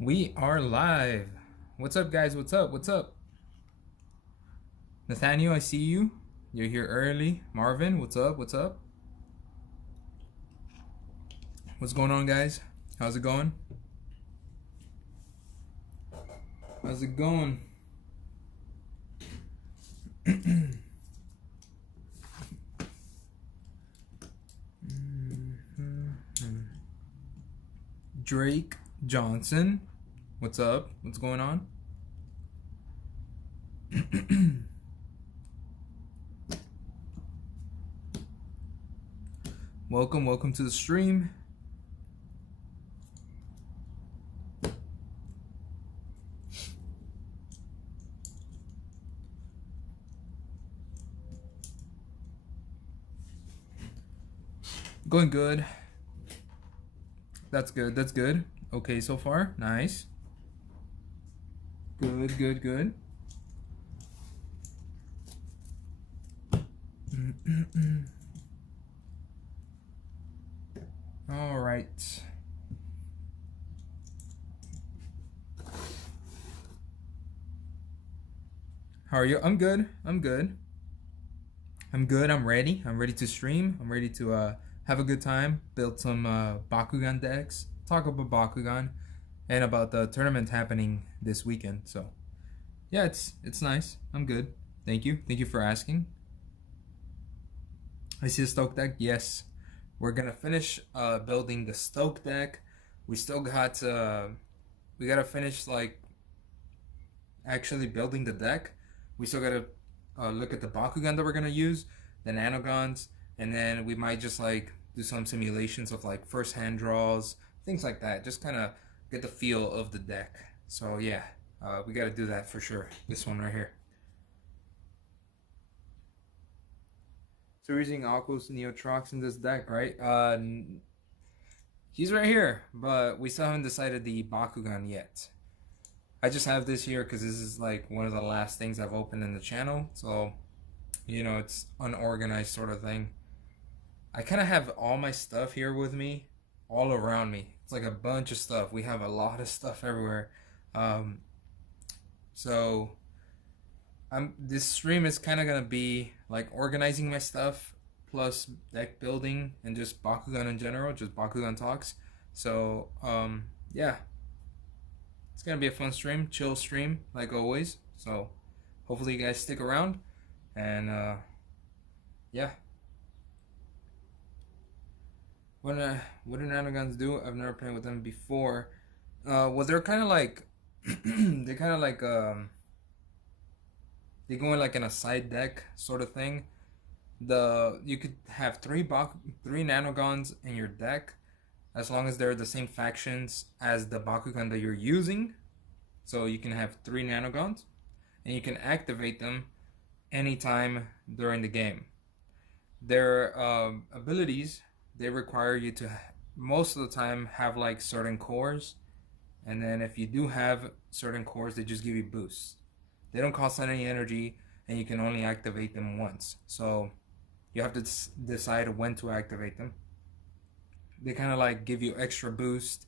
We are live. What's up, guys? What's up? What's up? Nathaniel, I see you. You're here early. Marvin, what's up? What's up? What's going on, guys? How's it going? How's it going? Drake Johnson, what's up? What's going on? Welcome to the stream. Going good. That's good. That's good. Okay, so far. Nice. Good. All right. How are you? I'm good. I'm ready. I'm ready to stream. I'm ready to have a good time. Build some Bakugan decks. Talk about Bakugan and about the tournament happening this weekend. So yeah, it's nice. I'm good. Thank you. Thank you for asking. I see a Stoke deck. Yes. We're gonna finish building the Stoke deck. We still got we gotta finish like actually building the deck. We still gotta look at the Bakugan that we're gonna use, the Nanogons, and then we might just like do some simulations of like first hand draws, things like that. Just kind of get the feel of the deck. So yeah, we gotta do that for sure. This one right here. So we're using Aquos Neotrox in this deck, right? He's right here, but we still haven't decided the Bakugan yet. I just have this here because this is like one of the last things I've opened in the channel. So, you know, it's unorganized sort of thing. I kind of have all my stuff here with me, all around me. It's like a bunch of stuff. We have a lot of stuff everywhere. So this stream is kind of gonna be like organizing my stuff plus deck building and just Bakugan in general, just Bakugan talks. So yeah, it's gonna be a fun stream, chill stream like always. So hopefully you guys stick around and yeah. What do Nanogons do? I've never played with them before. Well, they're kind of like they kind of like they go in like in a side deck sort of thing. You could have three Nanogons in your deck as long as they're the same factions as the Bakugan that you're using. So you can have 3 Nanogons and you can activate them anytime during the game. Their abilities, they require you to most of the time have like certain cores, and then if you do have certain cores, they just give you boosts. They don't cost any energy, and you can only activate them once. So you have to decide when to activate them. They kind of like give you extra boost,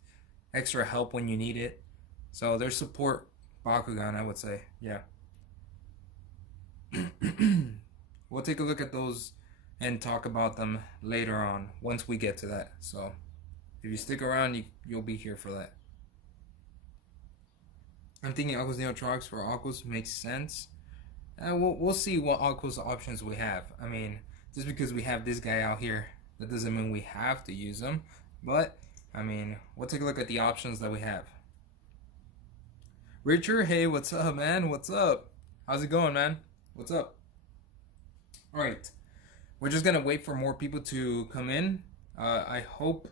extra help when you need it. So they're support Bakugan, I would say. Yeah. We'll take a look at those and talk about them later on once we get to that. So if you stick around, you'll be here for that. I'm thinking Aquos Neotrox for Aquos makes sense. We'll see what Aquos options we have. I mean, just because we have this guy out here, that doesn't mean we have to use him. But, I mean, we'll take a look at the options that we have. Richard, hey, what's up, man? What's up? How's it going, man? What's up? Alright. We're just going to wait for more people to come in. I hope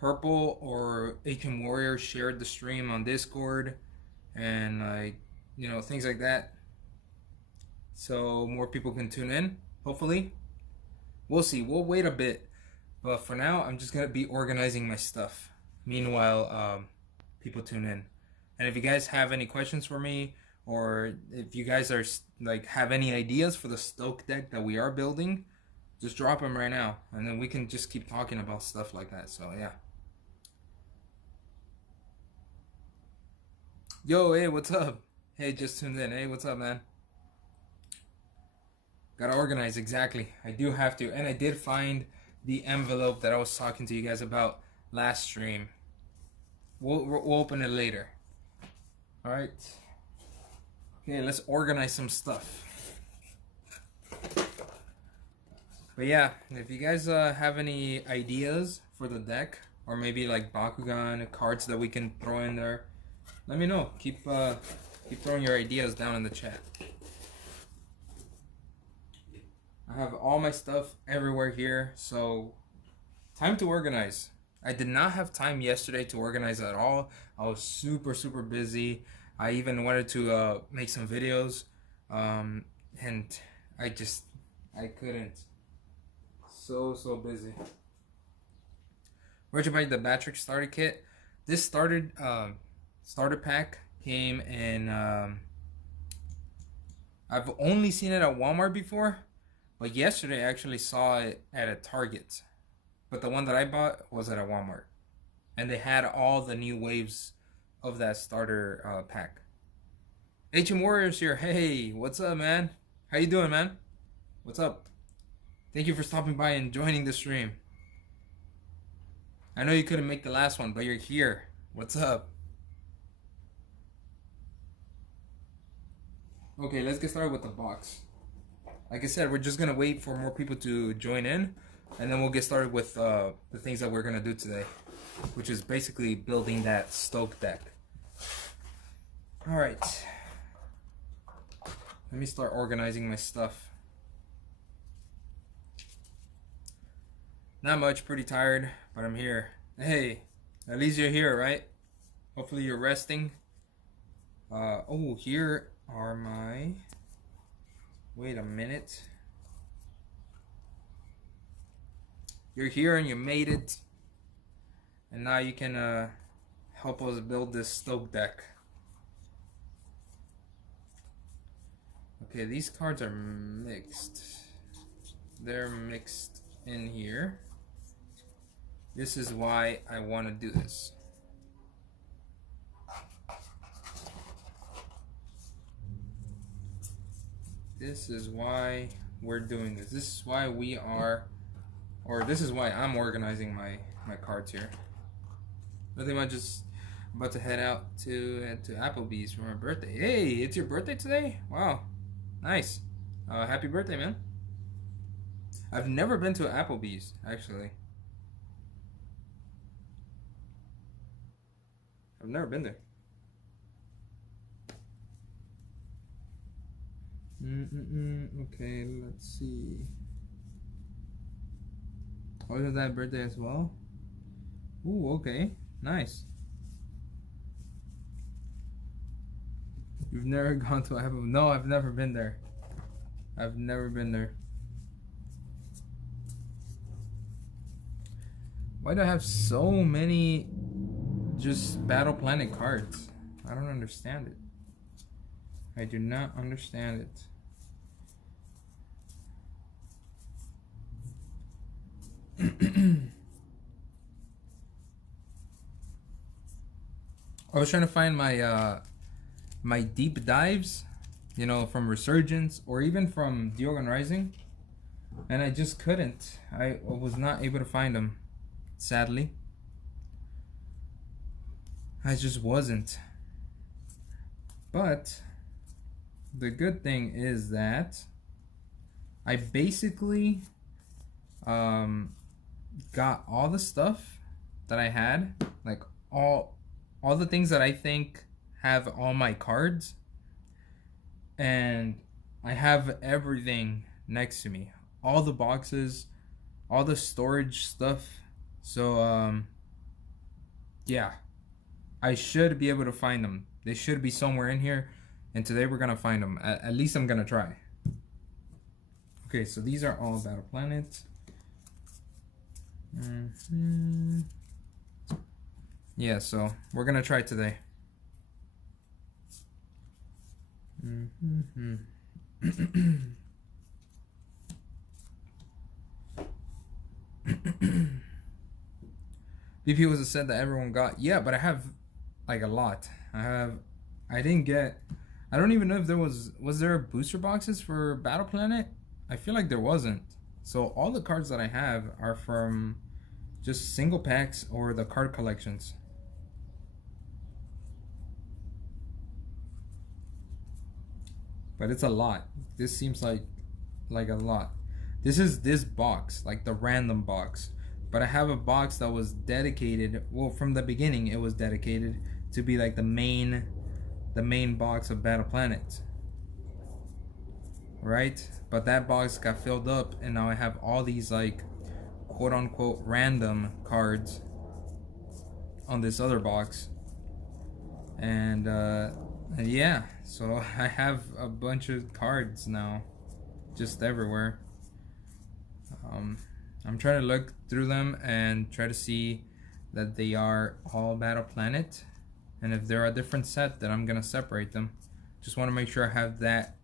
Purple or Ancient Warrior shared the stream on Discord and like, you know, things like that. So more people can tune in, hopefully. We'll see. We'll wait a bit. But for now, I'm just going to be organizing my stuff. Meanwhile, people tune in. And if you guys have any questions for me, or if you guys are like have any ideas for the Stoke deck that we are building, just drop them right now, and then we can just keep talking about stuff like that. So yeah. Yo, hey, what's up? Hey, just tuned in. Hey, what's up, man? Gotta organize, exactly. I do have to. And I did find the envelope that I was talking to you guys about last stream. We'll open it later. Alright. Okay, let's organize some stuff. But yeah, if you guys have any ideas for the deck, or maybe like Bakugan cards that we can throw in there, let me know. Keep throwing your ideas down in the chat. I have all my stuff everywhere here, so time to organize. I did not have time yesterday to organize at all. I was super busy. I even wanted to make some videos, and I couldn't. So busy. Where'd you buy the Batrick starter kit? This starter pack came in. I've only seen it at Walmart before, but yesterday I actually saw it at a Target. But the one that I bought was at a Walmart, and they had all the new waves of that starter pack. HM Warriors here. Hey, what's up, man? How you doing, man? What's up? Thank you for stopping by and joining the stream. I know you couldn't make the last one, but you're here. What's up? Okay, let's get started with the box. Like I said, we're just gonna wait for more people to join in, and then we'll get started with the things that we're gonna do today, which is basically building that Stoke deck. Alright. Let me start organizing my stuff. Not much, pretty tired, but I'm here. Hey, at least you're here, right? Hopefully you're resting. Oh, here are my... Wait a minute. You're here and you made it. And now you can help us build this Stoke deck. Okay, these cards are mixed. They're mixed in here. This is why I want to do this. This is why we're doing this. This is why we are, or this is why I'm organizing my cards here. Nothing much, just about to head out to Applebee's for my birthday. Hey, it's your birthday today? Wow, nice. Happy birthday, man. I've never been to Applebee's, actually. I've never been there. Okay, let's see. Oh, is that birthday as well? Ooh, okay, nice. You've never gone to Applebee's? No, I've never been there. I've never been there. Why do I have so many just Battle Planet cards? I don't understand it. I do not understand it. I was trying to find my my deep dives, you know, from FuZzionZ or even from Diogon Rising, and I just couldn't. I was not able to find them, sadly. I just wasn't. But the good thing is that I basically got all the stuff that I had, like all the things that I think have all my cards, and I have everything next to me, all the boxes, all the storage stuff. So yeah, I should be able to find them. They should be somewhere in here, and today we're gonna find them. At least I'm gonna try. Okay, so these are all Battle Planets. Yeah, so we're gonna try today. BP was a set that everyone got. Yeah, but I have like a lot. I have I didn't get. I don't even know if there was there booster boxes for Battle Planet. I feel like there wasn't. So all the cards that I have are from just single packs or the card collections. But it's a lot. This seems like a lot. This is this box, like the random box. But I have a box that was dedicated, well, from the beginning it was dedicated to be like the main box of Battle Planet. Right? But that box got filled up and now I have all these like quote unquote random cards on this other box. And yeah, so I have a bunch of cards now just everywhere. I'm trying to look through them and try to see that they are all Battle Planet, and if they're a different set, then I'm gonna separate them. Just want to make sure I have that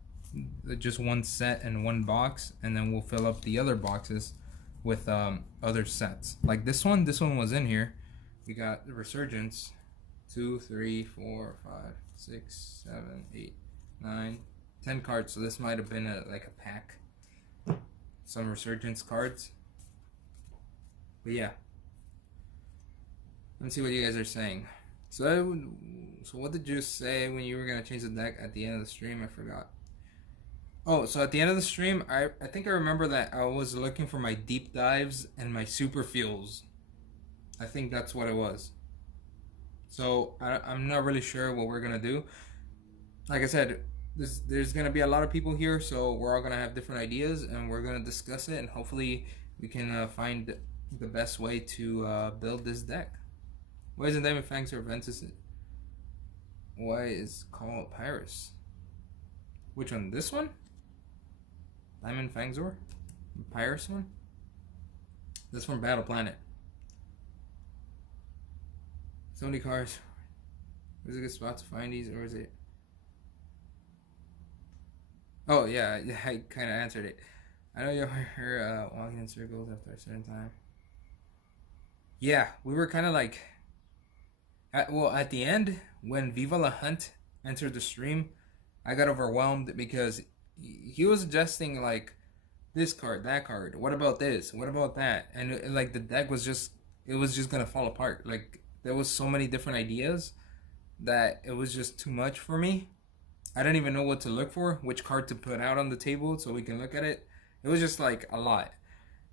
just one set and one box, and then we'll fill up the other boxes with other sets. Like this one was in here. We got the Resurgence, 2, 3, 4, 5, 6, 7, 8, 9, 10 cards. So this might have been like a pack. Some Resurgence cards. But yeah. Let's see what you guys are saying. So what did you say when you were gonna change the deck at the end of the stream? I forgot. Oh, so at the end of the stream, I think I remember that I was looking for my deep dives and my super fuels. I think that's what it was. So I'm not really sure what we're gonna do. Like I said, there's gonna be a lot of people here, so we're all gonna have different ideas, and we're gonna discuss it, and hopefully we can find the best way to build this deck. Why isn't Diamond Fangs or Ventus? Why is called Pyrus? Which one? This one? Diamond Fangzor? Pyrus one? This from Battle Planet. So many cards. Is it a good spot to find these, or is it? Oh yeah, I kind of answered it. I know you're walking in circles after a certain time. Yeah, we were kind of like, at the end when Viva La Hunt entered the stream, I got overwhelmed because he was suggesting like this card, that card. What about this? What about that? And like the deck was just gonna fall apart. Like there was so many different ideas that it was just too much for me. I didn't even know what to look for, which card to put out on the table so we can look at it. It was just like a lot.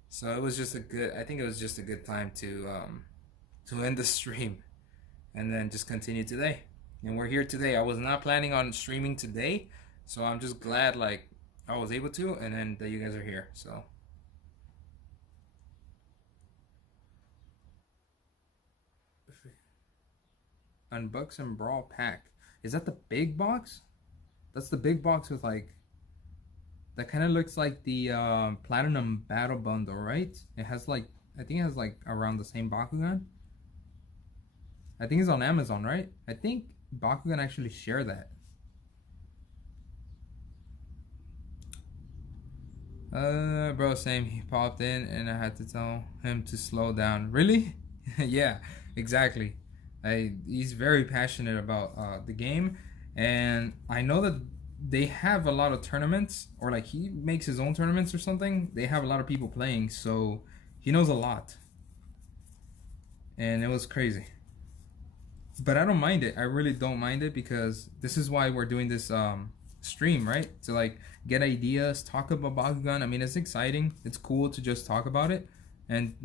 So it was just I think it was just a good time to end the stream and then just continue today. And we're here today. I was not planning on streaming today, so I'm just glad like I was able to, and then that you guys are here. So Unbox and Brawl pack. Is that the big box? That's the big box with like, that kind of looks like the Platinum Battle Bundle, right? It has like, I think it has like around the same Bakugan. I think it's on Amazon, right? I think Bakugan actually share that. Bro, same. He popped in and I had to tell him to slow down. Really? Yeah, exactly. He's very passionate about the game, and I know that they have a lot of tournaments, or like he makes his own tournaments or something. They have a lot of people playing, so he knows a lot, and it was crazy. But I don't mind it. I really don't mind it, because this is why we're doing this stream, right? To like get ideas, talk about Bakugan. I mean, it's exciting. It's cool to just talk about it, and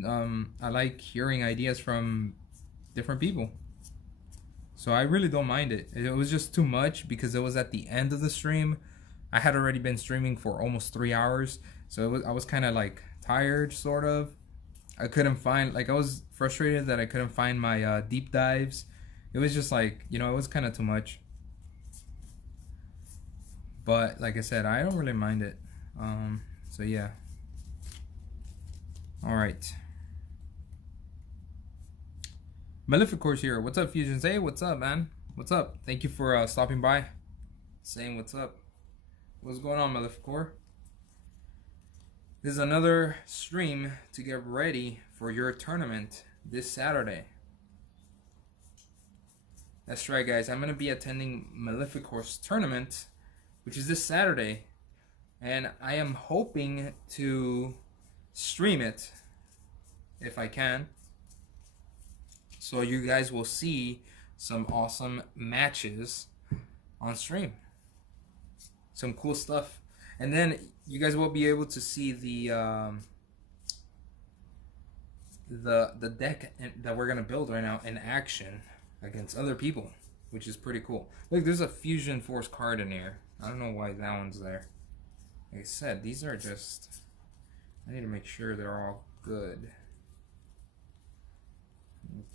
I like hearing ideas from different people. So I really don't mind it. It was just too much because it was at the end of the stream. I had already been streaming for almost 3 hours, so I was kind of like tired, sort of. I couldn't find, like, I was frustrated that I couldn't find my deep dives. It was just like, you know, it was kind of too much. But like I said, I don't really mind it. So yeah. All right. Maleficor's here. What's up, FuZzionZ? Hey, what's up, man? What's up? Thank you for stopping by. Saying what's up. What's going on, Maleficor? This is another stream to get ready for your tournament this Saturday. That's right, guys. I'm gonna be attending Maleficor's tournament, which is this Saturday, and I am hoping to stream it if I can, so you guys will see some awesome matches on stream, some cool stuff, and then you guys will be able to see the deck that we're gonna build right now in action against other people, which is pretty cool. Look, there's a Fusion Force card in here. I don't know why that one's there. Like I said, these are just, I need to make sure they're all good.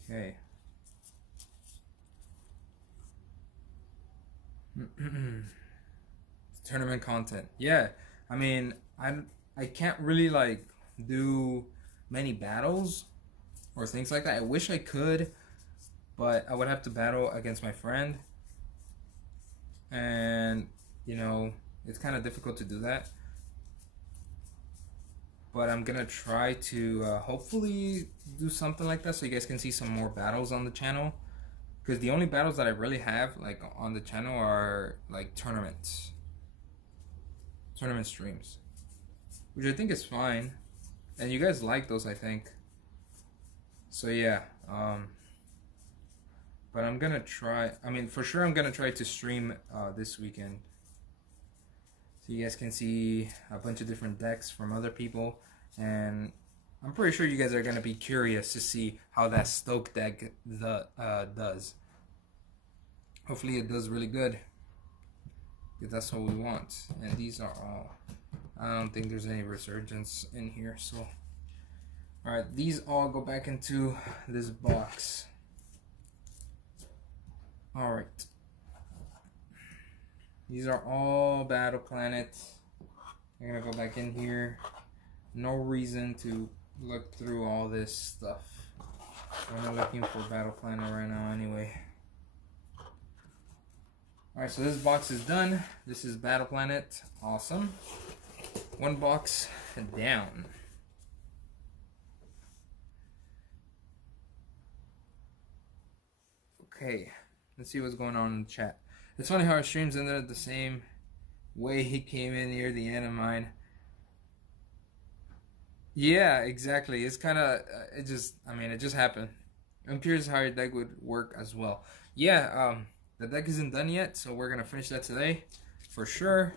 Okay. Tournament content. Yeah, I mean, I can't really like do many battles or things like that. I wish I could, but I would have to battle against my friend, and you know, it's kind of difficult to do that. But I'm gonna try to hopefully do something like that so you guys can see some more battles on the channel, because the only battles that I really have like on the channel are like tournament streams, which I think is fine, and you guys like those, I think. So yeah, but I'm gonna try, I mean, for sure I'm gonna try to stream this weekend, so you guys can see a bunch of different decks from other people, and I'm pretty sure you guys are gonna be curious to see how that Stoke deck does. Hopefully it does really good, because that's what we want. And these are all, I don't think there's any resurgence in here, so alright, these all go back into this box. Alright, these are all Battle Planet. I'm gonna go back in here. No reason to look through all this stuff. I'm not looking for Battle Planet right now anyway. Alright, so this box is done. This is Battle Planet. Awesome. One box down. Okay, let's see what's going on in the chat. It's funny how our streams ended up the same way he came in near the end of mine. Yeah, exactly. It's kind of, it just happened. I'm curious how your deck would work as well. Yeah, the deck isn't done yet, so we're gonna finish that today for sure.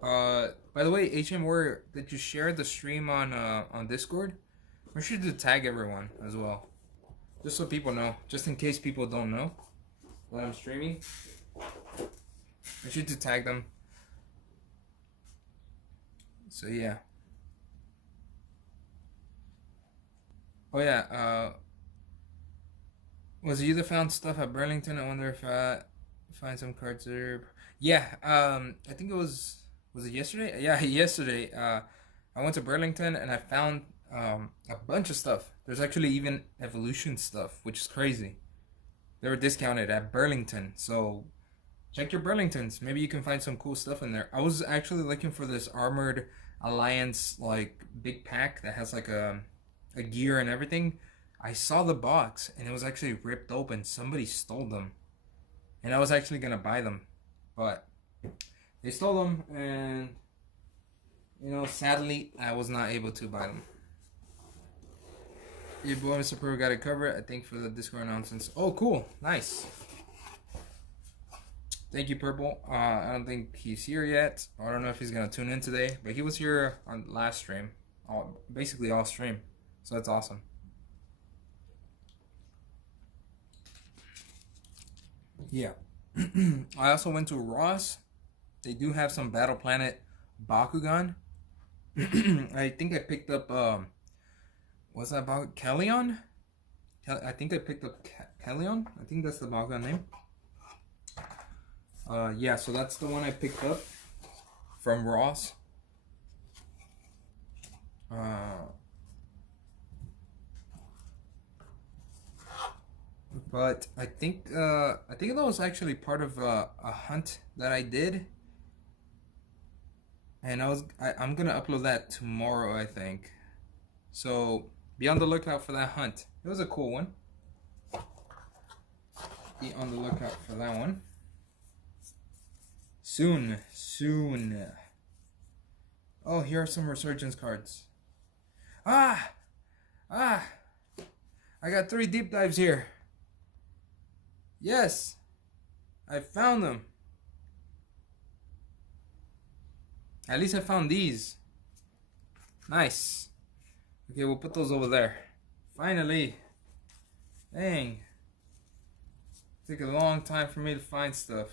By the way, HM Warrior, did you share the stream on Discord? Make sure to tag everyone as well, just so people know, just in case people don't know that I'm streaming. Make sure to tag them. So yeah. Oh yeah, was it you that found stuff at Burlington? I wonder if I find some cards there. Yeah, I think it was it yesterday? Yeah, yesterday. I went to Burlington and I found a bunch of stuff. There's actually even evolution stuff, which is crazy. They were discounted at Burlington, so check your Burlingtons. Maybe you can find some cool stuff in there. I was actually looking for this Armored Alliance like big pack that has like a gear and everything. I saw the box and it was actually ripped open. Somebody stole them, and I was actually gonna buy them, but they stole them, and you know, sadly, I was not able to buy them. Your boy Mr. Pro got it covered. I think for the Discord nonsense. Oh, cool, nice. Thank you, Purple. I don't think he's here yet. I don't know if he's gonna tune in today, but he was here on last stream, basically all stream. So that's awesome. Yeah. I also went to Ross. They do have some Battle Planet Bakugan. I think I picked up what's that about? Kelleon? I think I picked up Kelleon. I think that's the Bakugan name. Yeah, so that's the one I picked up from Ross. But I think that was actually part of a hunt that I did, and I'm gonna upload that tomorrow, I think. So be on the lookout for that hunt. It was a cool one. be on the lookout for that one. Soon. Oh, here are some FuZzionZ cards. I got 3 deep dives here. Yes, I found them. At least I found these. Nice. Okay, we'll put those over there. Finally. Dang. Took a long time for me to find stuff.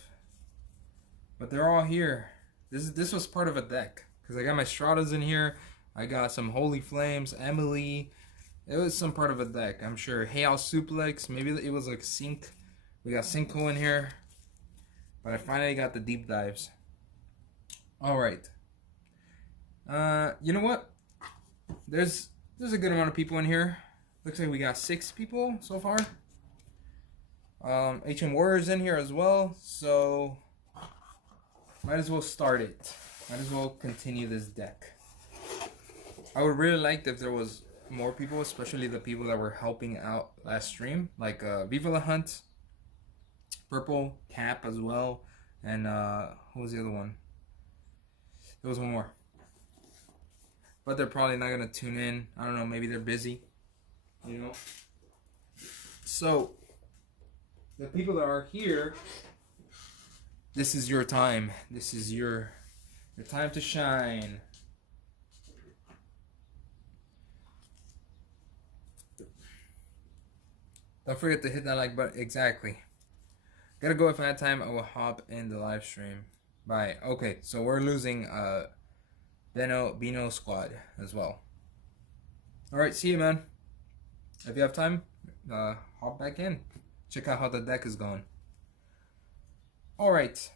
But they're all here. This was part of a deck. Because I got my Stratas in here. I got some Holy Flames, Emily. It was some part of a deck, I'm sure. Hey, I'll Suplex. Maybe it was like Sync. We got Cinco in here. But I finally got the deep dives. Alright. You know what? There's a good amount of people in here. Looks like we got 6 people so far. HM Warriors in here as well. So might as well start it. Might as well continue this deck. I would really like if there was more people, especially the people that were helping out last stream, like Viva La Hunt, Purple, Cap as well, and who was the other one? There was one more. But they're probably not gonna tune in. I don't know, maybe they're busy. You know? So the people that are here, this is your time. This is your time to shine. Don't forget to hit that like button. Exactly. Gotta go. If I had time, I will hop in the live stream. Bye. Okay, so we're losing Bino squad as well. Alright, see you, man. If you have time, hop back in. Check out how the deck is going. Alright.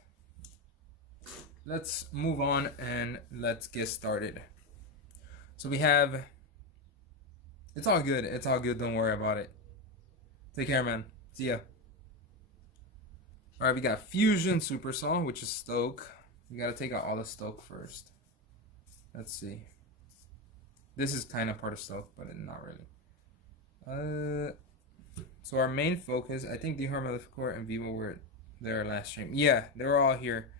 Let's move on and let's get started. So we have... It's all good. It's all good. Don't worry about it. Take care, man. See ya. Alright, we got FuZzionZ Supersaw, which is Stoke. We gotta take out all the Stoke first. Let's see. This is kind of part of Stoke, but not really. So our main focus, I think Dihar Maleficor and Vivo were there last stream. Yeah, they were all here.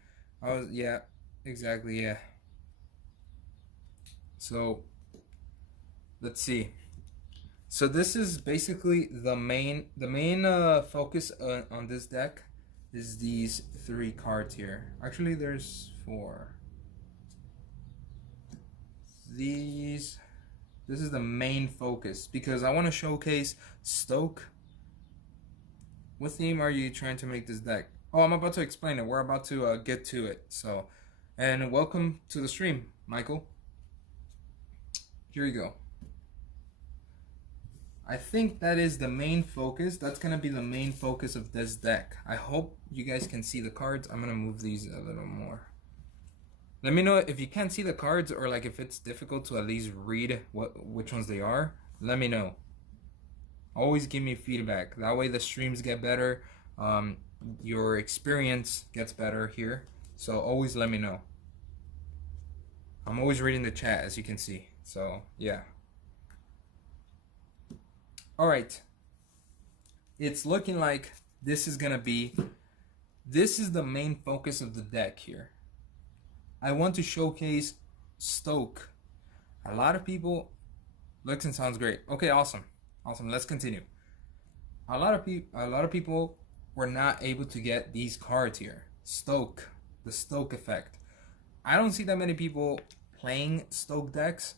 Yeah, exactly, yeah. So, let's see. So this is basically the main focus on this deck is these 3 cards here. Actually, there's 4. This is the main focus because I want to showcase Stoke. What theme are you trying to make this deck? Oh, I'm about to explain it. We're about to get to it. So, and welcome to the stream, Michael. Here you go. I think that is the main focus. That's going to be the main focus of this deck. I hope you guys can see the cards. I'm going to move these a little more. Let me know if you can't see the cards or like if it's difficult to at least read which ones they are. Let me know. Always give me feedback. That way the streams get better. Your experience gets better here. So always let me know. I'm always reading the chat, as you can see. So yeah. Alright. It's looking like this is the main focus of the deck here. I want to showcase Stoke. A lot of people... Looks and sounds great. Okay, awesome. Awesome, let's continue. A lot of people were not able to get these cards here. Stoke. The Stoke effect. I don't see that many people playing Stoke decks.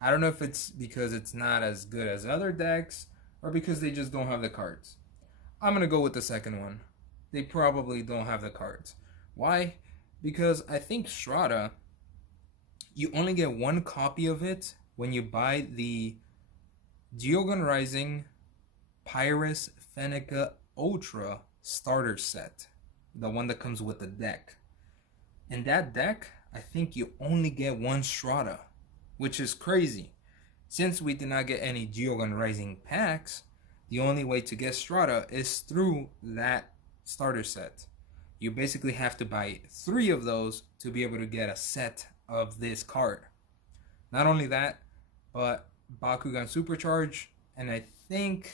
I don't know if it's because it's not as good as other decks or because they just don't have the cards. I'm going to go with the second one. They probably don't have the cards. Why? Because I think Strata, you only get 1 copy of it when you buy the Geogun Rising Pyrus Fennica Ultra starter set. The one that comes with the deck. In that deck, I think you only get 1 Strata, which is crazy. Since we did not get any Geogun Rising packs, the only way to get Strata is through that starter set. You basically have to buy 3 of those to be able to get a set of this card. Not only that, but Bakugan Supercharge, and I think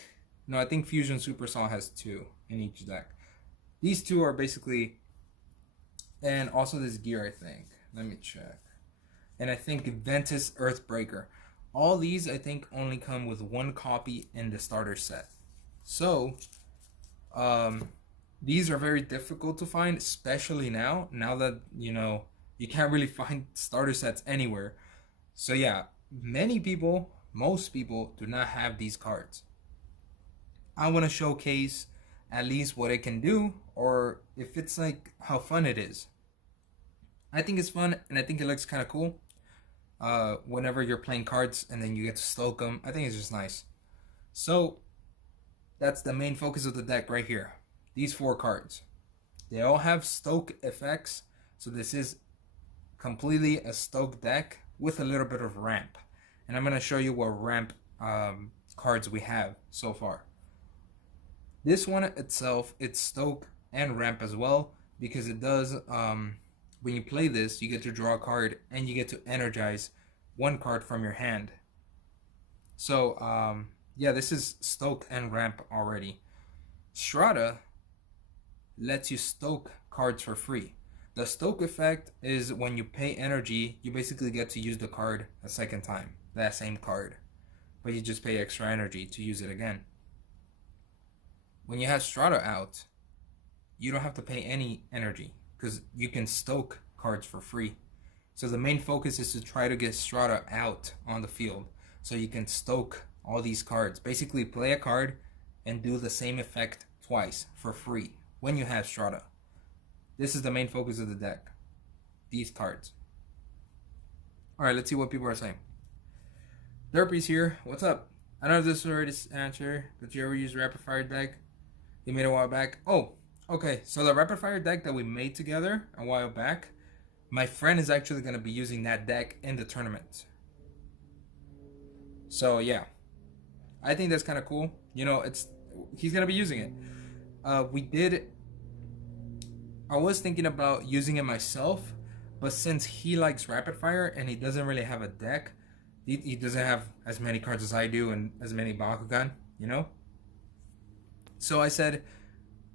FuZzionZ Supersaw has 2. in each deck. These two are basically, and also this gear, I think. Let me check. And I think Ventus Earthbreaker. All these, I think, only come with one copy in the starter set. So, these are very difficult to find, especially now that, you know, you can't really find starter sets anywhere. So yeah, many people, most people do not have these cards. I want to showcase at least what it can do, or if it's like how fun it is. I think it's fun, and I think it looks kind of cool. Whenever you're playing cards and then you get to stoke them, I think it's just nice. So that's the main focus of the deck right here. These 4 cards, they all have stoke effects, so this is completely a stoke deck with a little bit of ramp, and I'm going to show you what ramp cards we have so far. This one itself, it's stoke and ramp as well, because it does, when you play this, you get to draw a card and you get to energize 1 card from your hand. So yeah, this is stoke and ramp already. Strata lets you stoke cards for free. The stoke effect is when you pay energy, you basically get to use the card a second time, that same card, but you just pay extra energy to use it again. When you have Strata out, you don't have to pay any energy because you can stoke cards for free. So the main focus is to try to get Strata out on the field so you can stoke all these cards. Basically play a card and do the same effect twice for free when you have Strata. This is the main focus of the deck. These cards. Alright, let's see what people are saying. Derpy's here. What's up? I know this is already answered, but you ever use Rapid Fire deck? You made a while back. Oh, okay. So the Rapid Fire deck that we made together a while back, my friend is actually going to be using that deck in the tournament. So yeah, I think that's kind of cool. You know, he's going to be using it. I was thinking about using it myself, but since he likes Rapid Fire and he doesn't really have a deck, he doesn't have as many cards as I do and as many Bakugan, you know? So I said,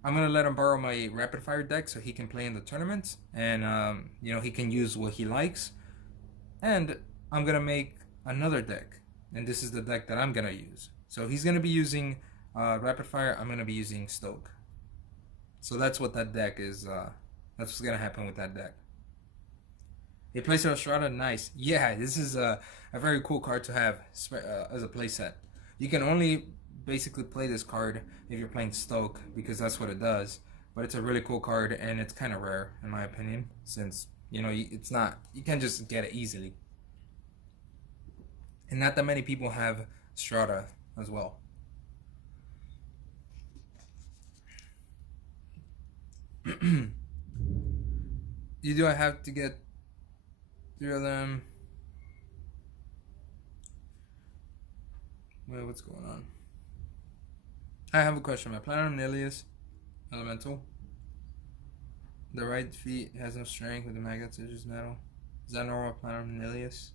I'm going to let him borrow my Rapid Fire deck so he can play in the tournaments, and, you know, he can use what he likes. And I'm going to make another deck, and this is the deck that I'm going to use. So he's going to be using Rapid Fire, I'm going to be using Stoke. So that's what that deck is. That's what's gonna happen with that deck. He plays Strata, nice. Yeah, this is a very cool card to have as a playset. You can only basically play this card if you're playing Stoke because that's what it does. But it's a really cool card and it's kind of rare in my opinion, since you know you can't just get it easily. And not that many people have Strata as well. Do I have to get 3 of them? Wait, what's going on? I have a question. My Platinum Nilius Elemental. The right feet has no strength with the magnets, it's just metal. Is that normal Platinum Nilius?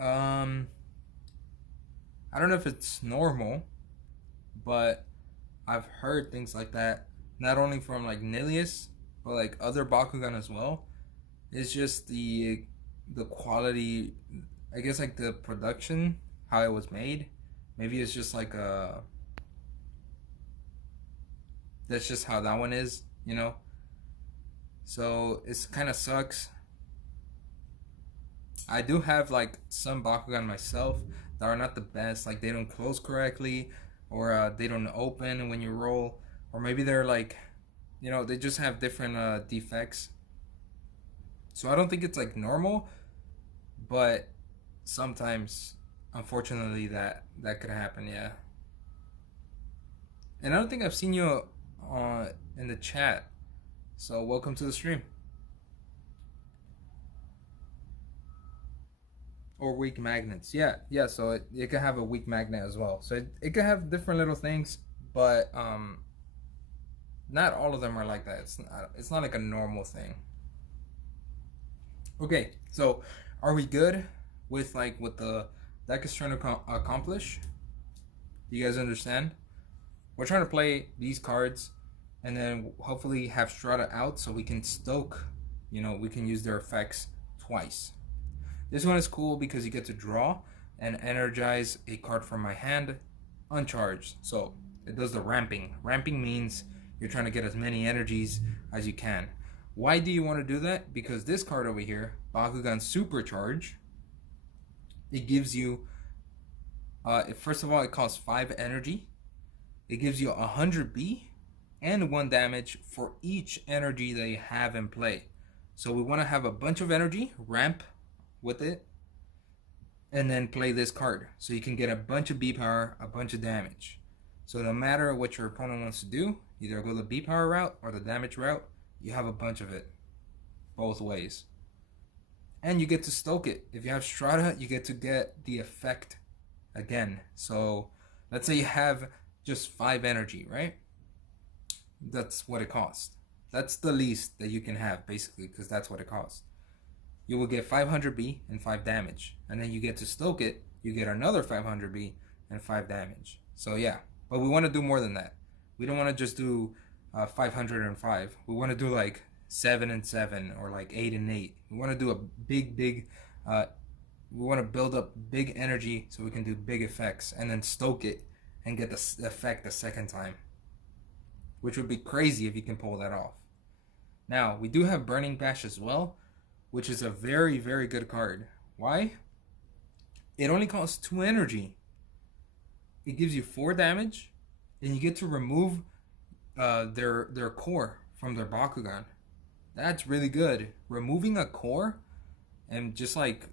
I don't know if it's normal, but I've heard things like that. Not only from like Nilius, but like other Bakugan as well. It's just the quality, I guess, like the production, how it was made. Maybe it's just like that's just how that one is, you know. So it's kind of sucks. I do have like some Bakugan myself that are not the best. Like they don't close correctly, or they don't open when you roll. Or maybe they're like, you know, they just have different defects. So I don't think it's like normal, but sometimes, unfortunately, that could happen, yeah. And I don't think I've seen you in the chat, so welcome to the stream. Or weak magnets, yeah. So it can have a weak magnet as well. So it can have different little things, but not all of them are like that. It's not like a normal thing. Okay, so are we good with like what the deck is trying to accomplish? Do you guys understand? We're trying to play these cards and then hopefully have Strata out so we can stoke, you know, we can use their effects twice. This one is cool because you get to draw and energize a card from my hand uncharged. So it does the ramping. Ramping means you're trying to get as many energies as you can. Why do you want to do that? Because this card over here, Bakugan Supercharge, it gives you, first of all, it costs 5 energy. It gives you 100 B and 1 damage for each energy that you have in play. So we want to have a bunch of energy, ramp with it, and then play this card. So you can get a bunch of B power, a bunch of damage. So no matter what your opponent wants to do, either go the B power route or the damage route, you have a bunch of it. Both ways. And you get to stoke it. If you have Strata, you get to get the effect again. So let's say you have just 5 energy, right? That's what it costs. That's the least that you can have, basically, because that's what it costs. You will get 500 B and 5 damage. And then you get to stoke it, you get another 500 B and 5 damage. So yeah, but we want to do more than that. We don't want to just do 505. We want to do like 7 and 7 or like 8 and 8. We want to do a big we want to build up big energy so we can do big effects and then stoke it and get the effect the second time, which would be crazy if you can pull that off. Now we do have Burning Bash as well, which is a very good card. Why? It only costs 2 energy. It gives you 4 damage and you get to remove their core from their Bakugan. That's really good. Removing a core and just like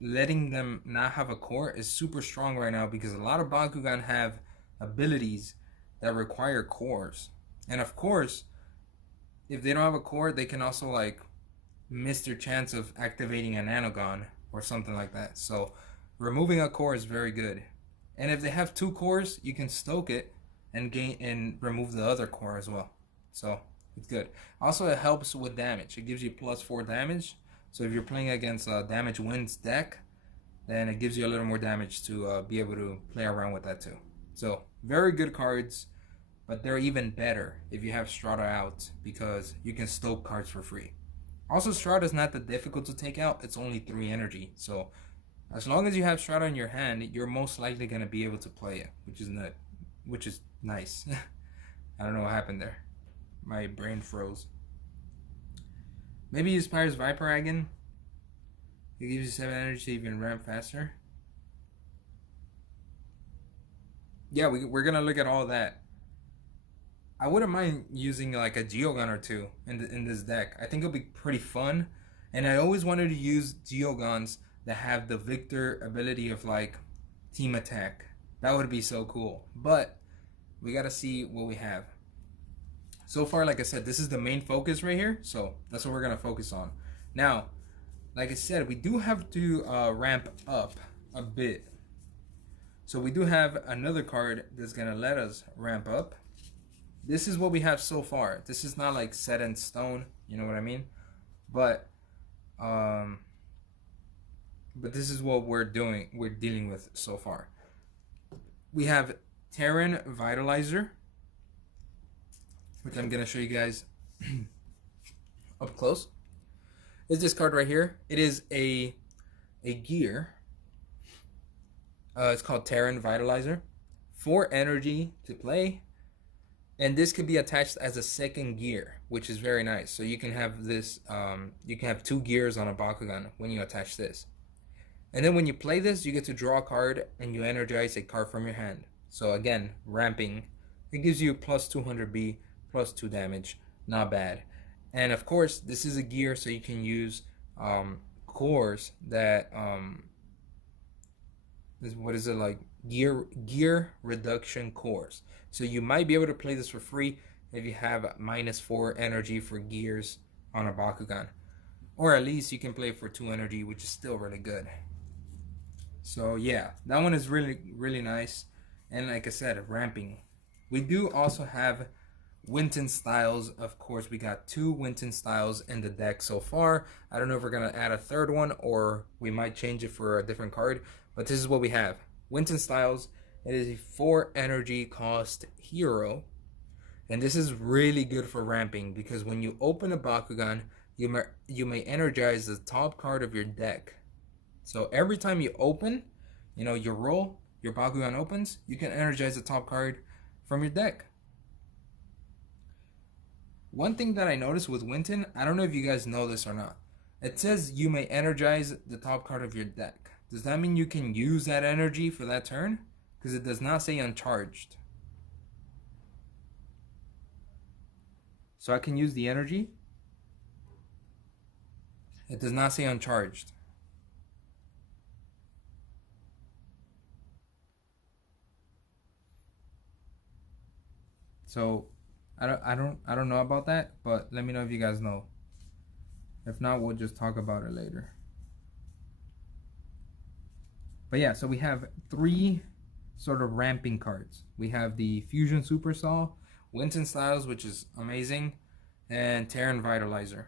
letting them not have a core is super strong right now because a lot of Bakugan have abilities that require cores. And of course, if they don't have a core, they can also like miss their chance of activating a Nanogon or something like that. So removing a core is very good. And if they have 2 cores, you can stoke it and gain and remove the other core as well. So it's good. Also, it helps with damage. It gives you +4 damage. So if you're playing against a Damage Wins deck, then it gives you a little more damage to be able to play around with that too. So very good cards, but they're even better if you have Strata out because you can stoke cards for free. Also, Strata is not that difficult to take out. It's only 3 energy. So as long as you have Strata in your hand, you're most likely going to be able to play it, which is nice. I don't know what happened there. My brain froze. Maybe use Pyre's Viper again. It gives you 7 energy so you can ramp faster. Yeah, we're gonna look at all that. I wouldn't mind using like a Geogun or 2 in this deck. I think it'll be pretty fun. And I always wanted to use Geoguns that have the Victor ability of like team attack. That would be so cool. But we gotta see what we have. So far, like I said, this is the main focus right here. So that's what we're gonna focus on. Now, like I said, we do have to ramp up a bit. So we do have another card that's gonna let us ramp up. This is what we have so far. This is not like set in stone, you know what I mean? But this is what we're dealing with so far. We have Terran Vitalizer, which I'm gonna show you guys up close. Is this card right here? It is a gear. It's called Terran Vitalizer. 4 energy to play. And this could be attached as a second gear, which is very nice. So you can have this, you can have 2 gears on a Bakugan when you attach this. And then when you play this, you get to draw a card and you energize a card from your hand. So again, ramping. It gives you plus 200 B, plus 2 damage. Not bad. And of course, this is a gear, so you can use cores that, what is it like? Gear reduction cores. So you might be able to play this for free if you have -4 energy for gears on a Bakugan. Or at least you can play for 2 energy, which is still really good. So yeah, that one is really nice. And like I said, ramping. We do also have Winton styles. Of course, we got 2 Winton styles in the deck so far. I don't know if we're gonna add a 3rd one or we might change it for a different card, but this is what we have. Winton styles, It is a 4 energy cost hero. And this is really good for ramping because when you open a Bakugan, you may energize the top card of your deck. So every time you open, your roll, your Bakugan opens, you can energize the top card from your deck. One thing that I noticed with Winton, I don't know if you guys know this or not. It says you may energize the top card of your deck. Does that mean you can use that energy for that turn? Because it does not say uncharged. So I can use the energy. It does not say uncharged. So I don't know about that, but let me know if you guys know. If not, we'll just talk about it later. But yeah, so we have 3 sort of ramping cards. We have the Fusion Super Saw, Winton Styles, which is amazing, and Terran Vitalizer.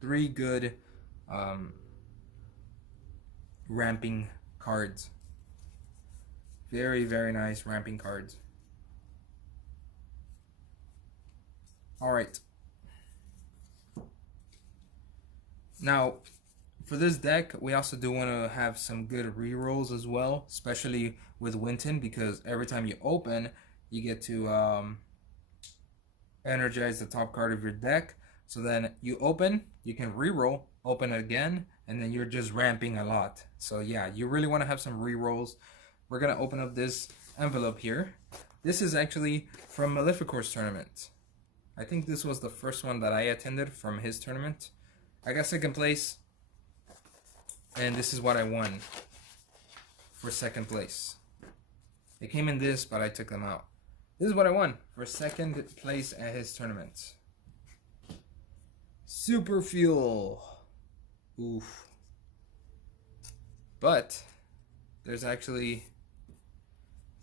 3 good ramping cards. Very, very nice ramping cards. Alright. Now, for this deck, we also do want to have some good rerolls as well, especially with Winton, because every time you open, you get to energize the top card of your deck. So then you open, you can reroll, open it again, and then you're just ramping a lot. So yeah, you really want to have some rerolls. We're going to open up this envelope here. This is actually from Maleficor's tournament. I think this was the first one that I attended from his tournament. I got 2nd place, and this is what I won for 2nd place. It came in this, but I took them out. This is what I won for 2nd place at his tournament. Super Fuel. Oof. But there's actually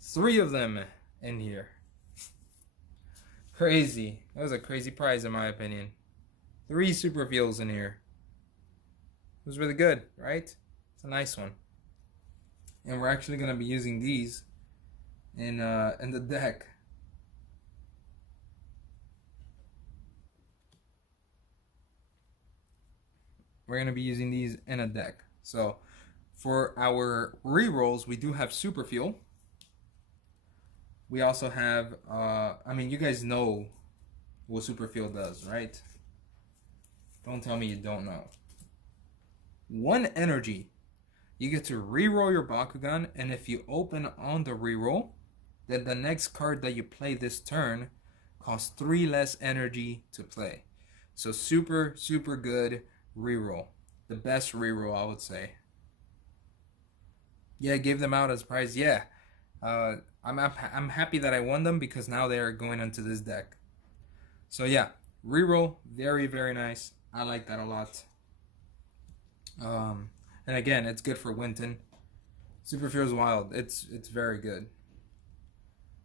3 of them in here. Crazy. That was a crazy prize in my opinion. 3 Super Fuels in here. It was really good, right? It's a nice one. And we're actually going to be using these in the deck. We're going to be using these in a deck. So for our rerolls, we do have Super Fuel. We also have, I mean, you guys know what Super Fuel does, right? Don't tell me you don't know. 1 energy. You get to reroll your Bakugan, and if you open on the reroll, then the next card that you play this turn costs 3 less energy to play. So super, super good reroll. The best reroll, I would say. Yeah, I gave them out as prize. Yeah. I'm happy that I won them because now they are going into this deck. So yeah, reroll, very, very nice. I like that a lot. And again, it's good for Winton. Super Fuel's Wild. It's very good.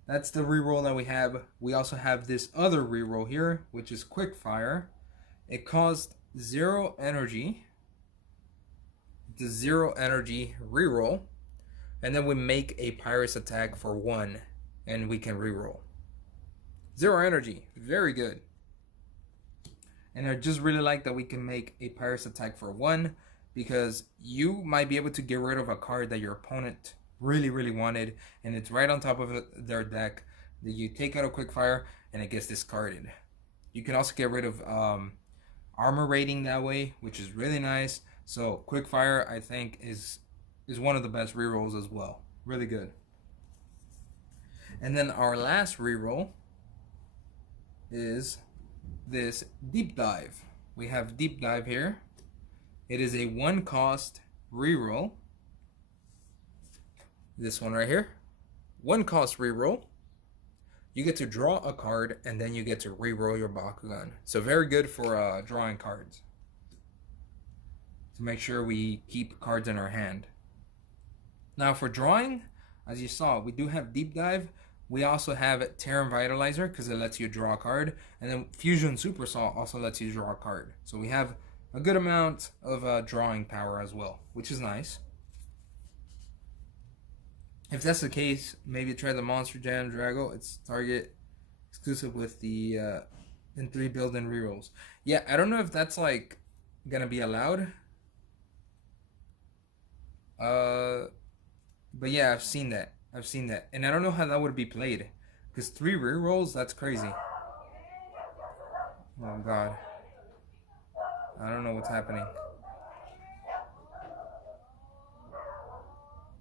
That's the reroll that we have. We also have this other reroll here, which is Quickfire. It cost 0 energy. The 0 energy reroll. And then we make a Pirate's attack for 1, and we can reroll. 0 energy, very good. And I just really like that we can make a Pirate's attack for 1, because you might be able to get rid of a card that your opponent really, really wanted, and it's right on top of their deck. That you take out a Quickfire, and it gets discarded. You can also get rid of armor rating that way, which is really nice. So Quickfire, I think, is one of the best rerolls as well. Really good. And then our last reroll is this Deep Dive. We have Deep Dive here. It is a 1 cost reroll. This one right here. 1 cost reroll. You get to draw a card, and then you get to reroll your Bakugan. So very good for drawing cards. To make sure we keep cards in our hand. Now for drawing, as you saw, we do have Deep Dive. We also have Terran Vitalizer because it lets you draw a card. And then Fusion Super Saw also lets you draw a card. So we have a good amount of drawing power as well, which is nice. If that's the case, maybe try the Monster Jam Drago. It's Target exclusive with the in 3 built-in rerolls. Yeah, I don't know if that's like gonna be allowed. But yeah, I've seen that. I've seen that, and I don't know how that would be played, because 3 rerolls, that's crazy. Oh God, I don't know what's happening.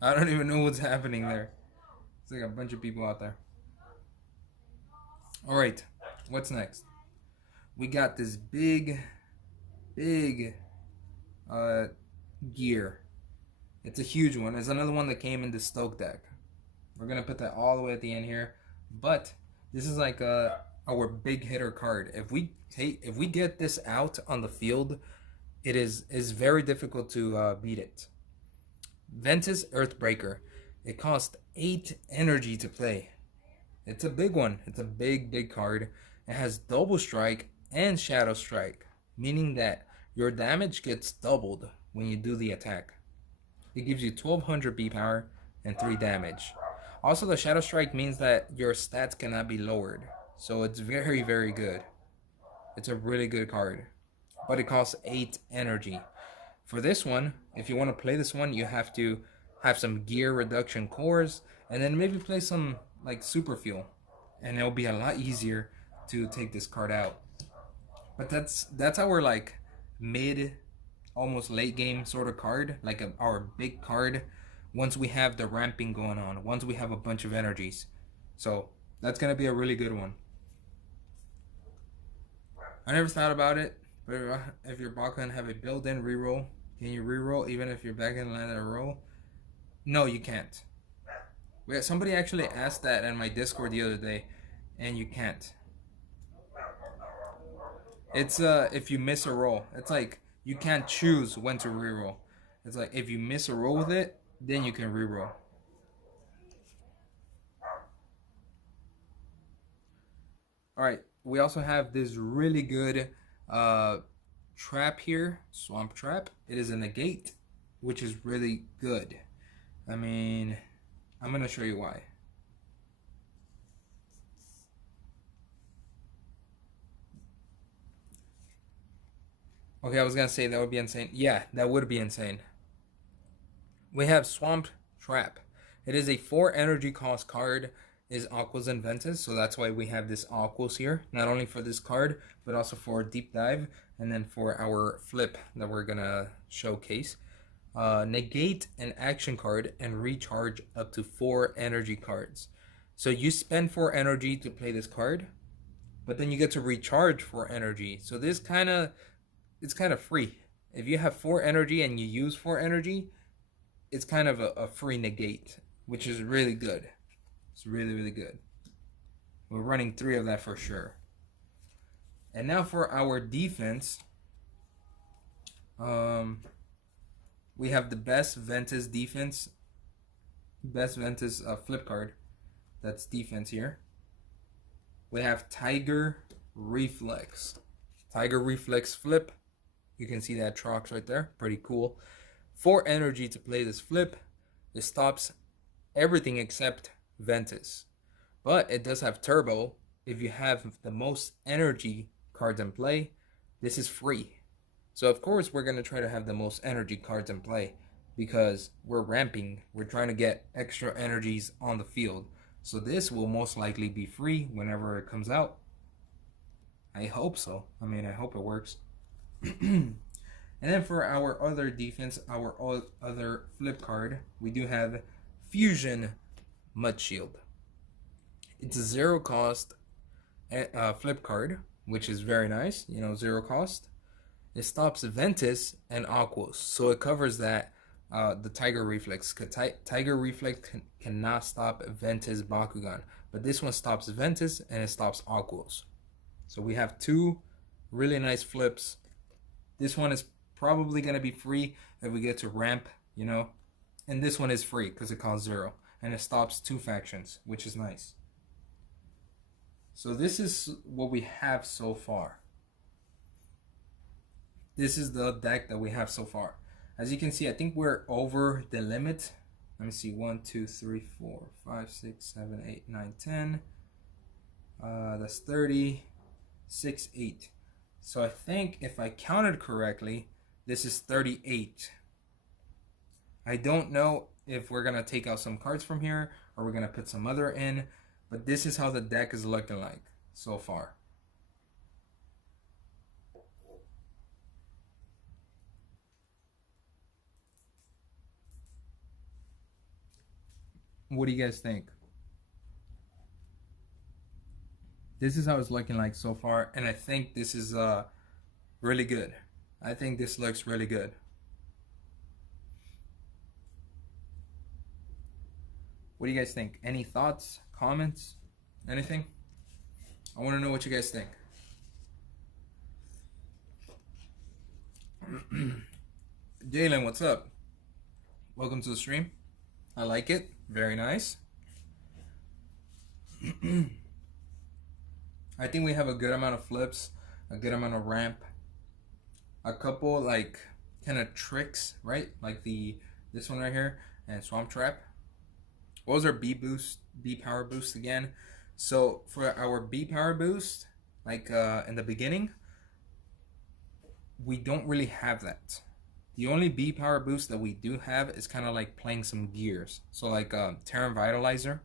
I don't even know what's happening there. It's like a bunch of people out there. All right, what's next? We got this big gear. It's a huge one. It's another one that came in the Stoke deck. We're gonna put that all the way at the end here, but this is like our big hitter card. If we get this out on the field, it is very difficult to beat it. Ventus Earthbreaker. It costs 8 energy to play. It's a big one. It's a big card. It has double strike and shadow strike, meaning that your damage gets doubled when you do the attack. It gives you 1200 B power and 3 damage. Also, the shadow strike means that your stats cannot be lowered, so it's very good. It's a really good card, but it costs 8 energy. For this one, if you want to play this one, you have to have some gear reduction cores, and then maybe play some like super fuel, and it'll be a lot easier to take this card out. But that's our like mid, almost late game sort of card, like our big card. Once we have the ramping going on, once we have a bunch of energies, so that's gonna be a really good one. I never thought about it, but if your Bakugan have a built-in reroll, can you reroll even if your backhand landed a roll? No, you can't. Wait, somebody actually asked that in my Discord the other day, and you can't. It's if you miss a roll, it's like you can't choose when to reroll. It's like if you miss a roll with it, then you can reroll. All right, we also have this really good trap here, Swamp Trap. It is a negate, which is really good. I mean, I'm gonna show you why. Okay, I was gonna say that would be insane. Yeah, that would be insane. We have Swamp Trap. It is a 4 energy cost card. Is Aquas and Ventus, so that's why we have this Aquas here. Not only for this card, but also for Deep Dive, and then for our flip that we're gonna showcase. Negate an action card and recharge up to 4 energy cards. So you spend 4 energy to play this card, but then you get to recharge 4 energy. So this it's kind of free. If you have 4 energy and you use 4 energy, it's kind of a free negate, which is really good. It's really good. We're running 3 of that for sure. And now for our defense, we have the best Ventus defense, best Ventus flip card. That's defense here. We have Tiger Reflex. Tiger Reflex flip. You can see that Trox right there. Pretty cool. 4 energy to play this flip. It stops everything except Ventus. But it does have turbo. If you have the most energy cards in play, this is free. So of course we're going to try to have the most energy cards in play, because we're ramping. We're trying to get extra energies on the field. So this will most likely be free whenever it comes out. I hope so. I mean, I hope it works. And then for our other defense, our other flip card, we do have Fusion Mud Shield. It's a 0 cost flip card, which is very nice. 0 cost. It stops Ventus and Aquos, so it covers that the Tiger Reflex. Tiger Reflex cannot stop Ventus Bakugan, but this one stops Ventus and it stops Aquos. So we have 2 really nice flips. This one is probably going to be free if we get to ramp, and this one is free because it costs 0 and it stops 2 factions, which is nice. So this is what we have so far. This is the deck that we have so far. As you can see, I think we're over the limit Let me see. 1, 2, 3, 4, 5, 6, 7, 8, 9, 10. That's 30. 6, 8. So I think if I counted correctly, this is 38. I don't know if we're gonna take out some cards from here or we're gonna put some other in, but this is how the deck is looking like so far. What do you guys think? This is how it's looking like so far, and I think this is really good. I think this looks really good. What do you guys think? Any thoughts, comments, anything? I want to know what you guys think. Jalen, what's up? Welcome to the stream. I like it. Very nice. I think we have a good amount of flips, a good amount of ramp, a couple like kind of tricks, right? Like this one right here and Swamp Trap. What was our B power boost again? So for our B power boost, like in the beginning, we don't really have that. The only B power boost that we do have is kind of like playing some gears. So like Terran Vitalizer,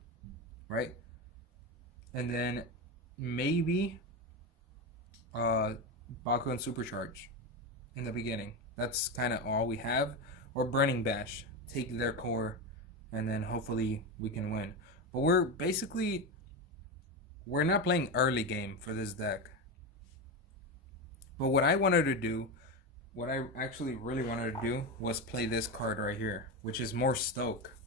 right? And then maybe Bakugan Supercharge in the beginning. That's kind of all we have. Or Burning Bash. Take their core and then hopefully we can win. But we're not playing early game for this deck. But what I wanted to do, what I actually really wanted to do was play this card right here, which is more Stoke.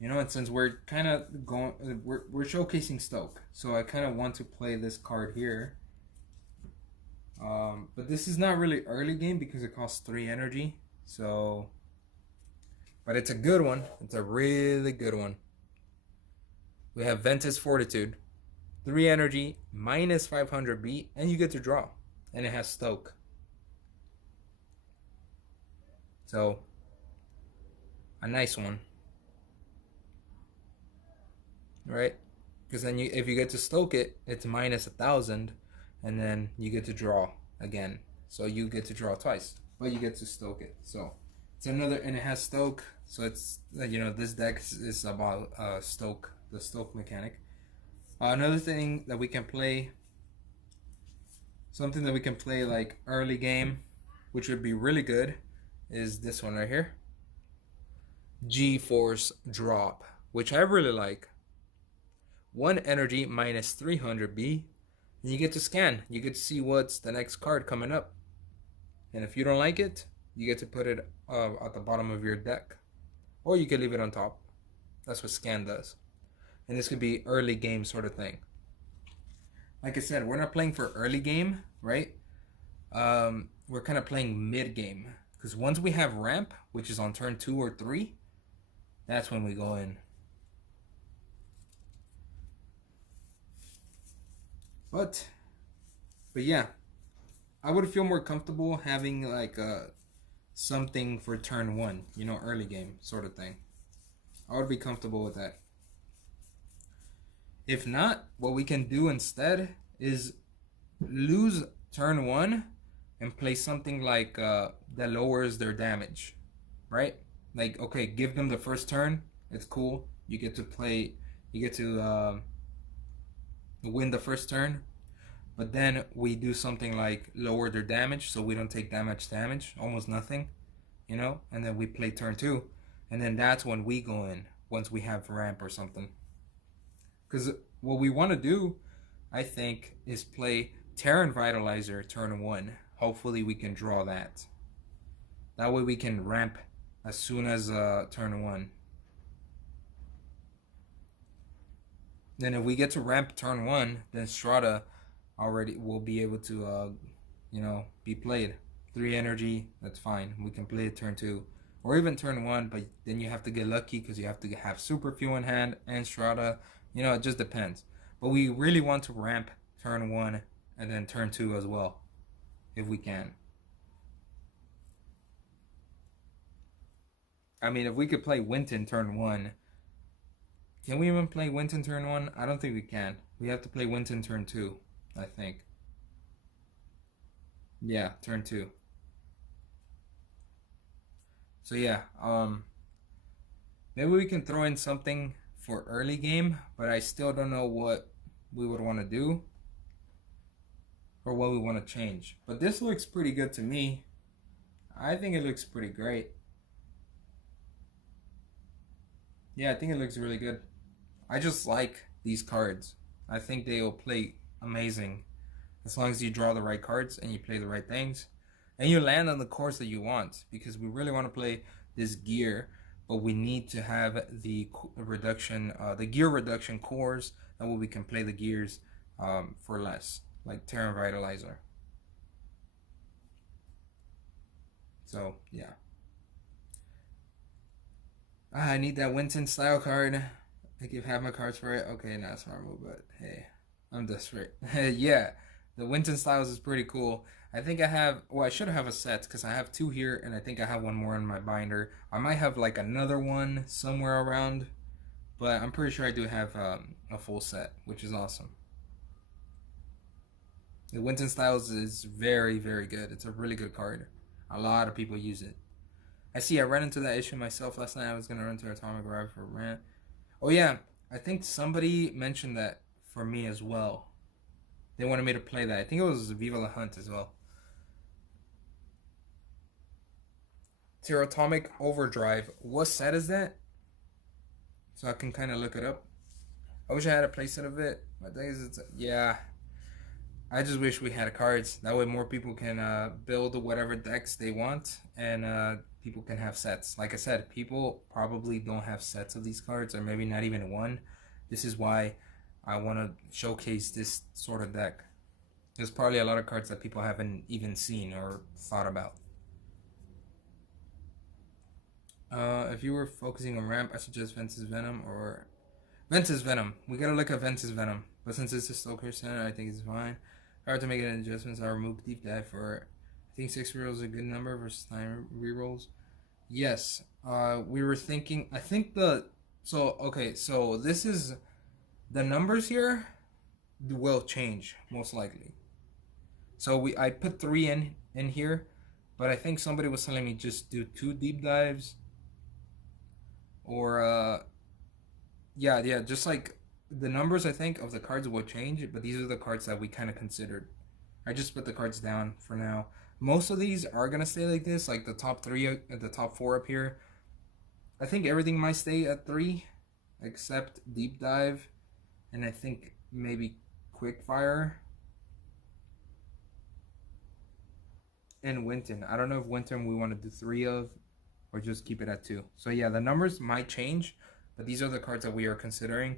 You know, and since we're kind of going, we're showcasing Stoke, so I kind of want to play this card here. But this is not really early game because it costs 3 energy. So, but it's a good one. It's a really good one. We have Ventus Fortitude, 3 energy, minus 500 beat, and you get to draw, and it has Stoke. So, a nice one, right? Because then if you get to Stoke it, it's minus 1,000, and then you get to draw again. So you get to draw twice, but you get to Stoke it. So it's another, and it has Stoke. So it's, you know, this deck is about Stoke, the Stoke mechanic. Another thing that we can play, something that we can play like early game, which would be really good, is this one right here. G-Force Drop, which I really like. 1 energy minus 300 B. And you get to scan. You get to see what's the next card coming up. And if you don't like it, you get to put it at the bottom of your deck. Or you can leave it on top. That's what scan does. And this could be early game sort of thing. Like I said, we're not playing for early game, right? We're kind of playing mid game. Because once we have ramp, which is on turn 2 or 3, that's when we go in. But yeah, I would feel more comfortable having like something for turn 1, you know, early game sort of thing. I would be comfortable with that. If not, what we can do instead is lose turn 1 and play something like that lowers their damage, right? Like, okay, give them the first turn. It's cool. You get to play. You get to win the first turn. But then we do something like lower their damage, so we don't take damage, almost nothing, you know. And then we play turn 2, and then that's when we go in once we have ramp or something. Because what we want to do, I think, is play Terran Vitalizer turn 1. Hopefully we can draw that. That way we can ramp as soon as turn 1. Then if we get to ramp turn 1, then Strata already will be able to, you know, be played. 3 energy, that's fine. We can play it turn 2. Or even turn 1, but then you have to get lucky because you have to have Super Few in hand and Strata. You know, it just depends. But we really want to ramp turn 1 and then turn 2 as well, if we can. I mean, if we could play Winton turn 1. Can we even play Winton turn 1? I don't think we can. We have to play Winton turn 2, I think. Yeah, turn 2. So yeah, maybe we can throw in something for early game, but I still don't know what we would want to do or what we want to change. But this looks pretty good to me. I think it looks pretty great. Yeah, I think it looks really good. I just like these cards. I think they will play amazing as long as you draw the right cards and you play the right things and you land on the course that you want, because we really want to play this gear, but we need to have the reduction, the gear reduction cores, and where we can play the gears for less, like Terran Vitalizer. So yeah, I need that Winton style card. I give half my cards for it. Okay, not a smart move, but hey, I'm desperate. Yeah, the Winton styles is pretty cool. I think I have, well, I should have a set because I have 2 here, and I think I have 1 more in my binder. I might have like another one somewhere around, but I'm pretty sure I do have a full set, which is awesome. The Winton styles is very, very good. It's a really good card. A lot of people use it. I ran into that issue myself last night. I was going to run to Atomic Drive for rant. Oh yeah, I think somebody mentioned that for me as well. They wanted me to play that. I think it was Viva La Hunt as well. Teratomic Overdrive. What set is that? So I can kind of look it up. I wish I had a playset of it. My days, it's yeah. I just wish we had cards. That way more people can build whatever decks they want, and people can have sets. Like I said, people probably don't have sets of these cards, or maybe not even one. This is why I want to showcase this sort of deck. There's probably a lot of cards that people haven't even seen or thought about. If you were focusing on ramp, I suggest Ventus Venom or Ventus Venom. We gotta look at Ventus Venom, but since it's a Stoker Center, I think it's fine. If I were to make any adjustments, I'll remove Deep Dive for, I think 6 rerolls is a good number versus 9 rerolls. Yes, we were thinking, I think okay, so this is, the numbers here will change, most likely. So I put 3 in here, but I think somebody was telling me just do 2 deep dives, or yeah, just like the numbers I think of the cards will change, but these are the cards that we kind of considered. I just put the cards down for now. Most of these are gonna stay like this, like the top 3, the top 4 up here. I think everything might stay at 3, except deep dive, and I think maybe quick fire and Winton. I don't know if Winton we want to do 3 of, or just keep it at 2. So yeah, the numbers might change, but these are the cards that we are considering.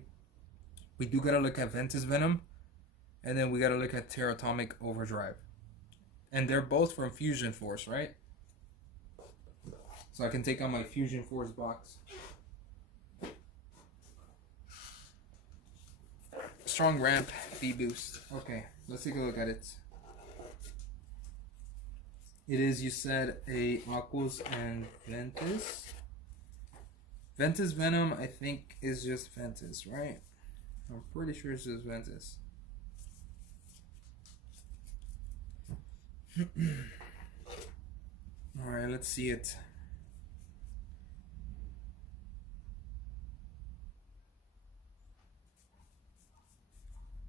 We do gotta look at Ventus Venom, and then we gotta look at Teratomic Overdrive. And they're both from Fusion Force, right? So I can take on my Fusion Force box. Strong ramp, B boost. Okay, let's take a look at it. It is, you said, a Aquos and Ventus. Ventus Venom, I think, is just Ventus, right? I'm pretty sure it's just Ventus. Alright, let's see it.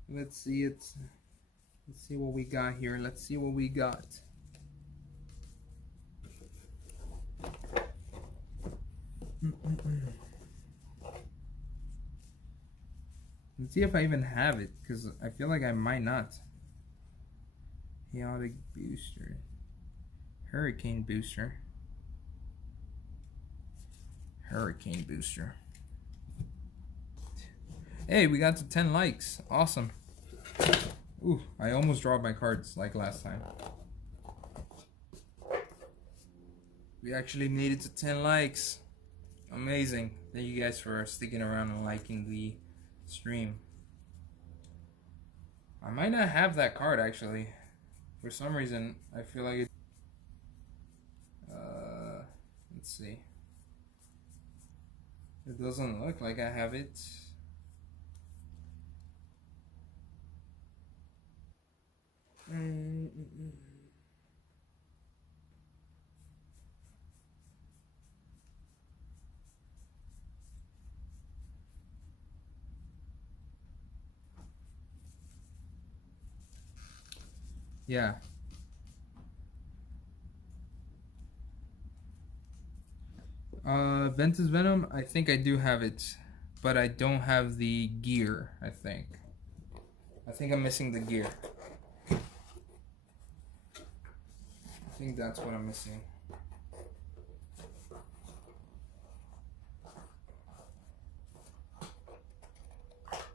Let's see it. Let's see what we got here. Let's see what we got. Let's see if I even have it, because I feel like I might not. Chaotic Booster. Hurricane Booster. Hurricane Booster. Hey, we got to 10 likes. Awesome. Ooh, I almost dropped my cards like last time. We actually made it to 10 likes. Amazing. Thank you guys for sticking around and liking the stream. I might not have that card actually. For some reason, I feel like it. Let's see. It doesn't look like I have it. Yeah. Ventus Venom, I think I do have it, but I don't have the gear, I think. I think I'm missing the gear. I think that's what I'm missing.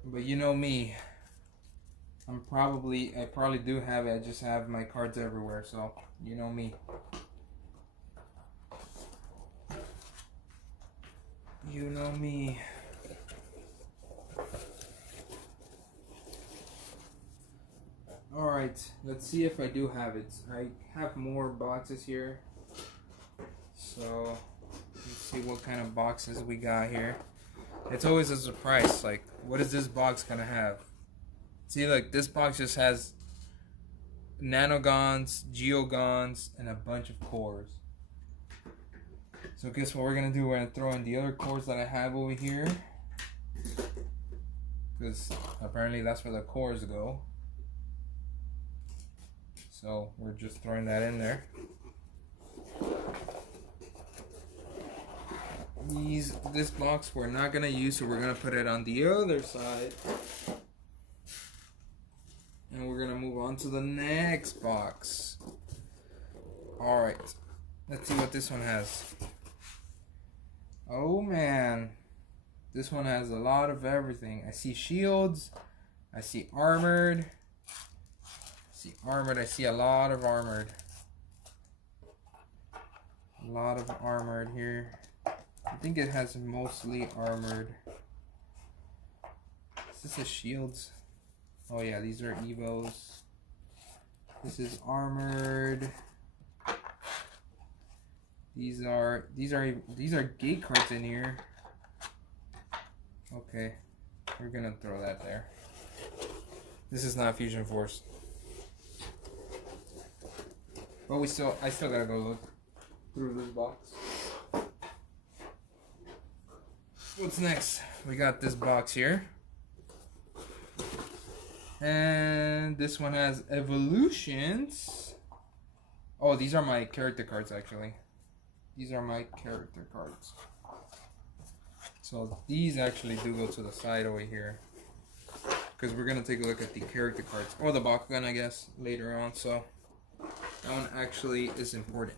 But you know me. I probably do have it. I just have my cards everywhere, so you know me. You know me. Alright, let's see if I do have it. I have more boxes here. So, let's see what kind of boxes we got here. It's always a surprise, like, what is this box gonna have? See, like, this box just has nanogons, geogons, and a bunch of cores. So guess what we're gonna do? We're gonna throw in the other cores that I have over here, because apparently that's where the cores go. So we're just throwing that in there. This box we're not gonna use, so we're gonna put it on the other side. And we're gonna move on to the next box. Alright. Let's see what this one has. Oh man. This one has a lot of everything. I see shields. I see armored. I see a lot of armored. A lot of armored here. I think it has mostly armored. Is this a shields? Oh yeah, these are Evos. This is armored. These are gate cards in here. Okay, we're gonna throw that there. This is not Fusion Force. But I still gotta go look through this box. What's next? We got this box here. And this one has evolutions. Oh, these are my character cards actually. These are my character cards. So these actually do go to the side over here. Because we're going to take a look at the character cards. Or the Bakugan, I guess, later on. So that one actually is important.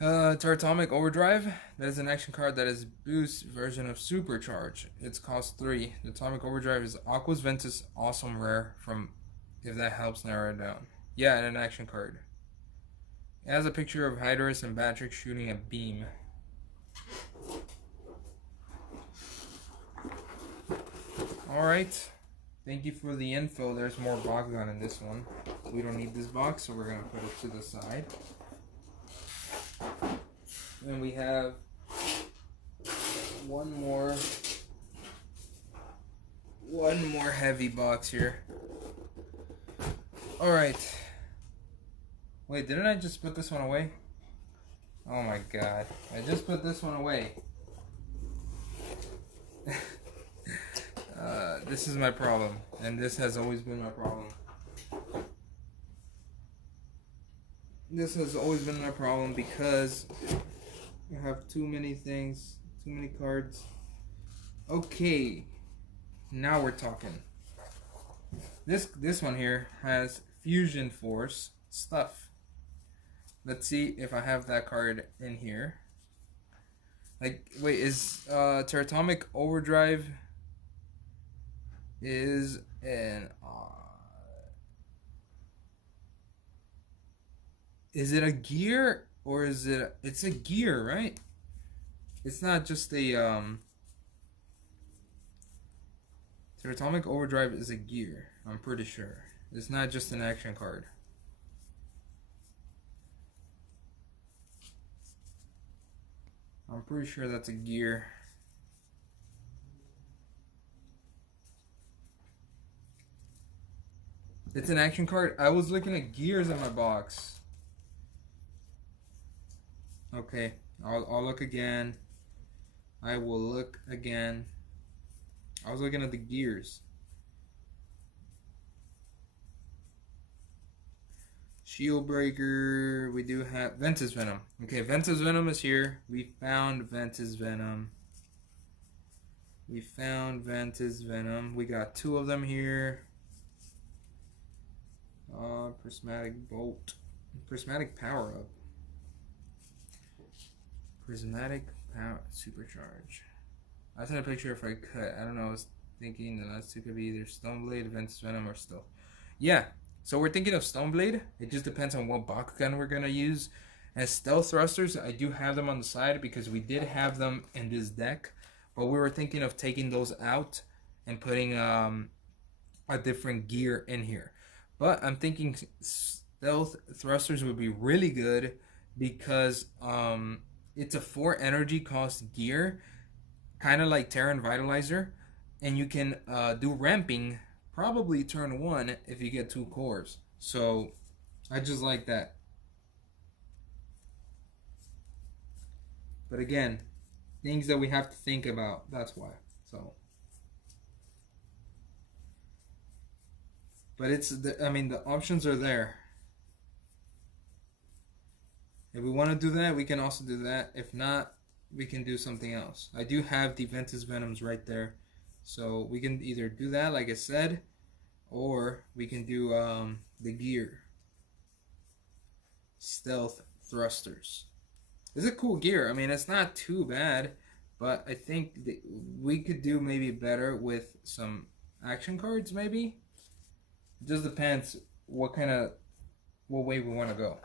Teratomic Overdrive. That is an action card that is boost version of Supercharge. It's cost 3. The Atomic Overdrive is Aqua's Ventus Awesome Rare from, if that helps narrow it down. Yeah, and an action card. It has a picture of Hydrus and Patrick shooting a beam. Alright. Thank you for the info. There's more Bakugan in this one. We don't need this box, so we're going to put it to the side. And we have one more heavy box here. Alright. Wait, didn't I just put this one away? Oh my god. I just put this one away. This is my problem. And this has always been my problem. This has always been my problem because I have too many things, too many cards. Okay, now we're talking. This one here has Fusion Force stuff. Let's see if I have that card in here. Like, wait, is Teratomic Overdrive is an is it a gear or is it it's a gear, right? It's not just a Teratomic Overdrive is a gear, I'm pretty sure. It's not just an action card. I'm pretty sure that's a gear. It's an action card. I was looking at gears in my box. Okay, I'll look again. I will look again. I was looking at the gears. Shield Breaker. We do have Ventus Venom. Okay, Ventus Venom is here. We found Ventus Venom. We found Ventus Venom. We got 2 of them here. Prismatic Bolt. Prismatic Power Up. Prismatic Power Supercharge. I sent a picture if I could. I don't know. I was thinking the last 2 could be either Stoneblade, Ventus Venom, or Stealth. Yeah. So we're thinking of Stoneblade. It just depends on what Bakugan we're going to use. As Stealth Thrusters, I do have them on the side because we did have them in this deck. But we were thinking of taking those out and putting a different gear in here. But I'm thinking Stealth Thrusters would be really good because it's a 4 energy cost gear, kind of like Terran Vitalizer, and you can do ramping probably turn 1 if you get 2 cores. So I just like that. But again, things that we have to think about. That's why. So. But it's, I mean, the options are there. If we want to do that, we can also do that. If not, we can do something else. I do have the Ventus Venoms right there. So we can either do that, like I said, or we can do the gear. Stealth Thrusters. It's a cool gear. I mean, it's not too bad, but I think that we could do maybe better with some action cards, maybe. It just depends what way we want to go.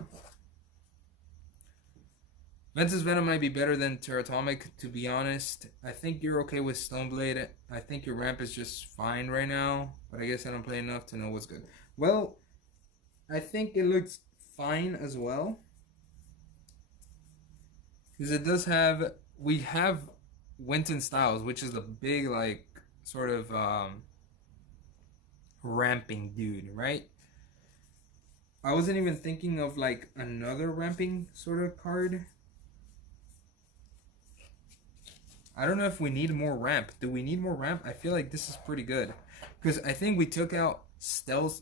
Ventus Venom might be better than Teratomic, to be honest. I think you're okay with Stoneblade. I think your ramp is just fine right now, but I guess I don't play enough to know what's good. Well, I think it looks fine as well. Because it does have, we have Winton Styles, which is the big, like, sort of ramping dude, right? I wasn't even thinking of like another ramping sort of card. I don't know if we need more ramp. Do we need more ramp? I feel like this is pretty good. Because I think we took out Stealth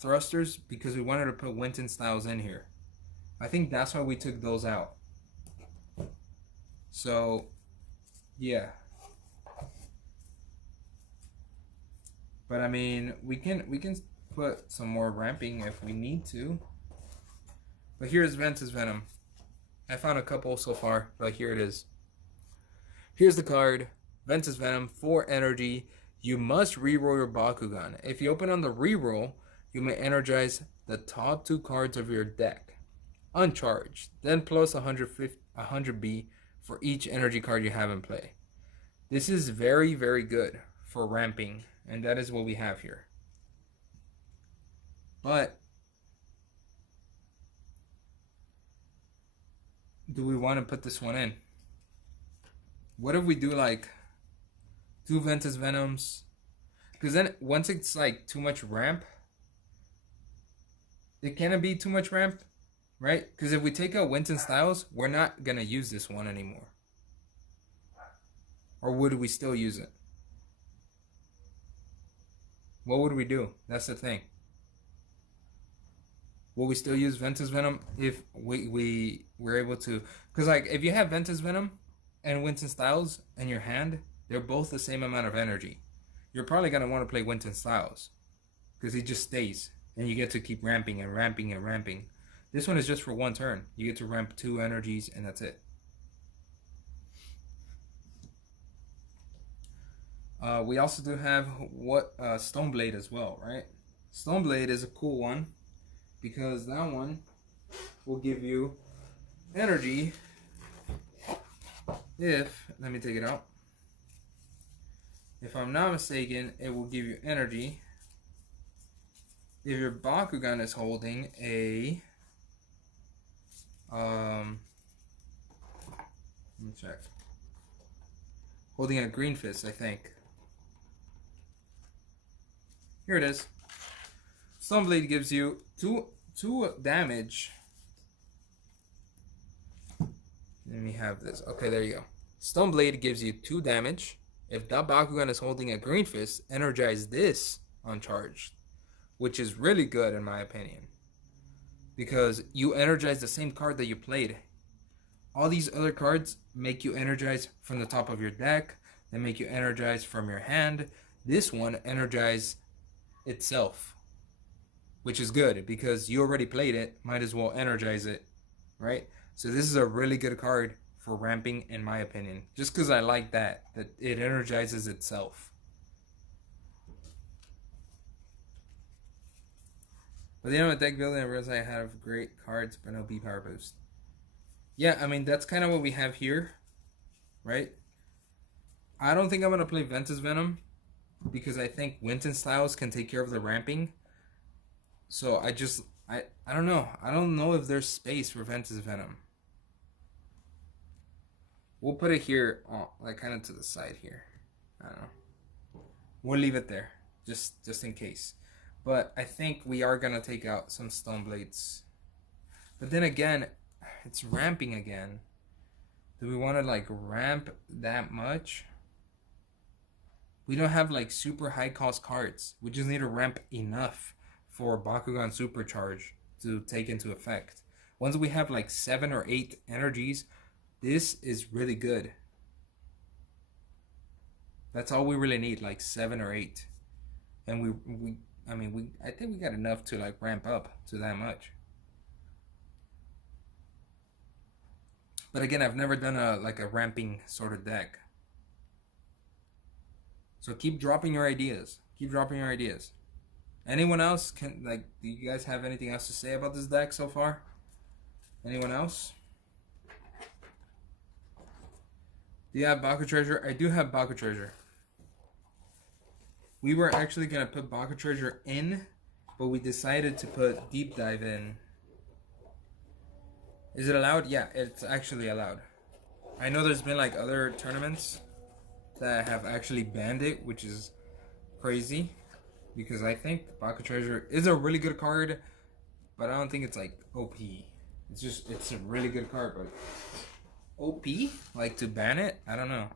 Thrusters because we wanted to put Winton Styles in here. I think that's why we took those out. So, yeah. But I mean, we can put some more ramping if we need to. But here's Ventus Venom. I found a couple so far, but here it is. Here's the card. Ventus Venom, 4 energy. You must reroll your Bakugan. If you open on the reroll, you may energize the top 2 cards of your deck. Uncharged. Then plus 100B for each energy card you have in play. This is very, very good for ramping. And that is what we have here. But do we want to put this one in? What if we do like 2 Ventus Venoms? Because then once it's like too much ramp, it cannot be too much ramp, right? Because if we take out Winton Styles, we're not going to use this one anymore. Or would we still use it? What would we do? That's the thing. Will we still use Ventus Venom if we were able to? Because like if you have Ventus Venom and Winton Styles in your hand, they're both the same amount of energy. You're probably going to want to play Winton Styles because he just stays and you get to keep ramping and ramping and ramping. This one is just for 1 turn. You get to ramp 2 energies and that's it. We also do have Stoneblade as well, right? Stoneblade is a cool one because that one will give you energy if, let me take it out. If I'm not mistaken, it will give you energy if your Bakugan is holding a, let me me check. Holding a green fist, I think. Here it is. Stoneblade gives you two damage. Let me have this. Okay, there you go. Stoneblade gives you 2 damage. If that Bakugan is holding a green fist, energize this uncharged, which is really good in my opinion, because you energize the same card that you played. All these other cards make you energize from the top of your deck. They make you energize from your hand. This one energize itself, which is good because you already played it. Might as well energize it, right? So this is a really good card for ramping, in my opinion, just because I like that it energizes itself. But the end of the deck building, I realized I have great cards, but no B power boost. Yeah, I mean, that's kind of what we have here, right? I don't think I'm going to play Ventus Venom because I think Winton Styles can take care of the ramping. So I don't know. I don't know if there's space for Ventus Venom. We'll put it here, like kind of to the side here. I don't know. We'll leave it there, just in case. But I think we are going to take out some Stoneblades. But then again, it's ramping again. Do we want to like ramp that much? We don't have like super high cost cards. We just need to ramp enough for Bakugan Supercharge to take into effect. Once we have like 7 or 8 energies, this is really good. That's all we really need, like 7 or 8. And I think we got enough to like ramp up to that much. But again, I've never done a ramping sort of deck. So keep dropping your ideas. Keep dropping your ideas. Anyone else do you guys have anything else to say about this deck so far? Anyone else? Do you have Baku Treasure? I do have Baku Treasure. We were actually going to put Baku Treasure in, but we decided to put Deep Dive in. Is it allowed? Yeah, it's actually allowed. I know there's been like other tournaments that have actually banned it, which is crazy, because I think Baku Treasure is a really good card, but I don't think it's like OP. It's a really good card, but OP? Like to ban it? I don't know.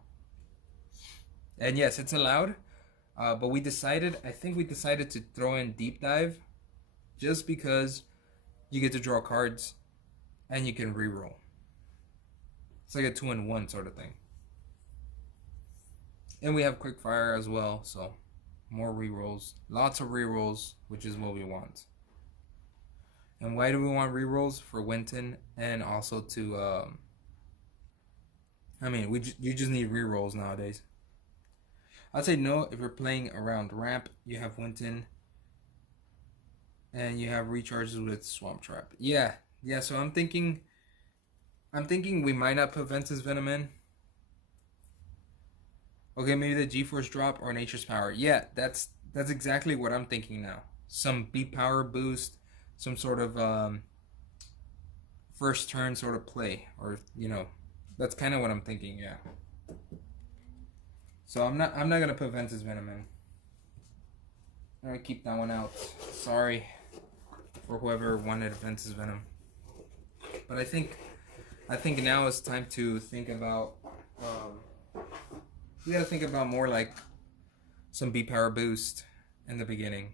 And yes, it's allowed. But I think we decided to throw in Deep Dive just because you get to draw cards and you can reroll. It's like a 2-in-1 sort of thing. And we have Quick Fire as well, so more rerolls. Lots of rerolls, which is what we want. And why do we want rerolls? For Winton and also to you just need rerolls nowadays. I'd say no if you're playing around ramp. You have Winton and you have recharges with Swamp Trap. Yeah. So I'm thinking we might not put Ventus Venom in. Okay, maybe the G-Force drop or Nature's Power. Yeah, that's exactly what I'm thinking now. Some B power boost, some sort of first turn sort of play, or that's kind of what I'm thinking. Yeah. So I'm not gonna put Ventus Venom in. I'm gonna keep that one out. Sorry for whoever wanted Ventus Venom. But I think now it's time to think about. We gotta think about more like some B power boost in the beginning,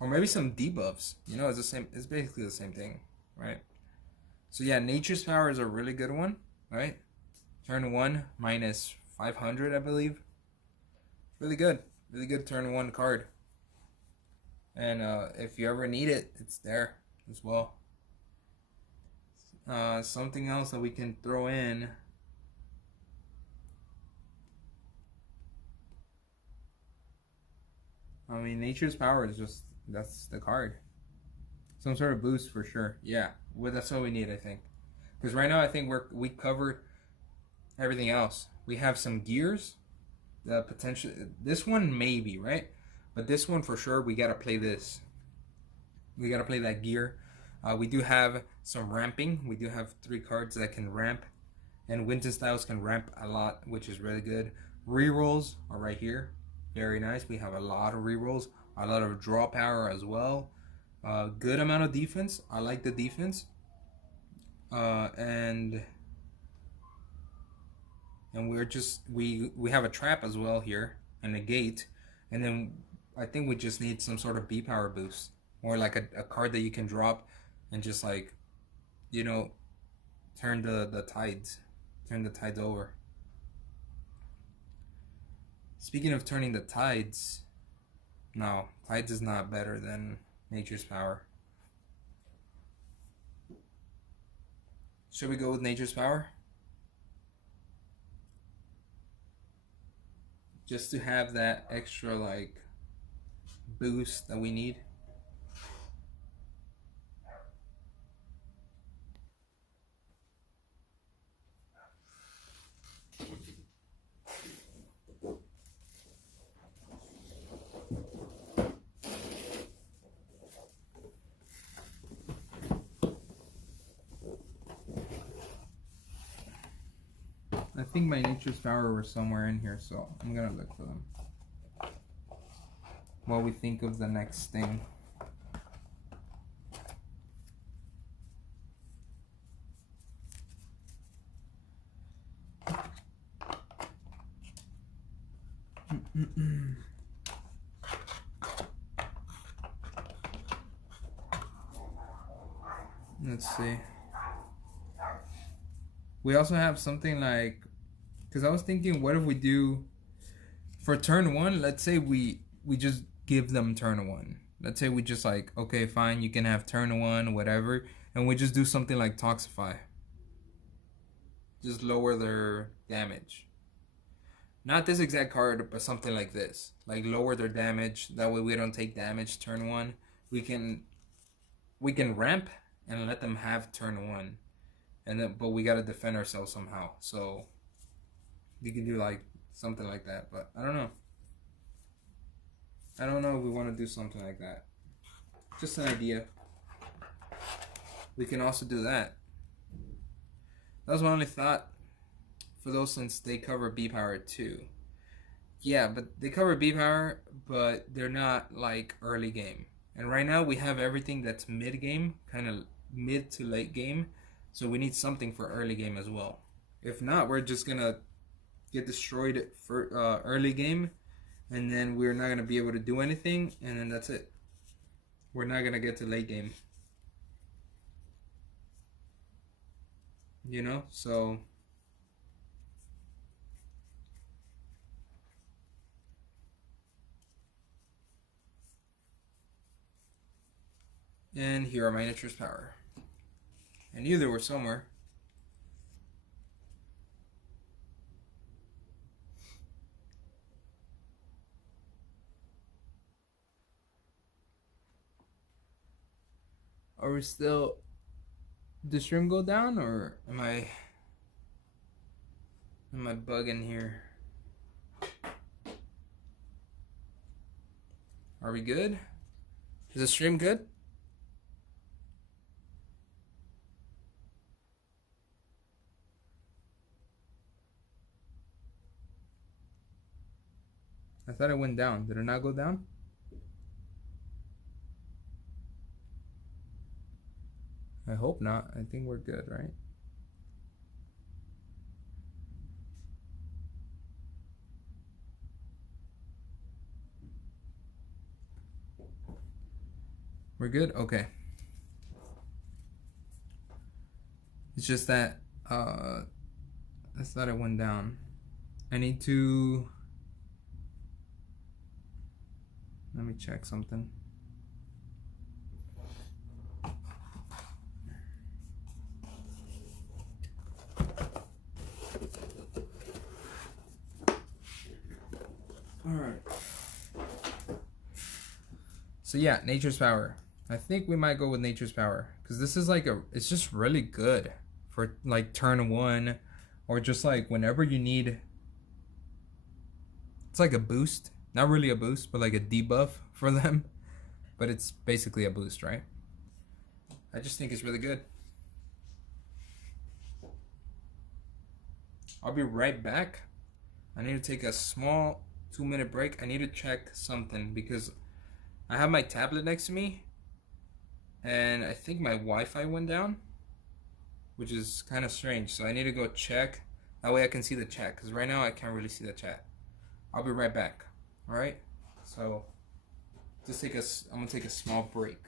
or maybe some debuffs. It's the same. It's basically the same thing, right? So yeah, Nature's Power is a really good one, right? Turn 1 minus 500, I believe. Really good turn 1 card. And if you ever need it, it's there as well. Something else that we can throw in. Nature's Power is that's the card. Some sort of boost for sure. Yeah, that's all we need, I think. Because right now I think we covered everything else. We have some gears. The potential. This one maybe, right? But this one for sure, we gotta play this. We gotta play that gear. We do have some ramping. We do have 3 cards that can ramp. And Winton styles can ramp a lot, which is really good. Rerolls are right here. Very nice. We have a lot of rerolls, a lot of draw power as well. Good amount of defense. I like the defense. And we're just we have a trap as well here and a gate, and then I think we just need some sort of B power boost, or like a card that you can drop and just like, you know, turn the tides over. Speaking of turning the tides, no, tides is not better than Nature's Power. Should we go with Nature's Power? Just to have that extra like boost that we need. I think my Nature's Power were somewhere in here, so I'm gonna look for them while we think of the next thing. Let's see. We also have something like, because I was thinking, what if we do for turn 1, let's say we just give them turn 1. Let's say we just like, okay, fine, you can have turn 1, whatever, and we just do something like Toxify. Just lower their damage. Not this exact card, but something like this. Like lower their damage, that way we don't take damage turn 1. We can ramp and let them have turn 1. And then, but we gotta defend ourselves somehow. So you can do like something like that, but I don't know. I don't know if we want to do something like that. Just an idea. We can also do that. That was my only thought for those, since they cover B power too. Yeah, but they cover B power, but they're not like early game. And right now we have everything that's mid game, kind of mid to late game. So we need something for early game as well. If not, we're just gonna get destroyed for early game, and then we're not gonna be able to do anything, and then that's it. We're not gonna get to late game. You know, so and here are my Nature's Power. I knew they were somewhere. Are we still... Did the stream go down, or am I bugging here? Are we good? Is the stream good? I thought it went down. Did it not go down? I hope not. I think we're good, right? We're good? Okay. It's just that I thought it went down. I need to... Let me check something. Alright. So yeah, Nature's Power. I think we might go with Nature's Power, because this is like it's just really good for like turn 1, or just like whenever you need. It's like a boost. Not really a boost, but like a debuff for them. But it's basically a boost, right? I just think it's really good. I'll be right back. I need to take a small 2-minute break. I need to check something because I have my tablet next to me and I think my Wi-Fi went down, which is kind of strange. So I need to go check. That way I can see the chat, because right now I can't really see the chat. I'll be right back. All right. So I'm gonna take a small break.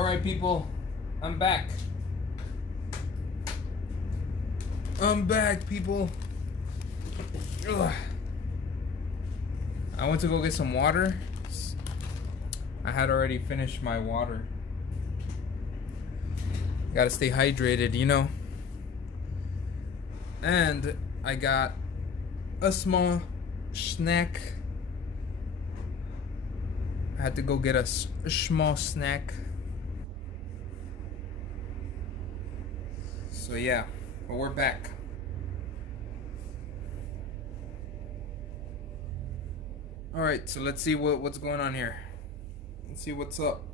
Alright, people. I'm back. I'm back, people. Ugh. I went to go get some water. I had already finished my water. Gotta stay hydrated, you know. And I got a small snack. I had to go get a small snack. So yeah, but we're back. Alright, so let's see what's going on here. Let's see what's up.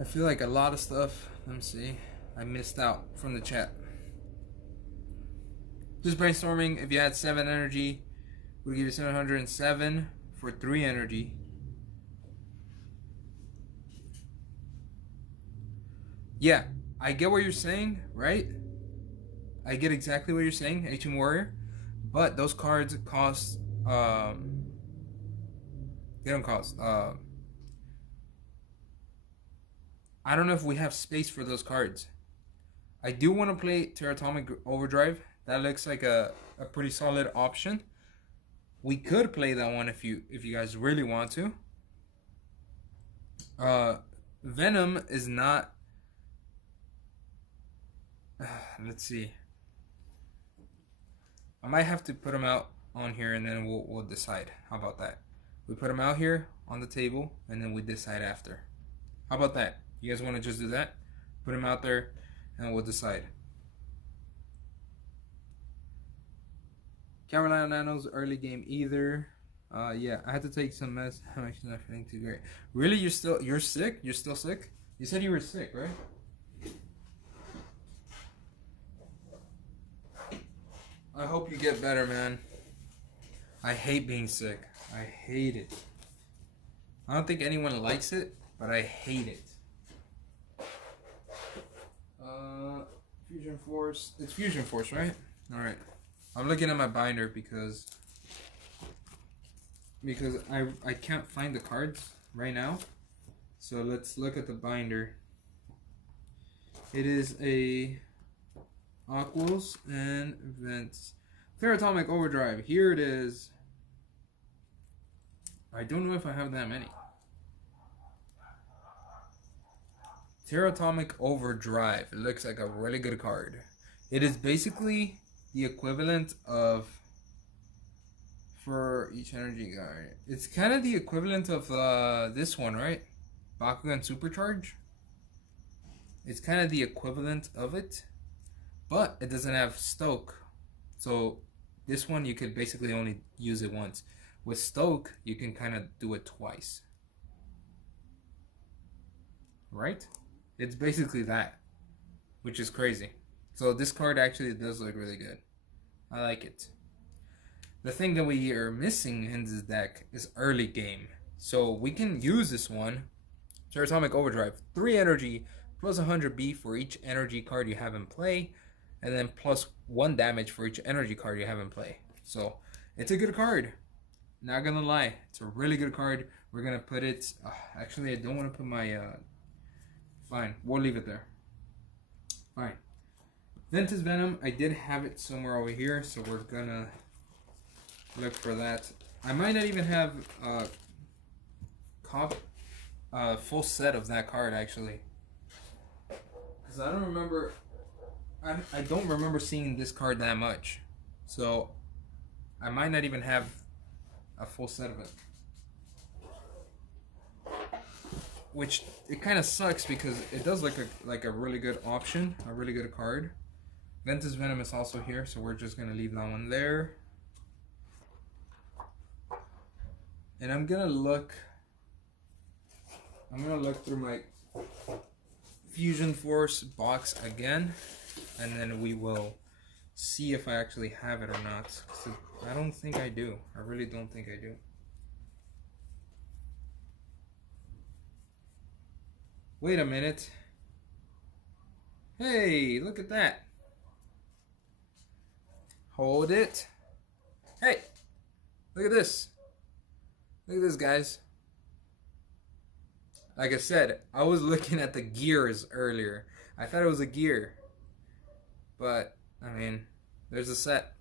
I feel like a lot of stuff, let me see, I missed out from the chat. Just brainstorming, if you had 7 energy, we'll give you 707 for 3 energy. Yeah, I get what you're saying, right? I get exactly what you're saying, Ancient Warrior. But those cards cost, they don't cost, I don't know if we have space for those cards. I do want to play Terran Overdrive. That looks like a pretty solid option. We could play that one if you guys really want to. Venom is not. Let's see. I might have to put him out on here and then we'll decide. How about that? We put him out here on the table and then we decide after. How about that? You guys want to just do that? Put him out there and we'll decide. Can't rely on nanos early game either. Yeah, I had to take some meds. I'm actually not feeling too great. Really? You're sick? You're still sick? You said you were sick, right? I hope you get better, man. I hate being sick. I hate it. I don't think anyone likes it, but I hate it. Fusion Force. It's Fusion Force, right? Alright. I'm looking at my binder because I can't find the cards right now. So let's look at the binder. It is a Aquos and Vents. Terran Overdrive. Here it is. I don't know if I have that many. Terran Overdrive. It looks like a really good card. It is basically the equivalent of, for each energy guard, it's kind of the equivalent of this one, right? Bakugan Supercharge. It's kind of the equivalent of it, but it doesn't have Stoke. So this one you could basically only use it once. With Stoke, you can kind of do it twice. Right? It's basically that, which is crazy. So this card actually does look really good. I like it. The thing that we are missing in this deck is early game. So we can use this one, Terran Overdrive, 3 energy plus 100 B for each energy card you have in play, and then plus 1 damage for each energy card you have in play. So it's a good card. Not gonna lie, it's a really good card. We're gonna put it. Actually, I don't want to put my. Fine, we'll leave it there. Fine. Ventus Venom, I did have it somewhere over here, so we're gonna look for that. I might not even have a full set of that card actually, because I don't remember. I don't remember seeing this card that much, so I might not even have a full set of it. Which it kind of sucks because it does look like a really good option, a really good card. Ventus Venom is also here, so we're just gonna leave that one there. And I'm gonna look through my Fusion Force box again, and then we will see if I actually have it or not. 'Cause I don't think I do. I really don't think I do. Wait a minute. Hey, look at that. Hold it. Hey, look at this. Look at this, guys. Like I said, I was looking at the gears earlier. I thought it was a gear. But, I mean, there's a set.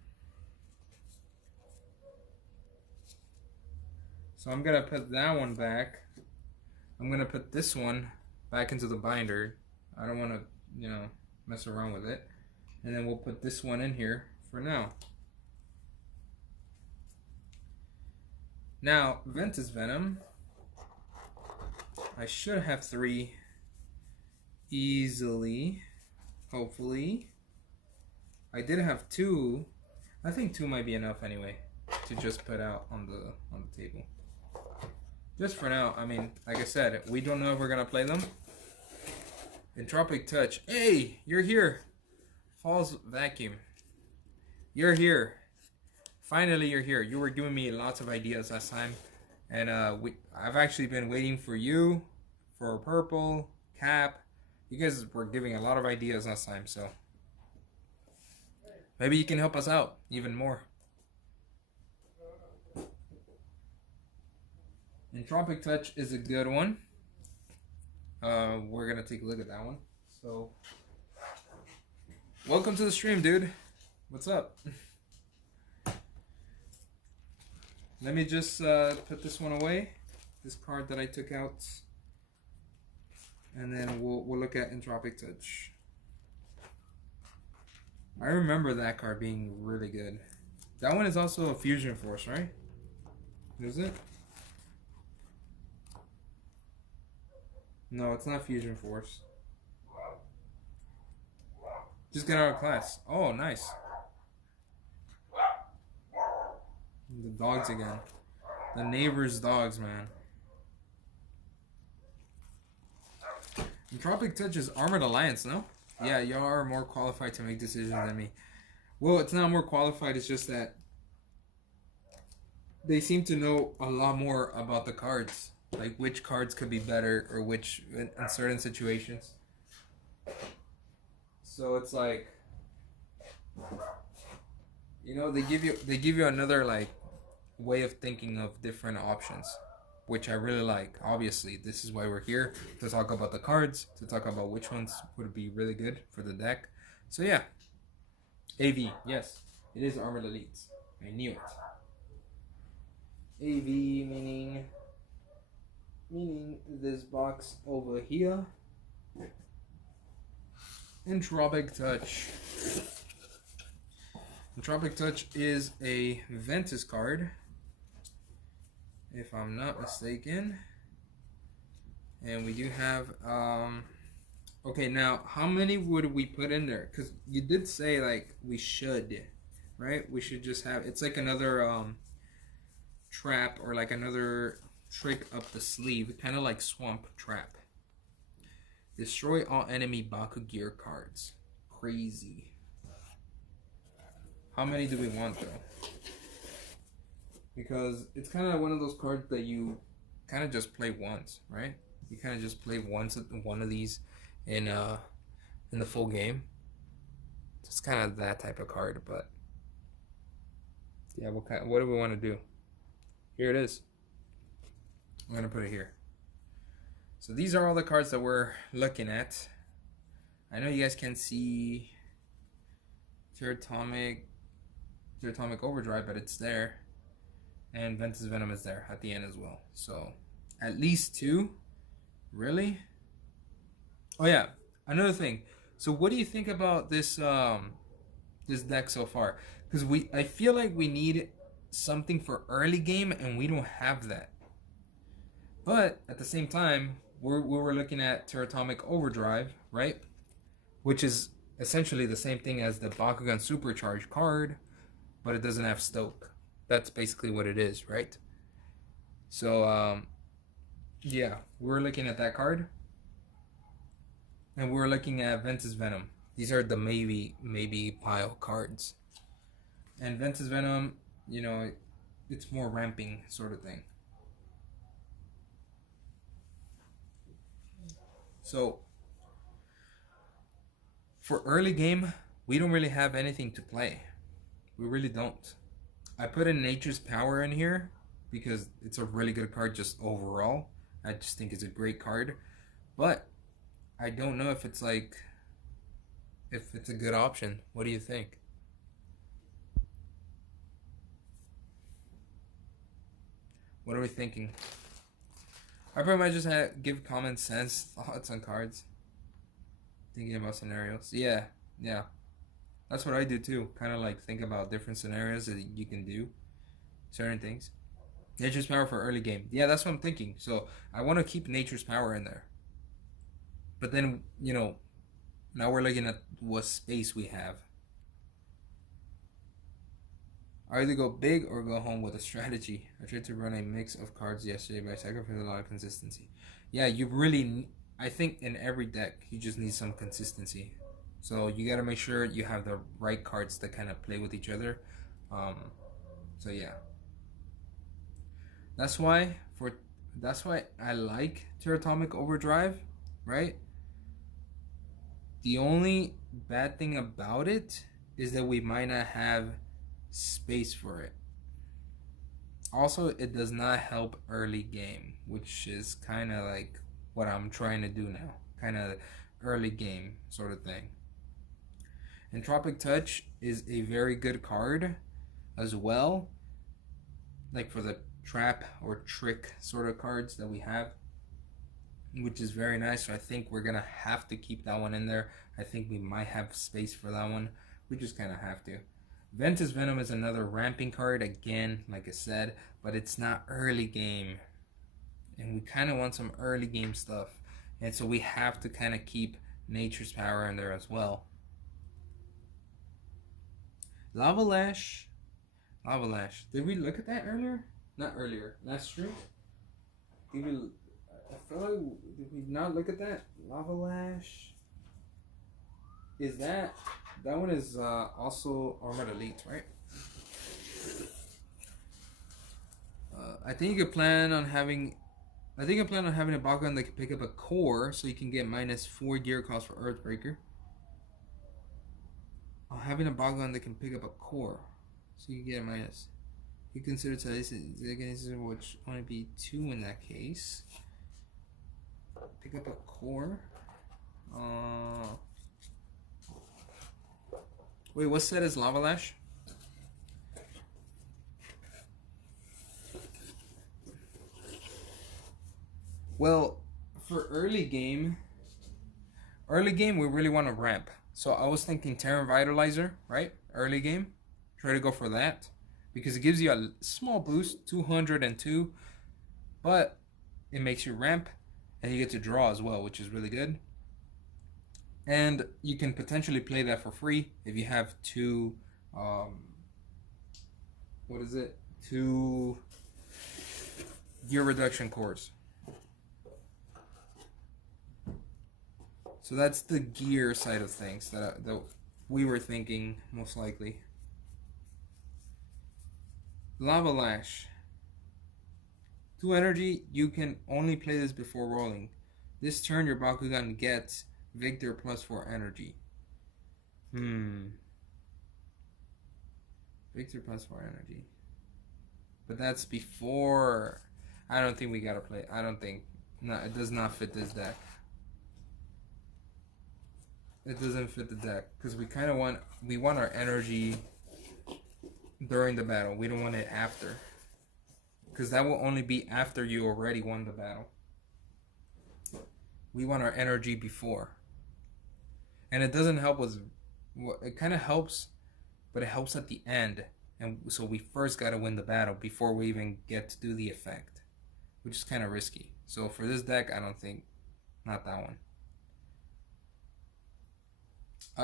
So I'm going to put that one back. I'm going to put this one back into the binder. I don't want to, you know, mess around with it. And then we'll put this one in here for now. Now, Ventus Venom. I should have 3 easily, hopefully. I did have 2. I think 2 might be enough anyway to just put out on the table. Just for now. I mean, like I said, we don't know if we're gonna play them. Entropic Touch. Hey, you're here. Falls Vacuum. You're here. Finally, you're here. You were giving me lots of ideas last time. And I've actually been waiting for you, for Purple, Cap. You guys were giving a lot of ideas last time, so maybe you can help us out even more. Entropic Touch is a good one. We're gonna take a look at that one. So, welcome to the stream, dude. What's up? Let me just put this one away, this card that I took out, and then we'll look at Entropic Touch. I remember that card being really good. That one is also a Fusion Force, right? Is it? No, it's not Fusion Force. Just get out of class. Oh, nice. The dogs again. The neighbor's dogs, man. Entropic Touch is Armored Alliance, no? Yeah, y'all are more qualified to make decisions than me. Well, it's not more qualified, it's just that they seem to know a lot more about the cards. Like which cards could be better or which in certain situations. So it's like, you know, they give you another like way of thinking of different options, which I really like. Obviously, this is why we're here, to talk about the cards, to talk about which ones would be really good for the deck. So yeah, AV, yes, it is Armored Elites. I knew it. AV meaning this box over here. Entropic Touch. Entropic Touch is a Ventus card, if I'm not mistaken. And we do have, okay, now how many would we put in there? Because you did say like we should, right? We should just have, it's like another trap or like another trick up the sleeve, kind of like Swamp Trap. Destroy all enemy Bakugan cards. Crazy. How many do we want though? Because it's kind of one of those cards that you kind of just play once, right? You kind of just play once one of these in the full game. It's kind of that type of card, but yeah, what do we want to do? Here it is. I'm gonna put it here. So these are all the cards that we're looking at. I know you guys can see Teratomic Overdrive, but it's there. And Ventus Venom is there at the end as well. So at least 2. Really? Oh yeah, another thing. So what do you think about this this deck so far? Because I feel like we need something for early game and we don't have that. But at the same time, we're looking at Teratomic Overdrive, right? Which is essentially the same thing as the Bakugan Supercharged card, but it doesn't have Stoke. That's basically what it is, right? So, yeah, we're looking at that card. And we're looking at Ventus Venom. These are the maybe pile cards. And Ventus Venom, you know, it's more ramping sort of thing. So, for early game, we don't really have anything to play. We really don't. I put in Nature's Power in here because it's a really good card just overall. I just think it's a great card, but I don't know if it's like if it's a good option. What do you think? What are we thinking? I pretty much just give common sense thoughts on cards. Thinking about scenarios. Yeah, yeah. That's what I do too. Kind of like think about different scenarios that you can do. Certain things. Nature's Power for early game. Yeah, that's what I'm thinking. So I want to keep Nature's Power in there. But then, you know, now we're looking at what space we have. I either go big or go home with a strategy. I tried to run a mix of cards yesterday, but I sacrificed a lot of consistency. Yeah, you really, I think in every deck, you just need some consistency. So you gotta make sure you have the right cards that kind of play with each other. So yeah. That's why I like Teratomic Overdrive, right? The only bad thing about it is that we might not have space for it. Also, it does not help early game, which is kind of like what I'm trying to do now. Kind of early game sort of thing. Entropic Touch is a very good card as well. Like for the trap or trick sort of cards that we have, which is very nice. So I think we're gonna have to keep that one in there. I think we might have space for that one. We just kind of have to. Ventus Venom is another ramping card, again, like I said, but it's not early game. And we kind of want some early game stuff. And so we have to kind of keep Nature's Power in there as well. Lava Lash. Did we look at that earlier? Not earlier. Last stream? I feel like, did we not look at that? Lava Lash. Is that one is also Armored Elite, right? I think you could plan on having a Bakugan that can pick up a core, so you can get -4 gear cost for Earthbreaker. Having a Bakugan that can pick up a core, so you get a minus. You consider today's which only be 2 in that case. Pick up a core. Wait, what set is Lava Lash? Well, for early game, we really want to ramp. So I was thinking Terran Vitalizer, right? Early game. Try to go for that. Because it gives you a small boost, 202. But it makes you ramp. And you get to draw as well, which is really good. And you can potentially play that for free if you have 2... what is it? 2 gear reduction cores. So that's the gear side of things that we were thinking most likely. Lava Lash. 2 energy, you can only play this before rolling. This turn your Bakugan gets Victor +4 energy. Victor +4 energy. But that's before. I don't think we gotta play. I don't think. No, it does not fit this deck. It doesn't fit the deck because we kind of want our energy during the battle. We don't want it after, because that will only be after you already won the battle. We want our energy before, and it doesn't help us. It kind of helps, but it helps at the end, and so we first got to win the battle before we even get to do the effect, which is kind of risky. So for this deck, I don't think, not that one.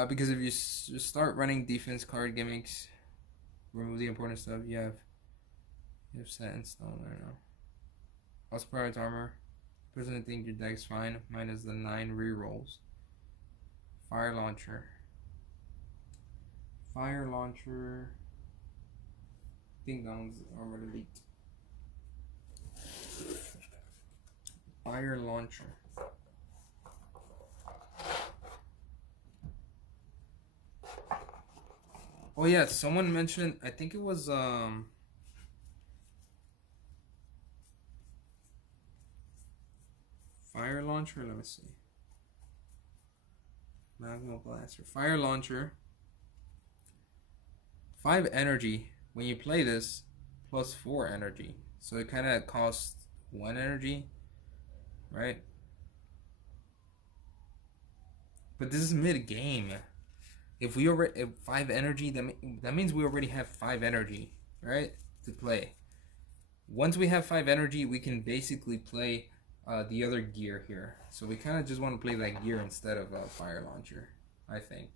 Because if you start running defense card gimmicks, remove the important stuff. You have set in stone right now. Also, private armor. Doesn't think your deck's fine. Minus the 9 rerolls. Fire launcher. Ding dongs armored elite. Fire launcher. Oh yeah, someone mentioned, I think it was fire launcher. Let me see. Magma blaster, fire launcher. 5 energy. When you play this, plus 4 energy. So it kind of costs 1 energy, right? But this is mid game. If we already have 5 energy, that means we already have 5 energy, right? To play. Once we have 5 energy, we can basically play the other gear here. So we kind of just want to play that gear instead of a fire launcher, I think.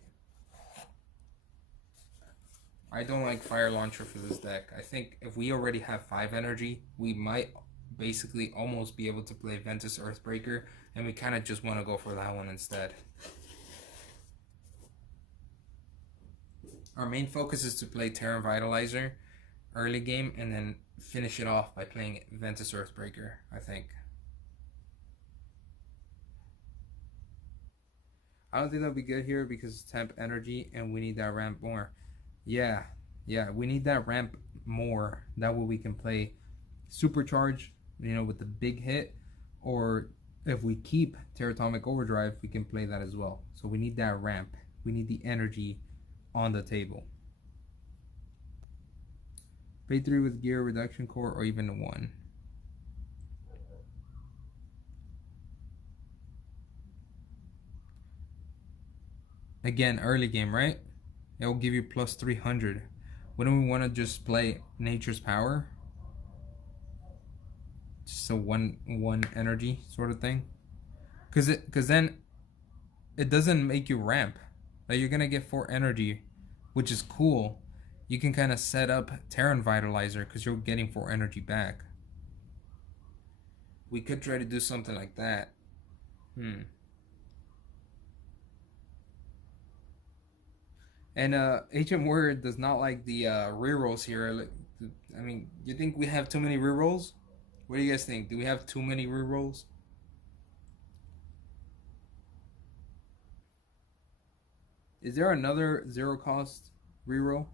I don't like fire launcher for this deck. I think if we already have 5 energy, we might basically almost be able to play Ventus Earthbreaker, and we kind of just want to go for that one instead. Our main focus is to play Terran Vitalizer early game and then finish it off by playing Ventus Earthbreaker, I think. I don't think that'll be good here because it's temp energy and we need that ramp more. Yeah, we need that ramp more. That way we can play Supercharge, you know, with the big hit, or if we keep Teratomic Overdrive, we can play that as well. So we need that ramp. We need the energy on the table. Pay 3 with gear, reduction core, or even 1. Again, early game, right? It will give you plus 300. Wouldn't we want to just play Nature's Power? Just a one energy sort of thing. Cause then it doesn't make you ramp. Like you're gonna get 4 energy, which is cool. You can kind of set up Terran Vitalizer because you're getting 4 energy back. We could try to do something like that. And HM Word does not like the rerolls here. I mean, you think we have too many rerolls? What do you guys think? Do we have too many rerolls? Is there another 0 cost reroll?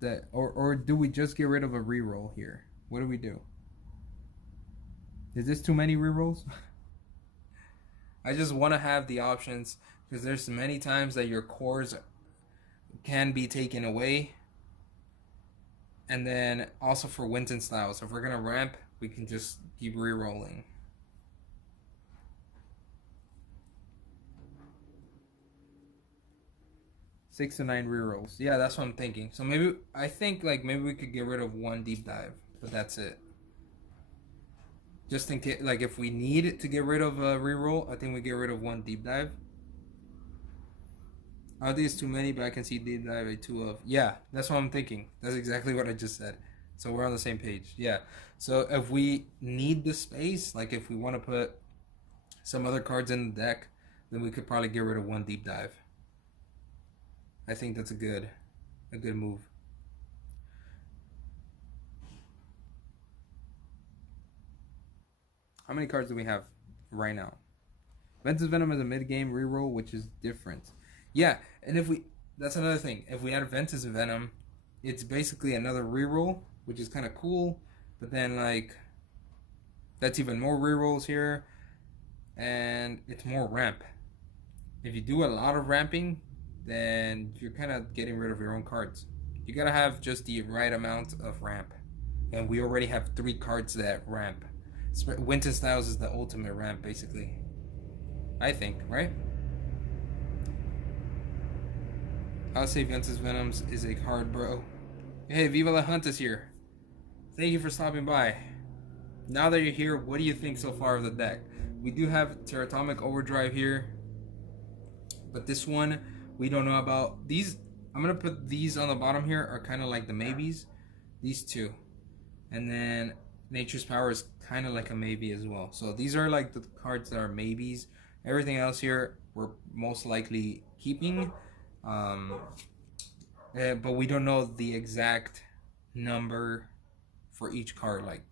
That or do we just get rid of a reroll here? What do we do? Is this too many rerolls? I just want to have the options because there's many times that your cores can be taken away. And then also for Winston style. So if we're going to ramp, we can just keep re-rolling. Six to 9 rerolls. Yeah, that's what I'm thinking. So maybe, I think like maybe we could get rid of 1 deep dive. But that's it. Just in case, like if we need to get rid of a reroll, I think we get rid of 1 deep dive. I don't think it's too many, but I can see deep dive a 2 of. Yeah, that's what I'm thinking. That's exactly what I just said. So we're on the same page. Yeah. So if we need the space, like if we want to put some other cards in the deck, then we could probably get rid of 1 deep dive. I think that's a good move. How many cards do we have right now? Ventus Venom is a mid-game reroll, which is different. Yeah, and if we... That's another thing. If we add Ventus Venom, it's basically another reroll, which is kind of cool. But then, like... That's even more rerolls here. And it's more ramp. If you do a lot of ramping, then you're kind of getting rid of your own cards. You gotta have just the right amount of ramp. And we already have 3 cards that ramp. Winter Styles is the ultimate ramp, basically. I think, right? I'll say Ventus Venoms is a card, bro. Hey, Viva La Hunt is here. Thank you for stopping by. Now that you're here, what do you think so far of the deck? We do have Teratomic Overdrive here. But this one, we don't know about. These, I'm going to put these on the bottom here, are kind of like the maybes. These 2. And then Nature's Power is kind of like a maybe as well. So these are like the cards that are maybes. Everything else here we're most likely keeping. But we don't know the exact number for each card, like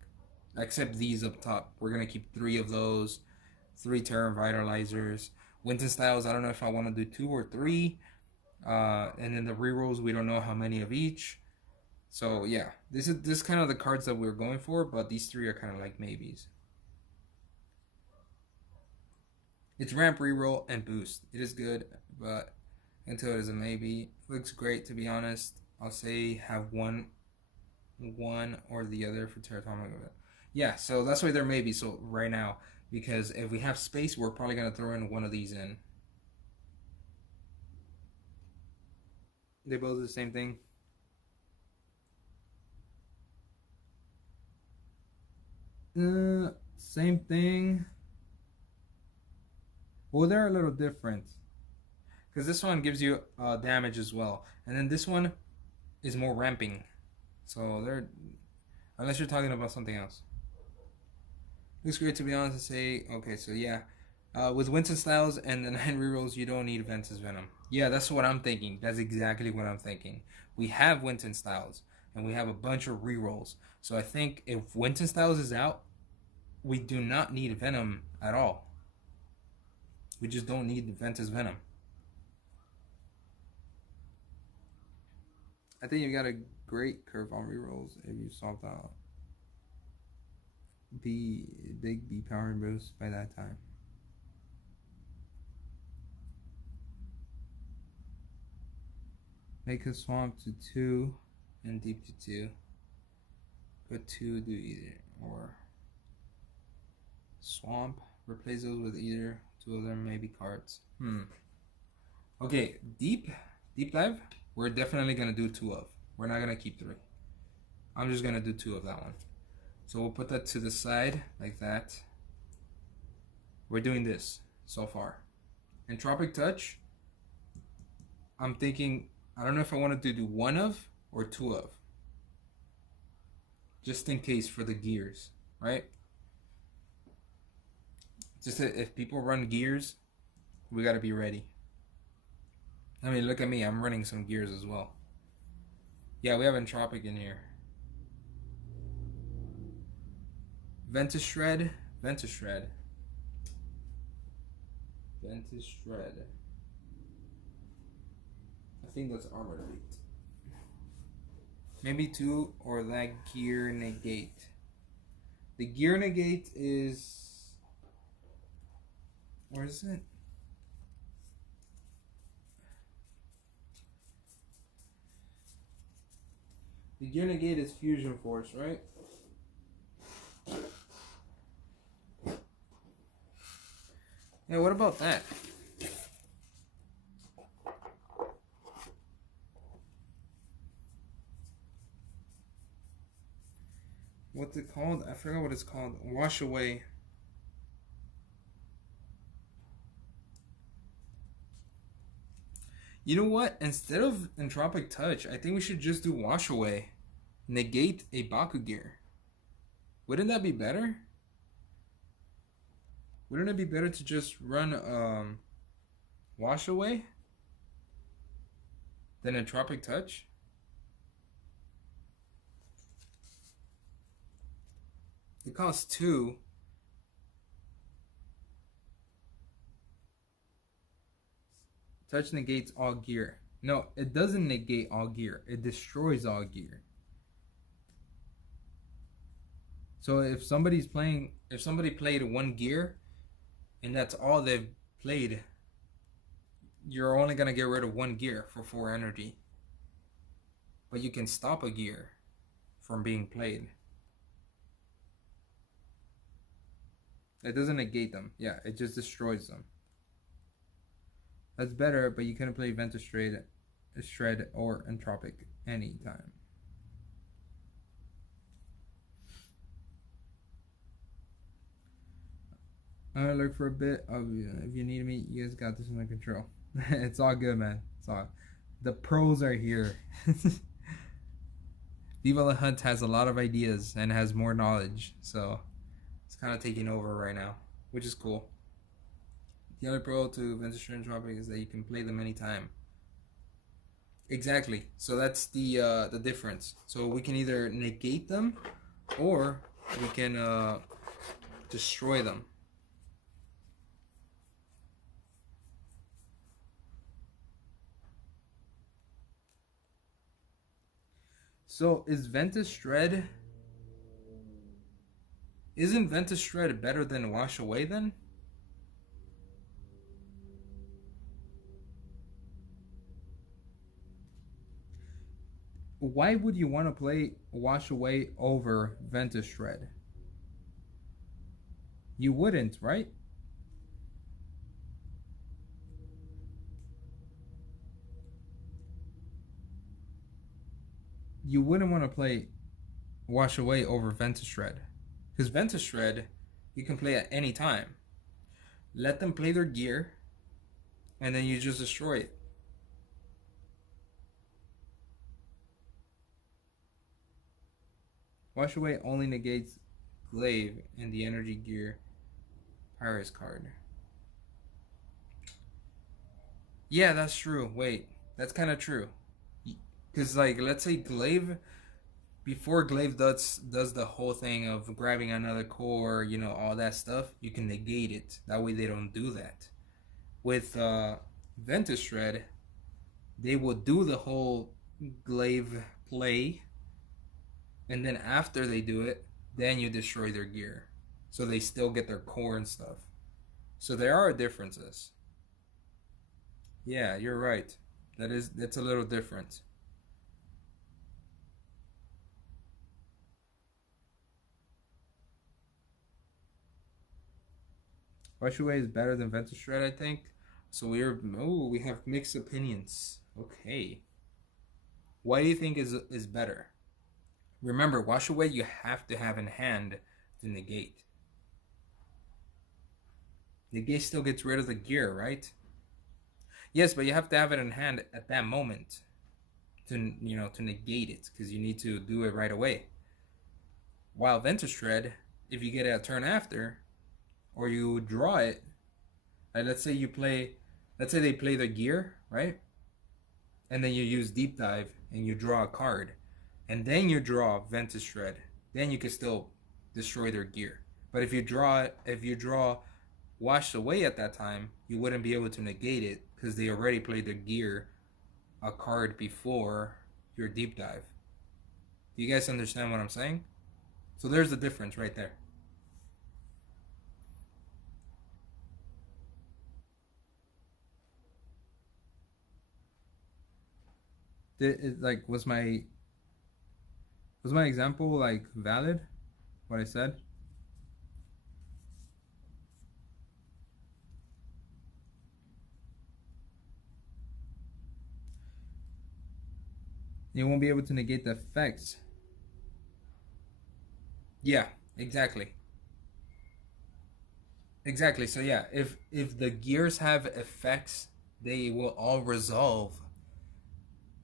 except these up top. We're going to keep 3 of those. 3 Terran Vitalizers. Winston Styles, I don't know if I want to do 2 or 3. And then the rerolls, we don't know how many of each. So yeah, this kind of the cards that we're going for, but these three are kind of like maybes. It's ramp, reroll, and boost. It is good, but until it is a maybe. Looks great, to be honest. I'll say have one or the other for Teratomic. Yeah, so that's why they're maybe. So right now, because if we have space, we're probably gonna throw in one of these in. They both do the same thing. Same thing. Well, they're a little different. Because this one gives you damage as well. And then this one is more ramping. So they're... Unless you're talking about something else. Looks great, to be honest, to say... Okay, so yeah. With Winston Styles and the 9 rerolls, you don't need Ventus Venom. Yeah, that's what I'm thinking. That's exactly what I'm thinking. We have Winston Styles. And we have a bunch of rerolls. So I think if Winston Styles is out, we do not need Venom at all. We just don't need the Ventus Venom. I think you got a great curve on rerolls if you solved out big B power boost by that time. Make a swamp to 2 and deep to 2. Put 2 to either or. Swamp. Replace those with either 2 of them, maybe cards. Okay, deep dive. We're definitely gonna do 2 of. We're not gonna keep 3. I'm just gonna do 2 of that one. So we'll put that to the side like that. We're doing this so far. Entropic Touch. I'm thinking, I don't know if I wanted to do 1 of or 2 of. Just in case for the gears, right? Just if people run gears, we gotta be ready. I mean, look at me. I'm running some gears as well. Yeah, we have Entropic in here. Ventus Shred. Ventus Shred. Ventus Shred. I think that's Armor Delete. Maybe 2 or that Gear Negate. The Gear Negate is... Where is it? The Gear Negate is Fusion Force, right? Yeah, what about that? What's it called? I forgot what it's called. Wash Away. You know what? Instead of Entropic Touch, I think we should just do Wash Away. Negate a Bakugan. Wouldn't that be better? Wouldn't it be better to just run Wash Away than Entropic Touch? It costs 2. Touch negates all gear. No, it doesn't negate all gear. It destroys all gear. So if somebody played 1 gear and that's all they've played, you're only gonna get rid of 1 gear for 4 energy. But you can stop a gear from being played. It doesn't negate them. Yeah, it just destroys them. That's better, but you couldn't play Ventus Shred or Entropic anytime. I'm gonna look for a bit of if you need me. You guys got this under control. It's all good, man. It's all. The pros are here. Viva La Hunt has a lot of ideas and has more knowledge, so it's kind of taking over right now, which is cool. The other pro to Ventus Shred and Entropic is that you can play them anytime. Exactly. So that's the difference. So we can either negate them, or we can destroy them. So is Ventus Shred? Isn't Ventus Shred better than Wash Away then? Why would you want to play Wash Away over Ventus Shred? You wouldn't, right? You wouldn't want to play Wash Away over Ventus Shred. Because Ventus Shred, you can play at any time. Let them play their gear, and then you just destroy it. Wash Away only negates Glaive and the Energy Gear Pyrus card. Yeah, that's true. Wait, that's kind of true. Because, like, let's say Glaive, before Glaive does the whole thing of grabbing another core, you know, all that stuff, you can negate it. That way they don't do that. With Ventus Shred, they will do the whole Glaive play, and then after they do it, then you destroy their gear. So they still get their core and stuff. So there are differences. Yeah, you're right. That's a little different. Wash Away is better than Ventus Shred, I think. So we have mixed opinions. Okay. What do you think is better? Remember, Wash Away you have to have in hand to negate. Negate still gets rid of the gear, right? Yes, but you have to have it in hand at that moment to negate it, because you need to do it right away. While Ventus Shred, if you get it a turn after, or you draw it, like let's say they play the gear, right? And then you use Deep Dive and you draw a card, and then you draw Ventus Shred, then you can still destroy their gear. But if you draw Washed Away at that time, you wouldn't be able to negate it because they already played the gear a card before your Deep Dive. Do you guys understand what I'm saying? So there's the difference right there. Like was my example like valid? What I said? You won't be able to negate the effects. Yeah, exactly. Exactly. So yeah, if the gears have effects, they will all resolve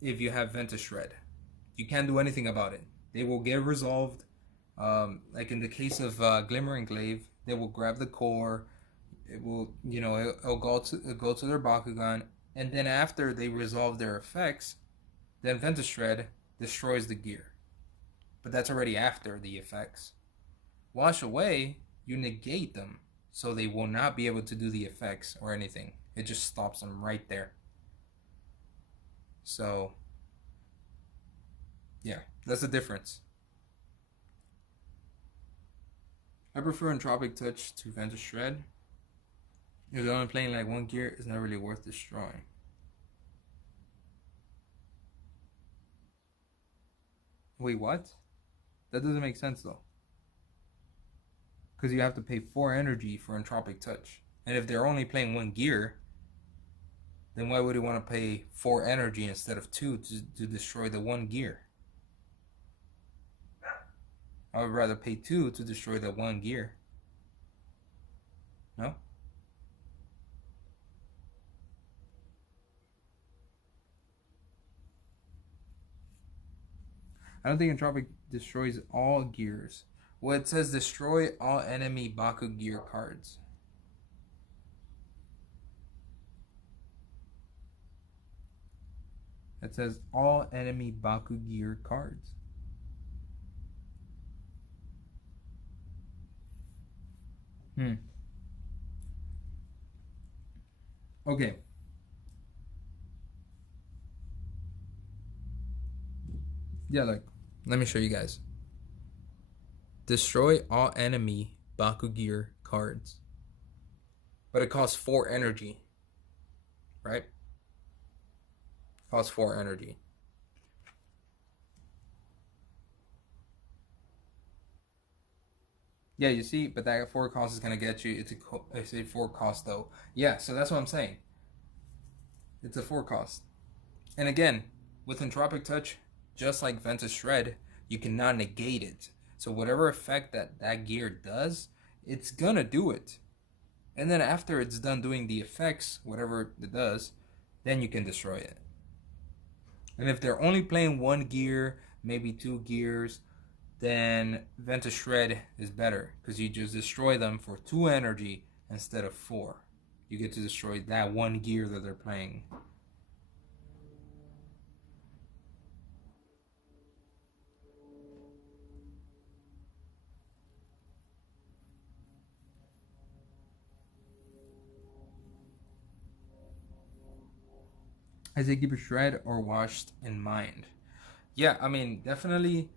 if you have Ventus Shred. You can't do anything about it. They will get resolved. Like in the case of Glimmering Glaive, they will grab the core. It will, it'll go to their Bakugan, and then after they resolve their effects, then Ventus Shred destroys the gear. But that's already after the effects. Wash Away, you negate them, so they will not be able to do the effects or anything. It just stops them right there. So, yeah, that's the difference. I prefer Entropic Touch to Ventus Shred. If they're only playing like one gear, it's not really worth destroying. Wait, what? That doesn't make sense though. Because you have to pay 4 energy for Entropic Touch. And if they're only playing one gear, then why would you want to pay 4 energy instead of 2 to destroy the one gear? I would rather pay 2 to destroy the one gear. No? I don't think Entropic destroys all gears. Well, it says destroy all enemy Baku gear cards. It says all enemy Baku gear cards. Okay. Yeah, like Let me show you guys. Destroy all enemy Bakugan cards. But it costs 4 energy. Right? Costs 4 energy. Yeah, you see, but that 4 cost is going to get you, it's a 4 cost though. Yeah, so that's what I'm saying. It's a 4 cost. And again, with Entropic Touch, just like Ventus Shred, you cannot negate it. So whatever effect that gear does, it's going to do it. And then after it's done doing the effects, whatever it does, then you can destroy it. And if they're only playing 1 gear, maybe 2 gears, then Ventus Shred is better because you just destroy them for 2 energy instead of 4. You get to destroy that 1 gear that they're playing. As they keep a shred or washed in mind. Yeah, I mean, definitely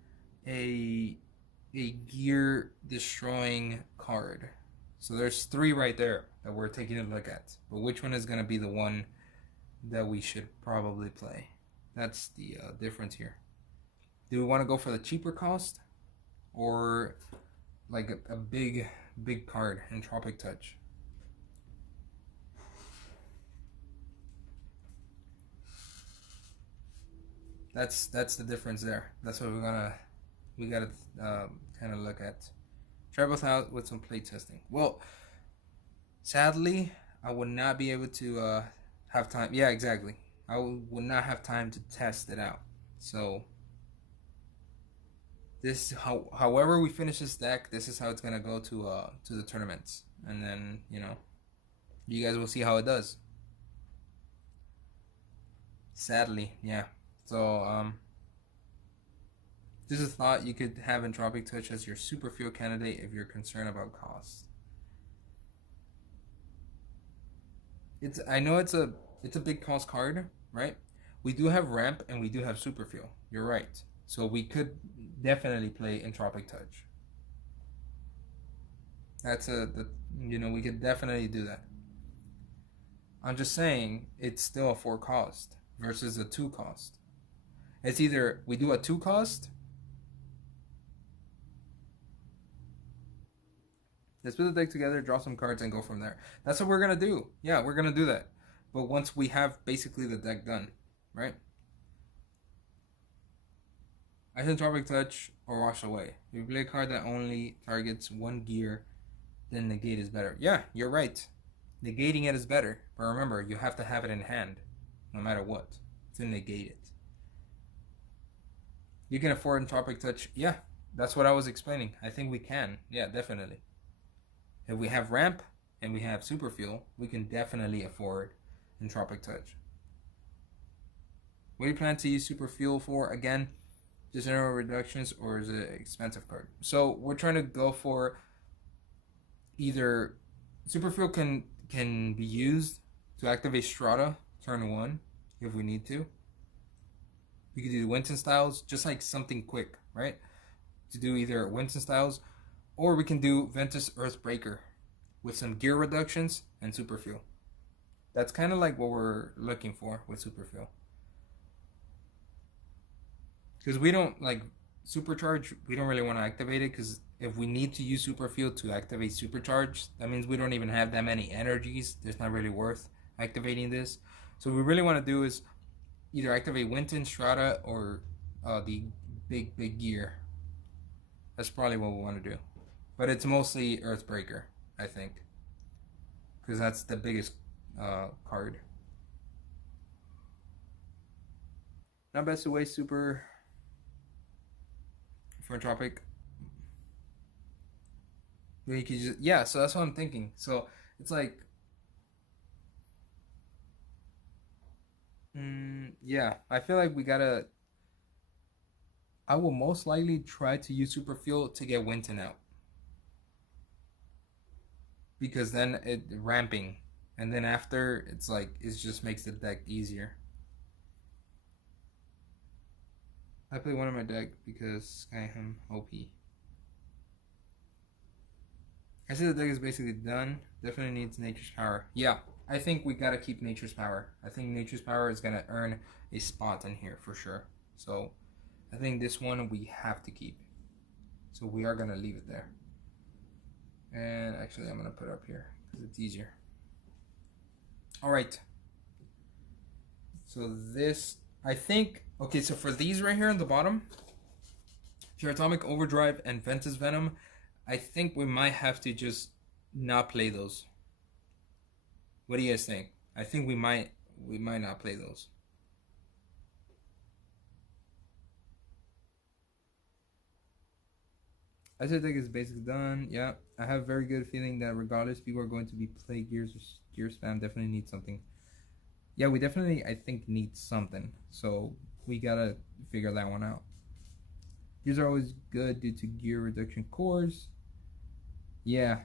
a gear destroying card. So there's 3 right there that we're taking a look at. But which one is going to be the one that we should probably play? That's the difference here. Do we want to go for the cheaper cost or like a big card, Entropic Touch? That's the difference there. That's what we gotta kind of look at. Try both out with some play testing. Well, sadly, I would not be able to have time. Yeah, exactly. I would not have time to test it out. So this, however we finish this deck, this is how it's gonna go to the tournaments, and then you guys will see how it does. Sadly, yeah. So, this is a thought. You could have Entropic Touch as your super fuel candidate if you're concerned about cost. I know it's a big cost card, right? We do have ramp and we do have super fuel. You're right. So we could definitely play Entropic Touch. That's we could definitely do that. I'm just saying it's still a 4 cost versus a 2 cost. It's either we do a 2 cost. Let's put the deck together, draw some cards, and go from there. That's what we're going to do. Yeah, we're going to do that. But once we have basically the deck done, right? Isotropic Touch or Wash Away. If you play a card that only targets 1 gear, then negate is better. Yeah, you're right. Negating it is better. But remember, you have to have it in hand, no matter what, to negate it. You can afford Entropic Touch. Yeah, that's what I was explaining. I think we can. Yeah, definitely. If we have ramp and we have super fuel, we can definitely afford Entropic Touch. What do you plan to use super fuel for? Again, just general reductions, or is it an expensive card? So we're trying to go for either super fuel can be used to activate Strata turn 1 if we need to. We could do Winston Styles, just like something quick, right? To do either Winston Styles, or we can do Ventus Earthbreaker with some gear reductions and super fuel. That's kind of like what we're looking for with super fuel. Because we don't like supercharge, we don't really want to activate it, because if we need to use super fuel to activate supercharge, that means we don't even have that many energies. It's not really worth activating this. So what we really want to do is either activate Winton, Strata, or the big gear. That's probably what we want to do. But it's mostly Earthbreaker, I think. Because that's the biggest card. Not best to waste super for Entropic. You could just, yeah, so that's what I'm thinking. So it's like, yeah, I feel like we gotta. I will most likely try to use super fuel to get Winton out, because then it ramping, and then after it's like it just makes the deck easier. I play one in my deck because I am OP. I see the deck is basically done. Definitely needs Nature's Power. Yeah, I think we gotta keep Nature's Power. I think Nature's Power is gonna earn a spot in here for sure. So I think this one we have to keep. So we are gonna leave it there. And actually I'm gonna put it up here because it's easier. Alright. So this, I think, okay, so for these right here on the bottom, Terran Overdrive and Ventus Venom, I think we might have to just not play those. What do you guys think? I think we might not play those. I think it's basically done. Yeah, I have a very good feeling that regardless, people are going to be play gears or gear spam. Definitely need something. Yeah, we definitely, I think, need something. So we gotta figure that one out. Gears are always good due to gear reduction cores. Yeah.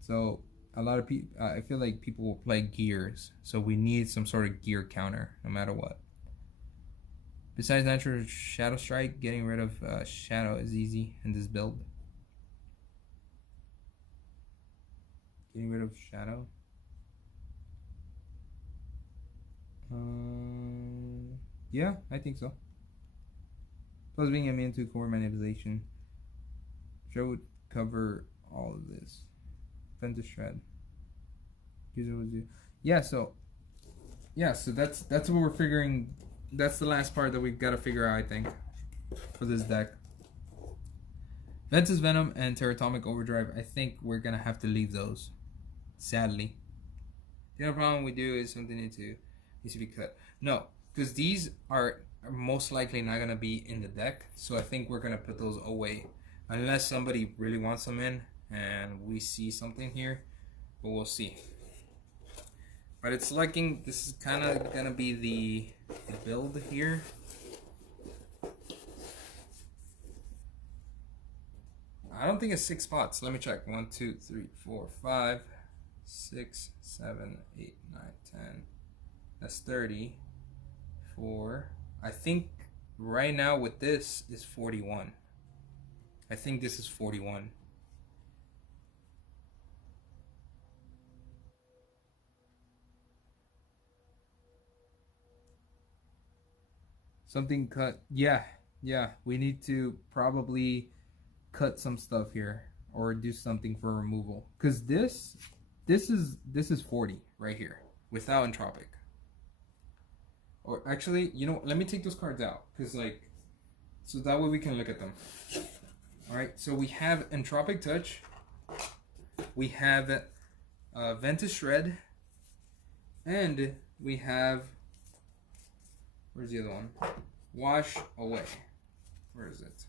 So a lot of people, I feel like people will play gears. So we need some sort of gear counter, no matter what. Besides natural Shadow Strike, getting rid of Shadow is easy in this build. Getting rid of Shadow. Yeah, I think so. Plus being immune to core manipulation. Show would cover all of this. Ventus Shred. Yeah, so that's what we're figuring. That's the last part that we gotta figure out, I think, for this deck. Ventus Venom and Terran Overdrive, I think we're gonna have to leave those. Sadly. The other problem we do is something needs to be cut. No, because these are most likely not gonna be in the deck, so I think we're gonna put those away. Unless somebody really wants them in and we see something here, but we'll see. But it's looking, this is kind of gonna be the build here. I don't think it's 6 spots. Let me check. 1, 2, 3, 4, 5, 6, 7, 8, 9, 10. That's 30. 4. I think right now with this is 41. I think this is 41. Something cut. Yeah. We need to probably cut some stuff here or do something for removal. Cause this is 40 right here without Entropic. Or actually, you know, let me take those cards out, cause like, so that way we can look at them. All right. So we have Entropic Touch. We have Ventus Shred, and we have. Where's the other one? Wash Away. Where is it?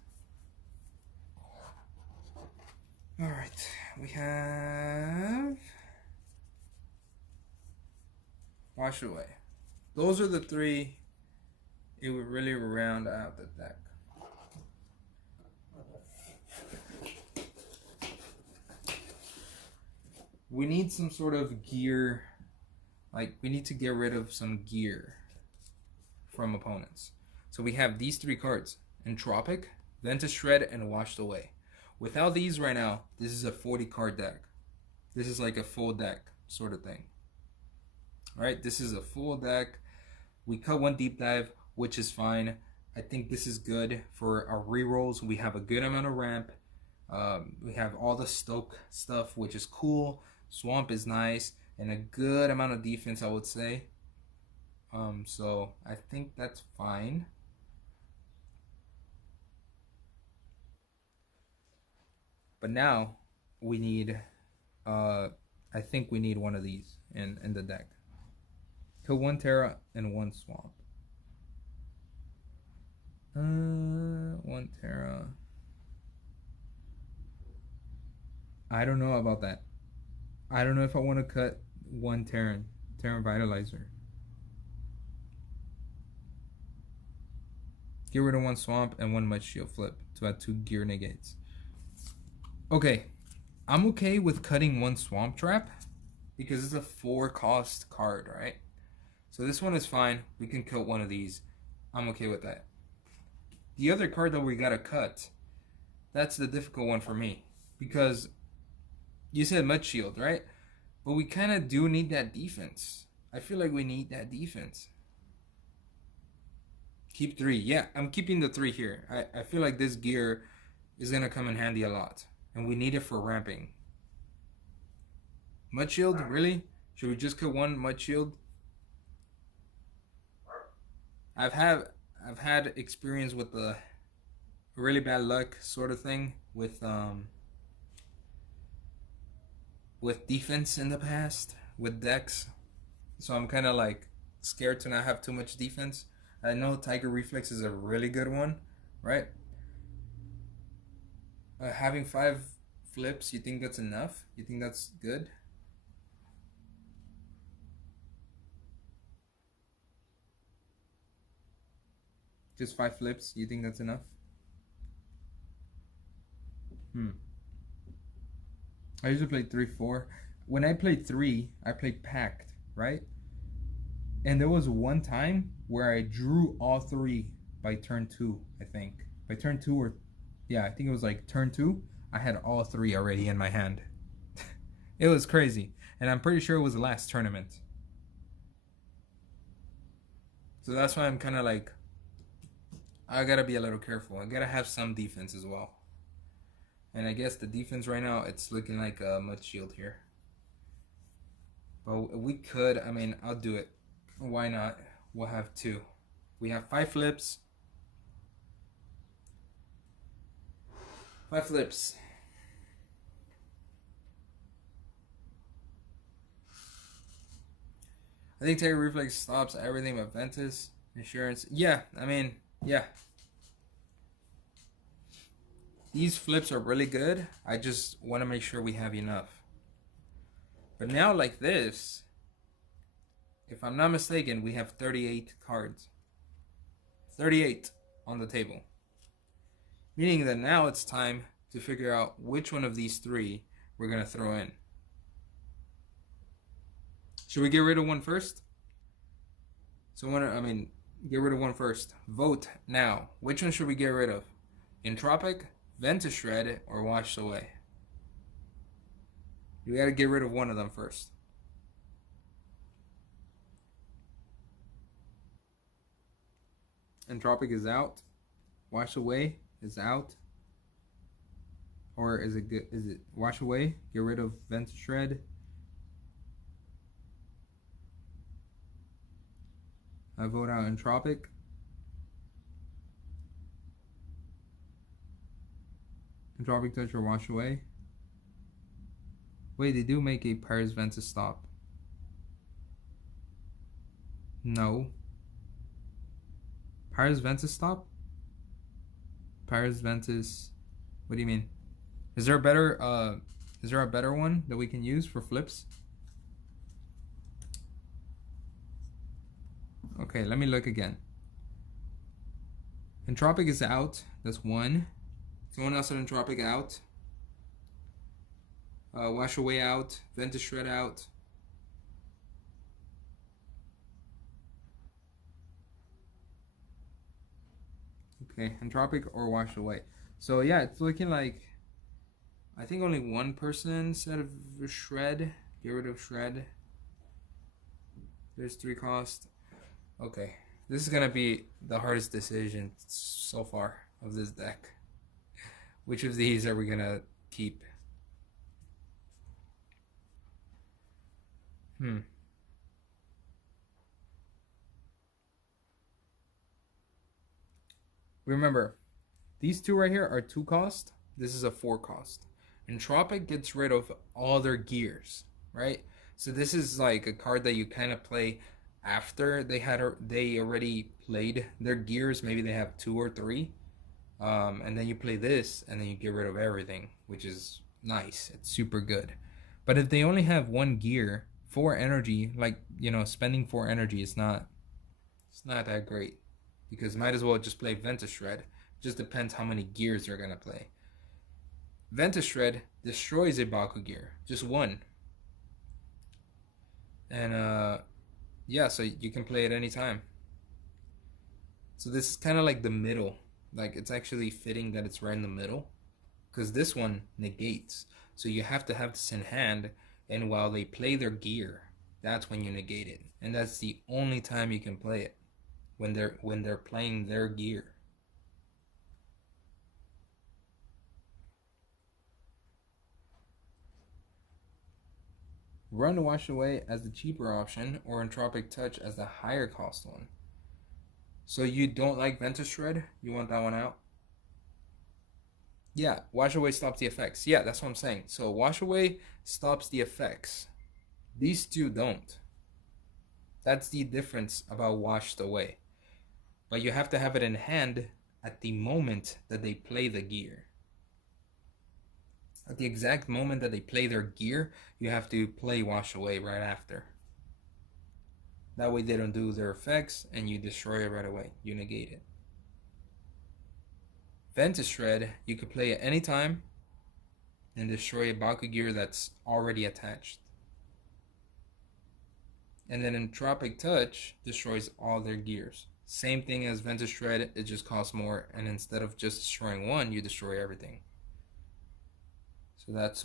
Alright, we have Wash Away. Those are the 3. It would really round out the deck. We need some sort of gear. Like, we need to get rid of some gear from opponents. So we have these 3 cards: Entropic, Ventus Shred, and Washed Away. Without these right now, this is a 40 card deck. This is like a full deck sort of thing. Alright, this is a full deck. We cut 1 deep dive, which is fine. I think this is good for our rerolls. We have a good amount of ramp. We have all the Stoke stuff, which is cool. Swamp is nice, and a good amount of defense, I would say. So I think that's fine. But now we need, I think we need one of these in the deck. Kill 1 Terra and 1 Swamp. 1 Terra. I don't know about that. I don't know if I want to cut 1 Terran Vitalizer. Get rid of 1 Swamp and 1 Mud Shield flip to add 2 gear negates. Okay, I'm okay with cutting 1 Swamp Trap because it's a 4 cost card, right? So this one is fine. We can kill one of these. I'm okay with that. The other card that we gotta cut, that's the difficult one for me. Because you said Mud Shield, right? But we kind of do need that defense. I feel like we need that defense. Keep 3. Yeah, I'm keeping the 3 here. I feel like this gear is going to come in handy a lot. And we need it for ramping. Mud Shield? Really? Should we just cut 1 Mud Shield? I've had experience with the really bad luck sort of thing with defense in the past with decks, so I'm kind of like scared to not have too much defense. I know Tiger Reflex is a really good one, right? Having 5 flips, you think that's enough? You think that's good? Just 5 flips, you think that's enough? I usually play 3-4. When I played 3, I played Pact, right? And there was one time where I drew all 3 by turn 2, I think. By turn 2 or... yeah, I think it was like turn 2. I had all 3 already in my hand. It was crazy. And I'm pretty sure it was the last tournament. So that's why I'm kind of like... I gotta be a little careful. I gotta have some defense as well. And I guess the defense right now, it's looking like a Mud Shield here. But we could, I mean, I'll do it. Why not? We'll have 2. We have 5 flips. 5 flips. I think Tiger Reflex stops everything but Ventus. Insurance. Yeah, I mean, yeah. These flips are really good. I just want to make sure we have enough. But now like this, if I'm not mistaken, we have 38 cards. 38 on the table. Meaning that now it's time to figure out which one of these 3 we're going to throw in. Should we get rid of one first? So get rid of one first. Vote now. Which one should we get rid of? Entropic, Ventus Shred, or Wash Away? You gotta get rid of one of them first. Entropic is out. Wash Away is out. Or is it good? Is it Wash Away? Get rid of Ventus Shred. I vote out Entropic. Entropic Touch or Wash Away. Wait, they do make a Pyrus Ventus stop. No. Pyrus Ventus stop? Pyrus Ventus. What do you mean? Is there a better one that we can use for flips? Okay, let me look again. Entropic is out. That's 1. Someone else said Entropic out. Wash Away out. Ventus Shred out. Okay, Entropic or Wash Away. So yeah, it's looking like I think only one person said Shred. Get rid of Shred. There's 3 cost. Okay, this is gonna be the hardest decision so far of this deck. Which of these are we gonna keep? Remember, these 2 right here are 2 cost. This is a 4 cost. Entropic gets rid of all their gears, right? So this is like a card that you kind of play after they already played their gears. Maybe they have 2 or 3, and then you play this, and then you get rid of everything, which is nice. It's super good. But if they only have 1 gear, 4 energy, like spending 4 energy, it's not that great, because might as well just play Ventus Shred. Just depends how many gears they're gonna play. Ventus Shred destroys a Baku gear, just 1, and yeah, so you can play it anytime. So this is kind of like the middle Like, it's actually fitting that it's right in the middle, because this one negates. So you have to have this in hand, and while they play their gear, that's when you negate it. And that's the only time you can play it, when they're playing their gear. Run Wash Away as the cheaper option, or Entropic Touch as the higher cost one. So you don't like Ventus Shred? You want that one out? Yeah, Wash Away stops the effects. Yeah, that's what I'm saying. So Wash Away stops the effects. These two don't. That's the difference about Washed Away. But you have to have it in hand at the moment that they play the gear. At the exact moment that they play their gear, you have to play Wash Away right after. That way they don't do their effects and you destroy it right away. You negate it. Ventus Shred, you could play at any time and destroy a Baku gear that's already attached. And then Entropic Touch destroys all their gears. Same thing as Ventus Shred, it just costs more, and instead of just destroying one, you destroy everything. So that's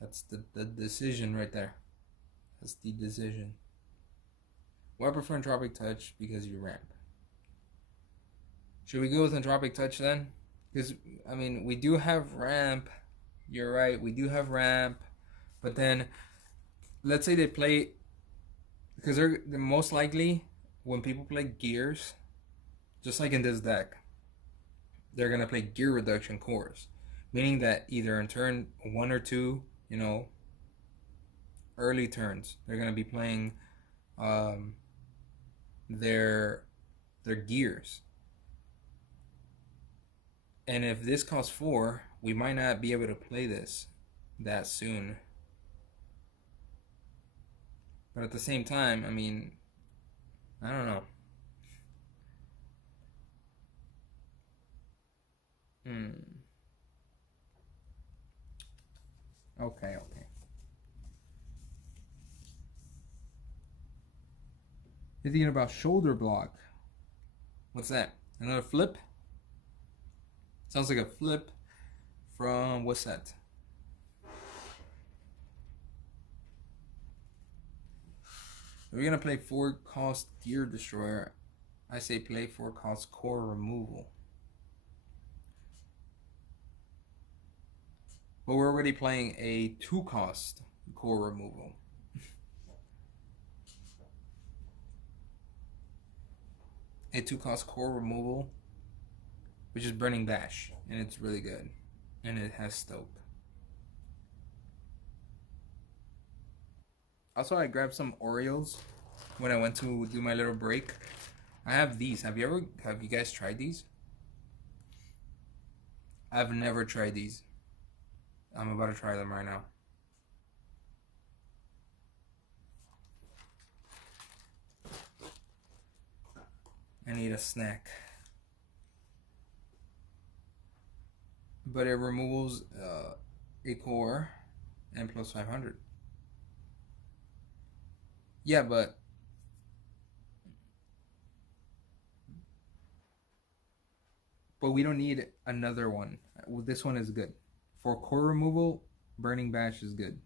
that's the decision right there. That's the decision. Well, I prefer Entropic Touch because you ramp. Should we go with Entropic Touch then? Because, I mean, we do have ramp. You're right, we do have ramp. But then, let's say they play... Because they're most likely, when people play gears, just like in this deck, they're going to play gear reduction cores. Meaning that either in turn 1 or 2, you know, early turns, they're going to be playing their gears. And if this costs 4, we might not be able to play this that soon. But at the same time, I mean, I don't know. Okay. You're thinking about shoulder block. What's that? Another flip? Sounds like a flip from, what's that? If you're gonna play 4 cost Gear Destroyer, I say play 4 cost Core Removal. But we're already playing a 2 cost Core Removal. A 2 cost Core Removal, which is Burning Bash, and it's really good, and it has Stoke. Also, I grabbed some Oreos when I went to do my little break. I have these. Have you guys tried these? I've never tried these. I'm about to try them right now. I need a snack. But it removes a core and plus 500. Yeah, but we don't need another one. This one is good. For core removal, Burning Bash is good.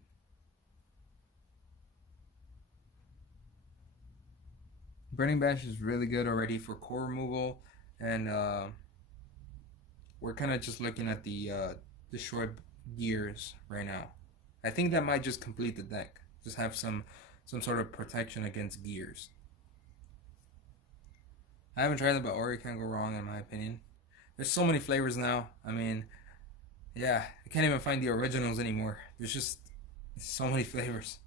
Burning Bash is really good already for core removal, and we're kind of just looking at the short gears right now. I think that might just complete the deck. Just have some sort of protection against gears. I haven't tried them, but Oreo can't go wrong in my opinion. There's so many flavors now. I mean, yeah, I can't even find the originals anymore. There's just so many flavors.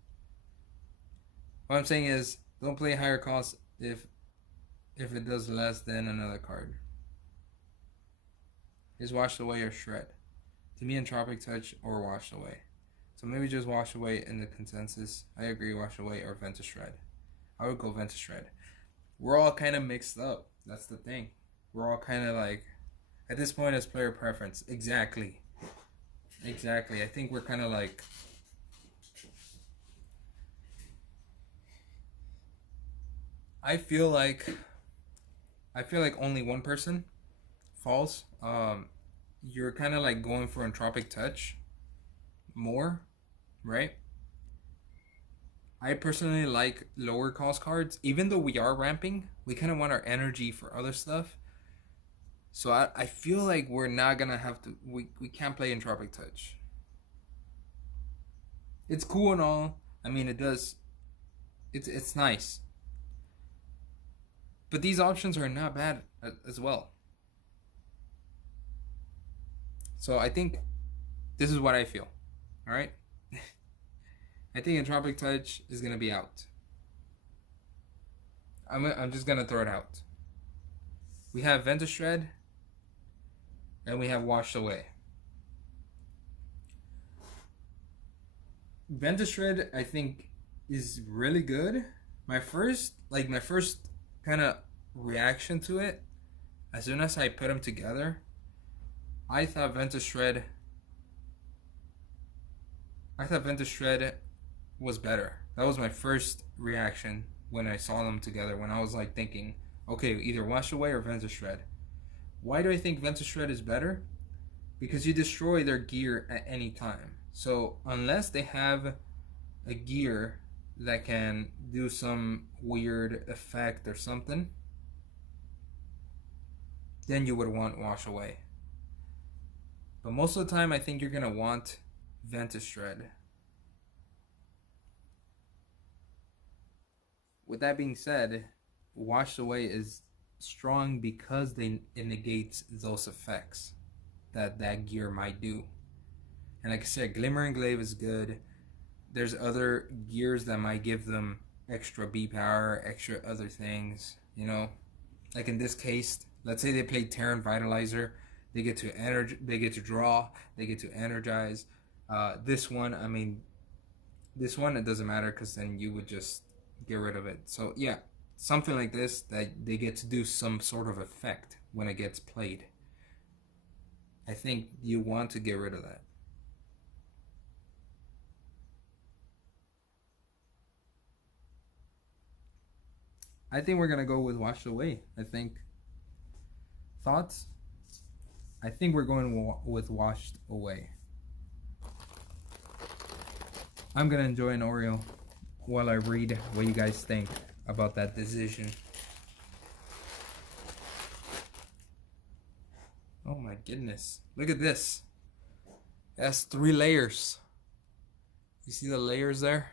What I'm saying is, don't play higher cost if it does less than another card. Is Washed Away or Shred? To me, Entropic Touch or Washed Away. So maybe just Wash Away in the consensus. I agree, Wash Away or Ventus Shred. I would go Ventus Shred. We're all kind of mixed up. That's the thing. We're all kind of like, at this point, it's player preference. Exactly. I think we're kind of like, I feel like only one person falls, you're kind of like going for Entropic Touch more, right? I personally like lower cost cards. Even though we are ramping, we kind of want our energy for other stuff. So I feel like we're not gonna have to, we can't play Entropic Touch. It's cool and all. I mean, it does, it's nice. But these options are not bad as well. So I think this is what I feel. All right. I think Entropic Touch is gonna be out. I'm just gonna throw it out. We have Ventus Shred, and we have Washed Away. Ventus Shred, I think, is really good. My first kind of reaction to it, as soon as I put them together, I thought Ventus Shred was better. That was my first reaction when I saw them together, when I was like thinking, okay, either Wash Away or Ventus Shred. Why do I think Ventus Shred is better? Because you destroy their gear at any time. So unless they have a gear that can do some weird effect or something, then you would want Wash Away. But most of the time, I think you're going to want Ventus Shred. With that being said, Wash Away is strong because it negates those effects that gear might do. And like I said, Glimmer and Glaive is good. There's other gears that might give them extra B power, extra other things, you know. Like in this case, let's say they play Terran Vitalizer, they get to draw, they get to energize. This one, it doesn't matter because then you would just get rid of it. So yeah, something like this that they get to do some sort of effect when it gets played. I think you want to get rid of that. I think we're gonna go with Washed Away. I think. Thoughts? I think we're going with Washed Away. I'm gonna enjoy an Oreo while I read what you guys think about that decision. Oh my goodness. Look at this. That's 3 layers. You see the layers there?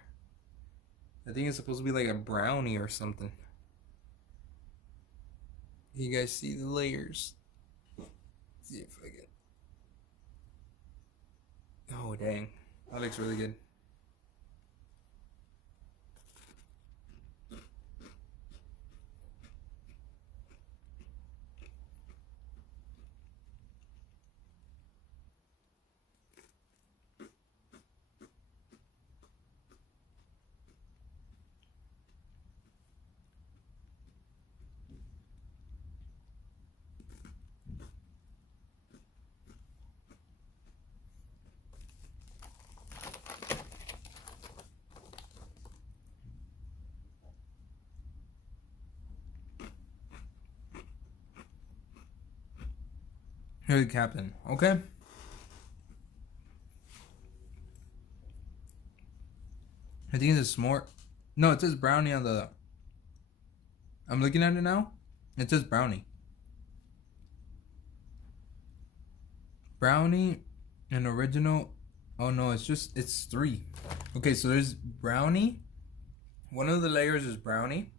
I think it's supposed to be like a brownie or something. You guys see the layers? Let's see if I get. Oh dang. That looks really good. Here's the captain, okay? I think it's a s'more. No, it says brownie on the. I'm looking at it now. It says brownie. Brownie and original. Oh no, it's 3. Okay, so there's brownie. One of the layers is brownie.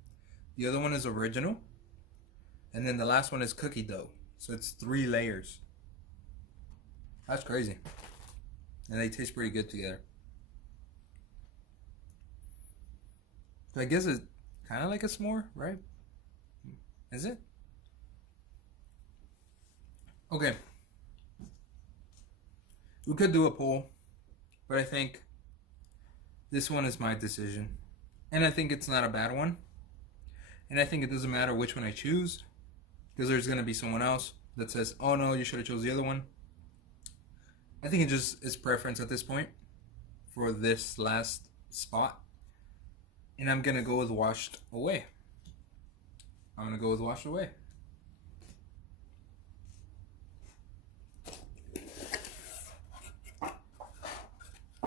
The other one is original. And then the last one is cookie dough. So it's 3 layers. That's crazy. And they taste pretty good together. So I guess it's kind of like a s'more, right? Is it? Okay. We could do a poll, but I think this one is my decision. And I think it's not a bad one. And I think it doesn't matter which one I choose, because there's going to be someone else that says, oh no, you should have chose the other one. I think it just is preference at this point for this last spot. And I'm going to go with Washed Away. I'm going to go with Washed Away.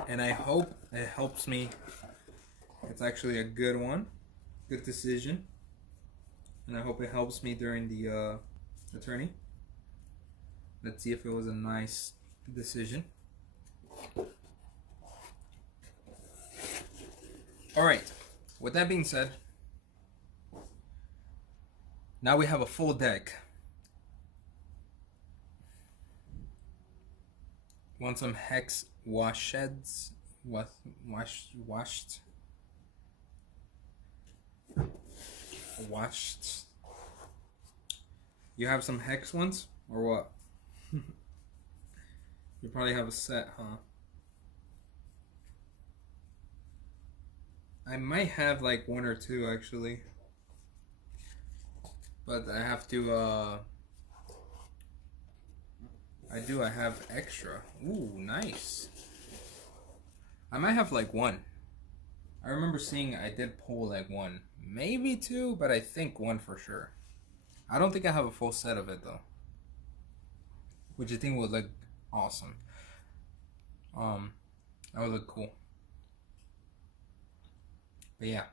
And I hope it helps me. It's actually a good one. Good decision. And I hope it helps me during the tourney. Let's see if it was a nice decision. Alright, with that being said, now we have a full deck. Want some Hex Washeds? Washed? You have some Hex ones? Or what? You probably have a set, huh? I might have like one or two actually. But I have to, I have extra. Ooh, nice. I might have like one. I remember seeing I did pull like one. Maybe two, but I think one for sure. I don't think I have a full set of it though. Which I think would look awesome. That would look cool. But yeah.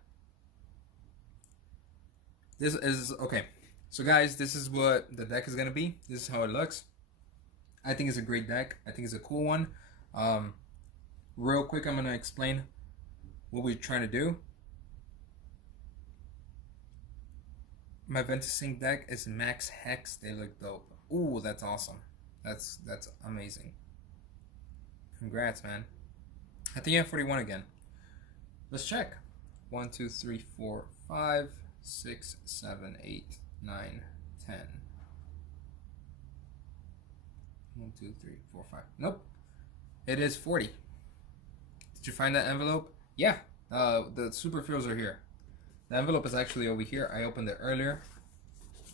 This is, okay. So guys, this is what the deck is going to be. This is how it looks. I think it's a great deck. I think it's a cool one. Real quick, I'm going to explain what we're trying to do. My Ventus Sync deck is max Hex. They look dope. Ooh, that's awesome. That's amazing. Congrats, man. I think you have 41 again. Let's check. 1, 2, 3, 4, 5, 6, 7, 8, 9, 10. 1, 2, 3, 4, 5. Nope. It is 40. Did you find that envelope? Yeah. The super fills are here. The envelope is actually over here. I opened it earlier.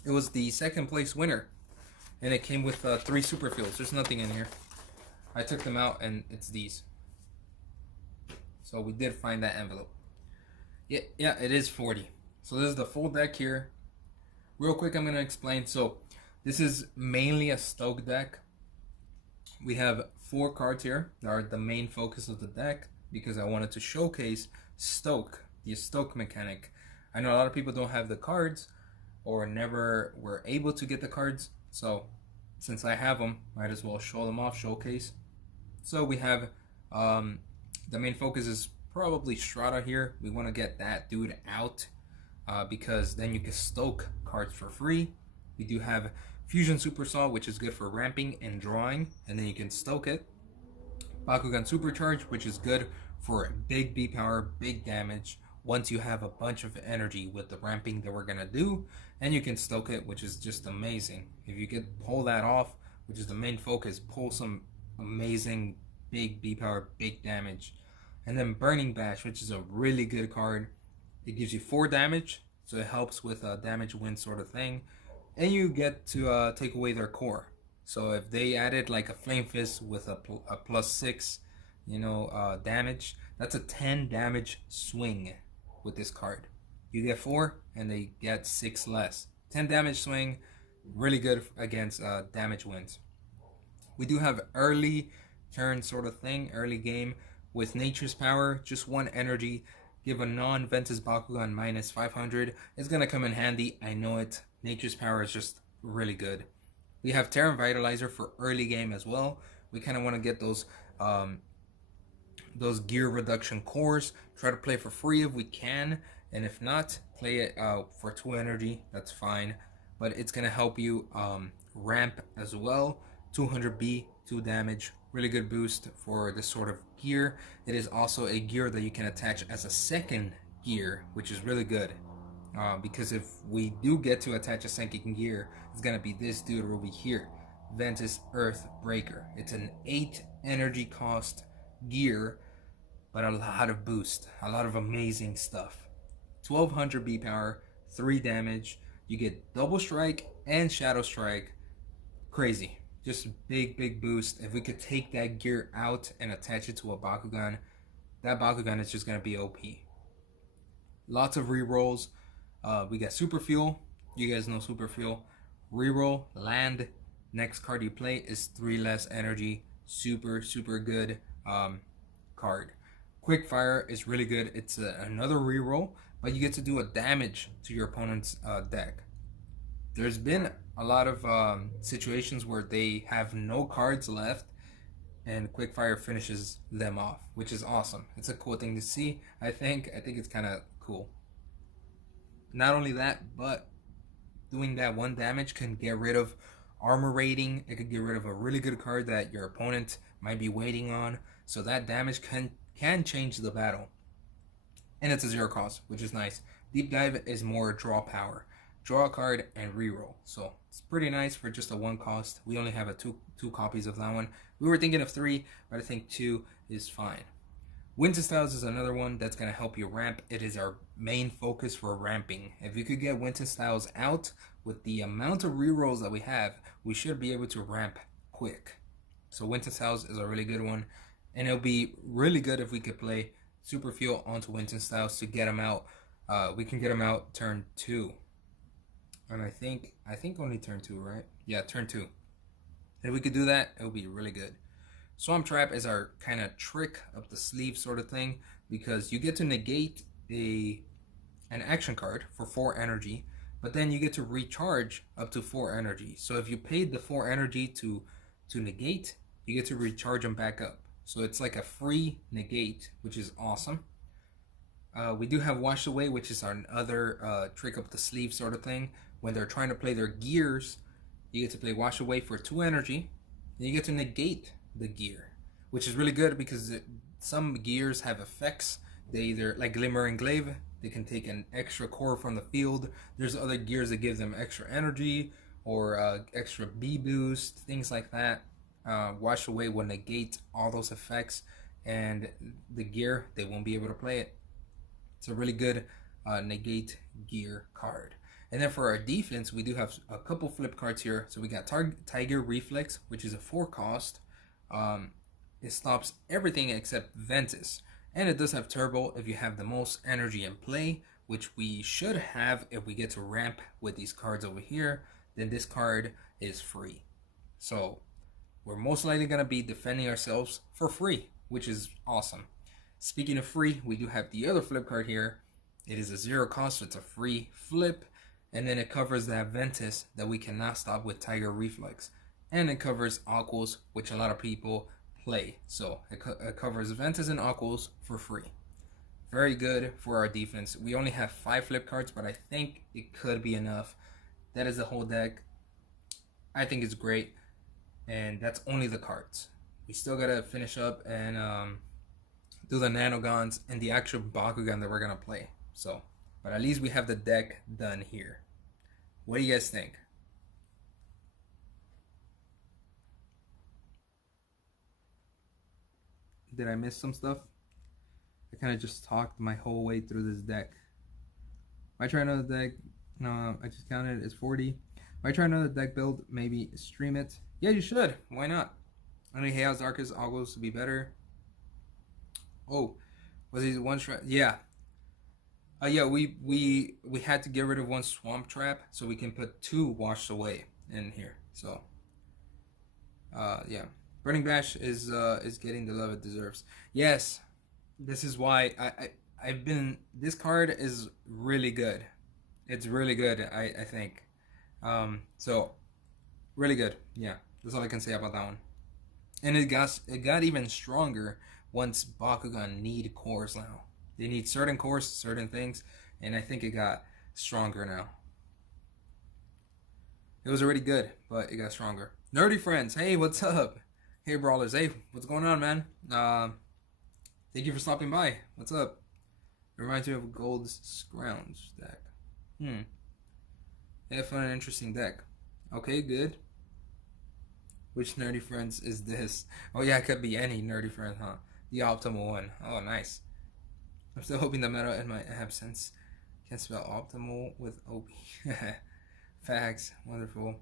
It was the second place winner. And it came with 3 super fills. There's nothing in here. I took them out and it's these. So we did find that envelope. Yeah, it is 40. So this is the full deck here. Real quick, I'm going to explain. So this is mainly a Stoke deck. We have 4 cards here that are the main focus of the deck because I wanted to showcase Stoke, the Stoke mechanic. I know a lot of people don't have the cards or never were able to get the cards. So since I have them, might as well show them off, showcase. So we have the main focus is probably Strata here. We want to get that dude out because then you can stoke cards for free. We do have Fusion Super Saw, which is good for ramping and drawing, and then you can stoke it. Bakugan Supercharge, which is good for big B power, big damage once you have a bunch of energy with the ramping that we're gonna do, and you can stoke it, which is just amazing. If you could pull that off, which is the main focus, pull some amazing big B power, big damage. And then Burning Bash, which is a really good card. It gives you 4 damage, so it helps with a damage win sort of thing. And you get to take away their core. So if they added like a Flame Fist with a +6, damage, that's a 10 damage swing with this card. You get 4 and they get 6 less. 10 damage swing, really good against damage wins. We do have early turn sort of thing, early game with Nature's Power, just 1 energy. Give a non-Ventus Bakugan -500. It's gonna come in handy, I know it. Nature's Power is just really good. We have Terran Vitalizer for early game as well. We kind of want to get those gear reduction cores. Try to play for free if we can, and if not, play it for 2 energy. That's fine, but it's gonna help you ramp as well. 200 B, 2 damage. Really good boost for this sort of gear. It is also a gear that you can attach as a second gear, which is really good. Because if we do get to attach a second gear, it's gonna be this dude over here, Ventus Earthbreaker. It's an 8 energy cost gear, but a lot of boost, a lot of amazing stuff. 1200 B power, 3 damage. You get double strike and shadow strike. Crazy, just big boost. If we could take that gear out and attach it to a Bakugan, that Bakugan is just gonna be OP. Lots of rerolls. We got Super Fuel. You guys know Super Fuel. Reroll, land. Next card you play is 3 less energy. Super good. card. Quickfire is really good. It's another reroll, but you get to do a damage to your opponent's deck. There's been a lot of situations where they have no cards left and Quickfire finishes them off, which is awesome. It's a cool thing to see. I think it's kind of cool. Not only that, but doing that one damage can get rid of armor rating. It could get rid of a really good card that your opponent might be waiting on. So that damage can change the battle. And it's a 0 cost, which is nice. Deep Dive is more draw power. Draw a card and reroll. So it's pretty nice for just a 1 cost. We only have two copies of that one. We were thinking of 3, but I think 2 is fine. Winter Styles is another one that's going to help you ramp. It is our main focus for ramping. If you could get Winter Styles out with the amount of rerolls that we have, we should be able to ramp quick. So Winter Styles is a really good one. And it'll be really good if we could play Super Fuel onto Winter Styles to get him out. We can get him out turn 2. And I think only turn 2, right? Yeah, turn 2. If we could do that, it would be really good. Swamp Trap is our kind of trick up the sleeve sort of thing, because you get to negate an action card for 4 energy, but then you get to recharge up to 4 energy. So if you paid the 4 energy to negate, you get to recharge them back up. So it's like a free negate, which is awesome. We do have Wash Away, which is our other trick up the sleeve sort of thing. When they're trying to play their gears, you get to play Wash Away for 2 energy, and you get to negate the gear, which is really good because some gears have effects. They either, like Glimmer and Glaive, they can take an extra core from the field. There's other gears that give them extra energy or extra B boost, things like that. Wash Away will negate all those effects, and the gear, they won't be able to play it. It's a really good negate gear card. And then for our defense, we do have a couple flip cards here. So we got Tiger Reflex, which is a 4 cost. It stops everything except Ventus. And it does have Turbo if you have the most energy in play, which we should have if we get to ramp with these cards over here. Then this card is free. So we're most likely going to be defending ourselves for free, which is awesome. Speaking of free, we do have the other flip card here. It is a 0 cost, so it's a free flip. And then it covers that Ventus that we cannot stop with Tiger Reflex. And it covers Aquos, which a lot of people play. So it covers Ventus and Aquos for free. Very good for our defense. We only have 5 flip cards, but I think it could be enough. That is the whole deck. I think it's great. And that's only the cards. We still gotta finish up and do the Nanogons and the actual Bakugan that we're gonna play. So, but at least we have the deck done here. What do you guys think? Did I miss some stuff? I kind of just talked my whole way through this deck. Might try another deck. No, I just counted. It's 40. Might try another deck build. Maybe stream it. Yeah, you should. Why not? Only Chaos Darkest Algos to be better. Oh, was he one shot? Yeah. Yeah, we had to get rid of 1 Swamp Trap so we can put 2 Washed Away in here. So, yeah. Burning Bash is getting the love it deserves. Yes, this is why I've been. This card is really good. It's really good. I think. So, really good. Yeah, that's all I can say about that one. And it got even stronger once Bakugan need cores now. They need certain cores, certain things, and I think it got stronger now. It was already good, but it got stronger. Nerdy friends, hey, what's up? Hey, brawlers, hey, what's going on, man? Thank you for stopping by. What's up? It reminds me of Gold's Scrounge deck. Yeah, fun and interesting deck. Okay, good. Which nerdy friends is this? Oh yeah, it could be any nerdy friend, huh? The optimal one. Oh, nice. I'm still hoping the meta in my absence can spell optimal with OP. Facts. Wonderful.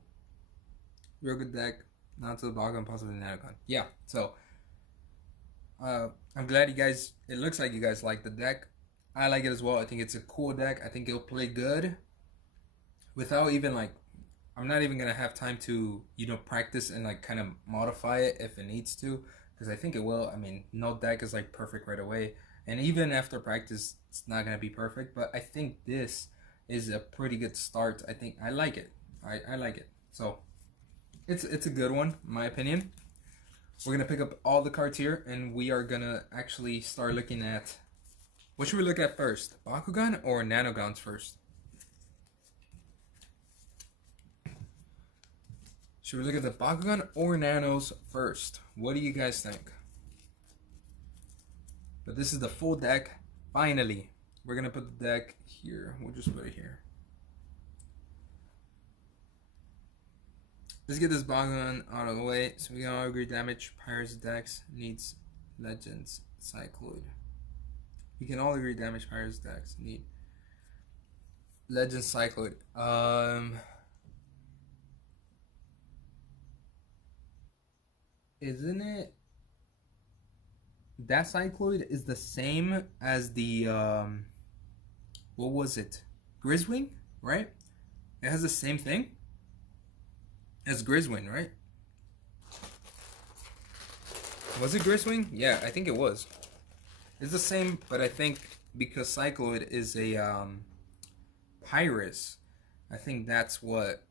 Real good deck. Not to the Bakugan, possibly Nanogon. Yeah, so I'm glad you guys, it looks like you guys like the deck. I like it as well. I think it's a cool deck. I think it'll play good without even like, I'm not even going to have time to, practice and like kind of modify it if it needs to. because I think it will. I mean, no deck is like perfect right away, and even after practice, it's not gonna be perfect. But I think this is a pretty good start. I think I like it. I like it. So it's a good one, in my opinion. We're gonna pick up all the cards here, and we are gonna actually start looking at, what should we look at first? Bakugan or Nanogons first? Should we look at the Bakugan or Nanos first? What do you guys think? But this is the full deck. Finally, we're gonna put the deck here. We'll just put it here. Let's get this Bakugan out of the way. So we can all agree damage. Pirates decks needs Legends Cycloid. We can all agree damage Pirates decks need Legends Cycloid. Isn't it that Cycloid is the same as the what was it? Griswing, right? It has the same thing as Griswing, right? Was it Griswing? Yeah, I think it was. It's the same, but I think because Cycloid is a Pyrus, I think that's what.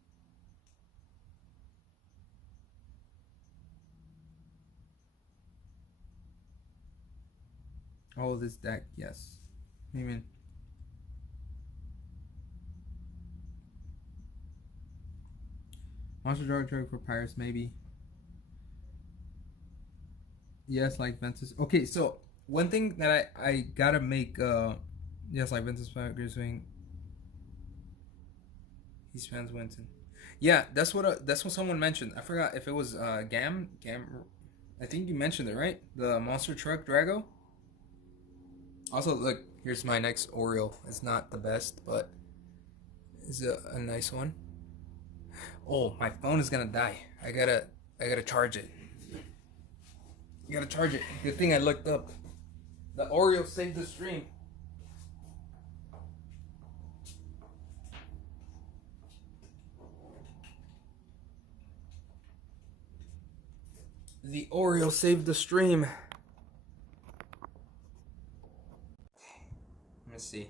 Oh, this deck, yes. I mean, monster draw trick for Pirates, maybe. Yes, like Ventus. Okay, so one thing that I gotta make, yes, like Ventus Griswing. He spans Winton. Yeah, that's what someone mentioned. I forgot if it was Gam. I think you mentioned it, right? The monster truck Drago. Also, look, here's my next Oriole. It's not the best, but it's a nice one. Oh, my phone is gonna die. I gotta charge it. You gotta charge it. Good thing I looked up. The Oriole saved the stream. The Oriole saved the stream. Let's see.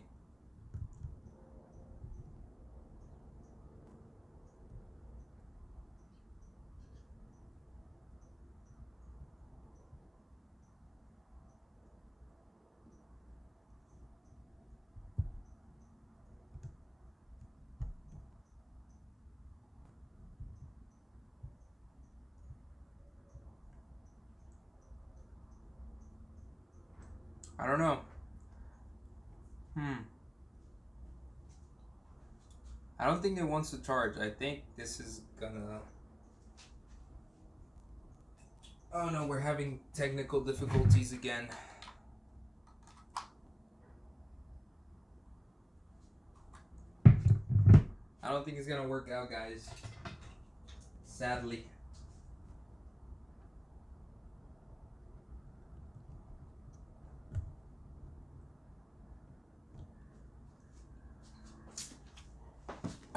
I don't know. I don't think it wants to charge. I think this is gonna... Oh no, we're having technical difficulties again. I don't think it's gonna work out, guys. Sadly.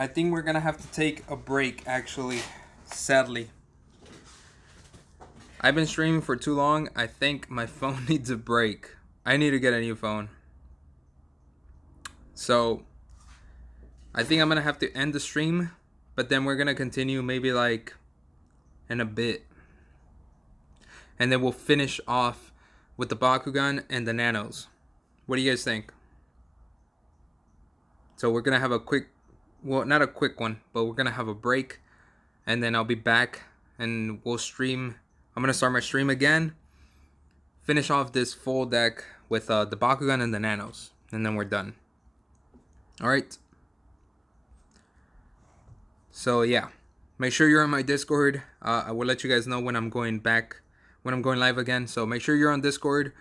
I think we're gonna have to take a break, actually. Sadly. I've been streaming for too long. I think my phone needs a break. I need to get a new phone. So, I think I'm gonna have to end the stream, but then we're gonna continue maybe like in a bit. And then we'll finish off with the Bakugan and the Nanos. What do you guys think? So we're gonna have a quick, well, not a quick one, but we're gonna have a break, and then I'll be back and we'll stream. I'm gonna start my stream again, finish off this full deck with the Bakugan and the Nanos, and then we're done. All right. So yeah, make sure you're on my Discord. I will let you guys know when I'm going back, when I'm going live again. So make sure you're on Discord.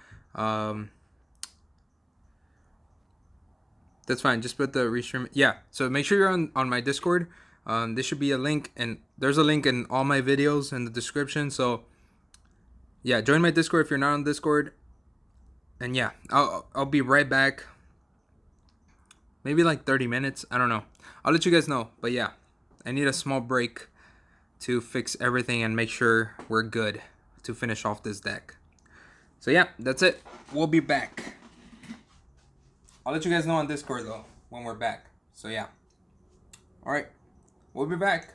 That's fine. Just put the restream. Yeah. So make sure you're on my Discord. There should be a link, and there's a link in all my videos in the description. So yeah, join my Discord if you're not on Discord. And yeah, I'll be right back. Maybe like 30 minutes. I don't know. I'll let you guys know. But yeah, I need a small break to fix everything and make sure we're good to finish off this deck. So yeah, that's it. We'll be back. I'll let you guys know on Discord though when we're back. So yeah. Alright. We'll be back.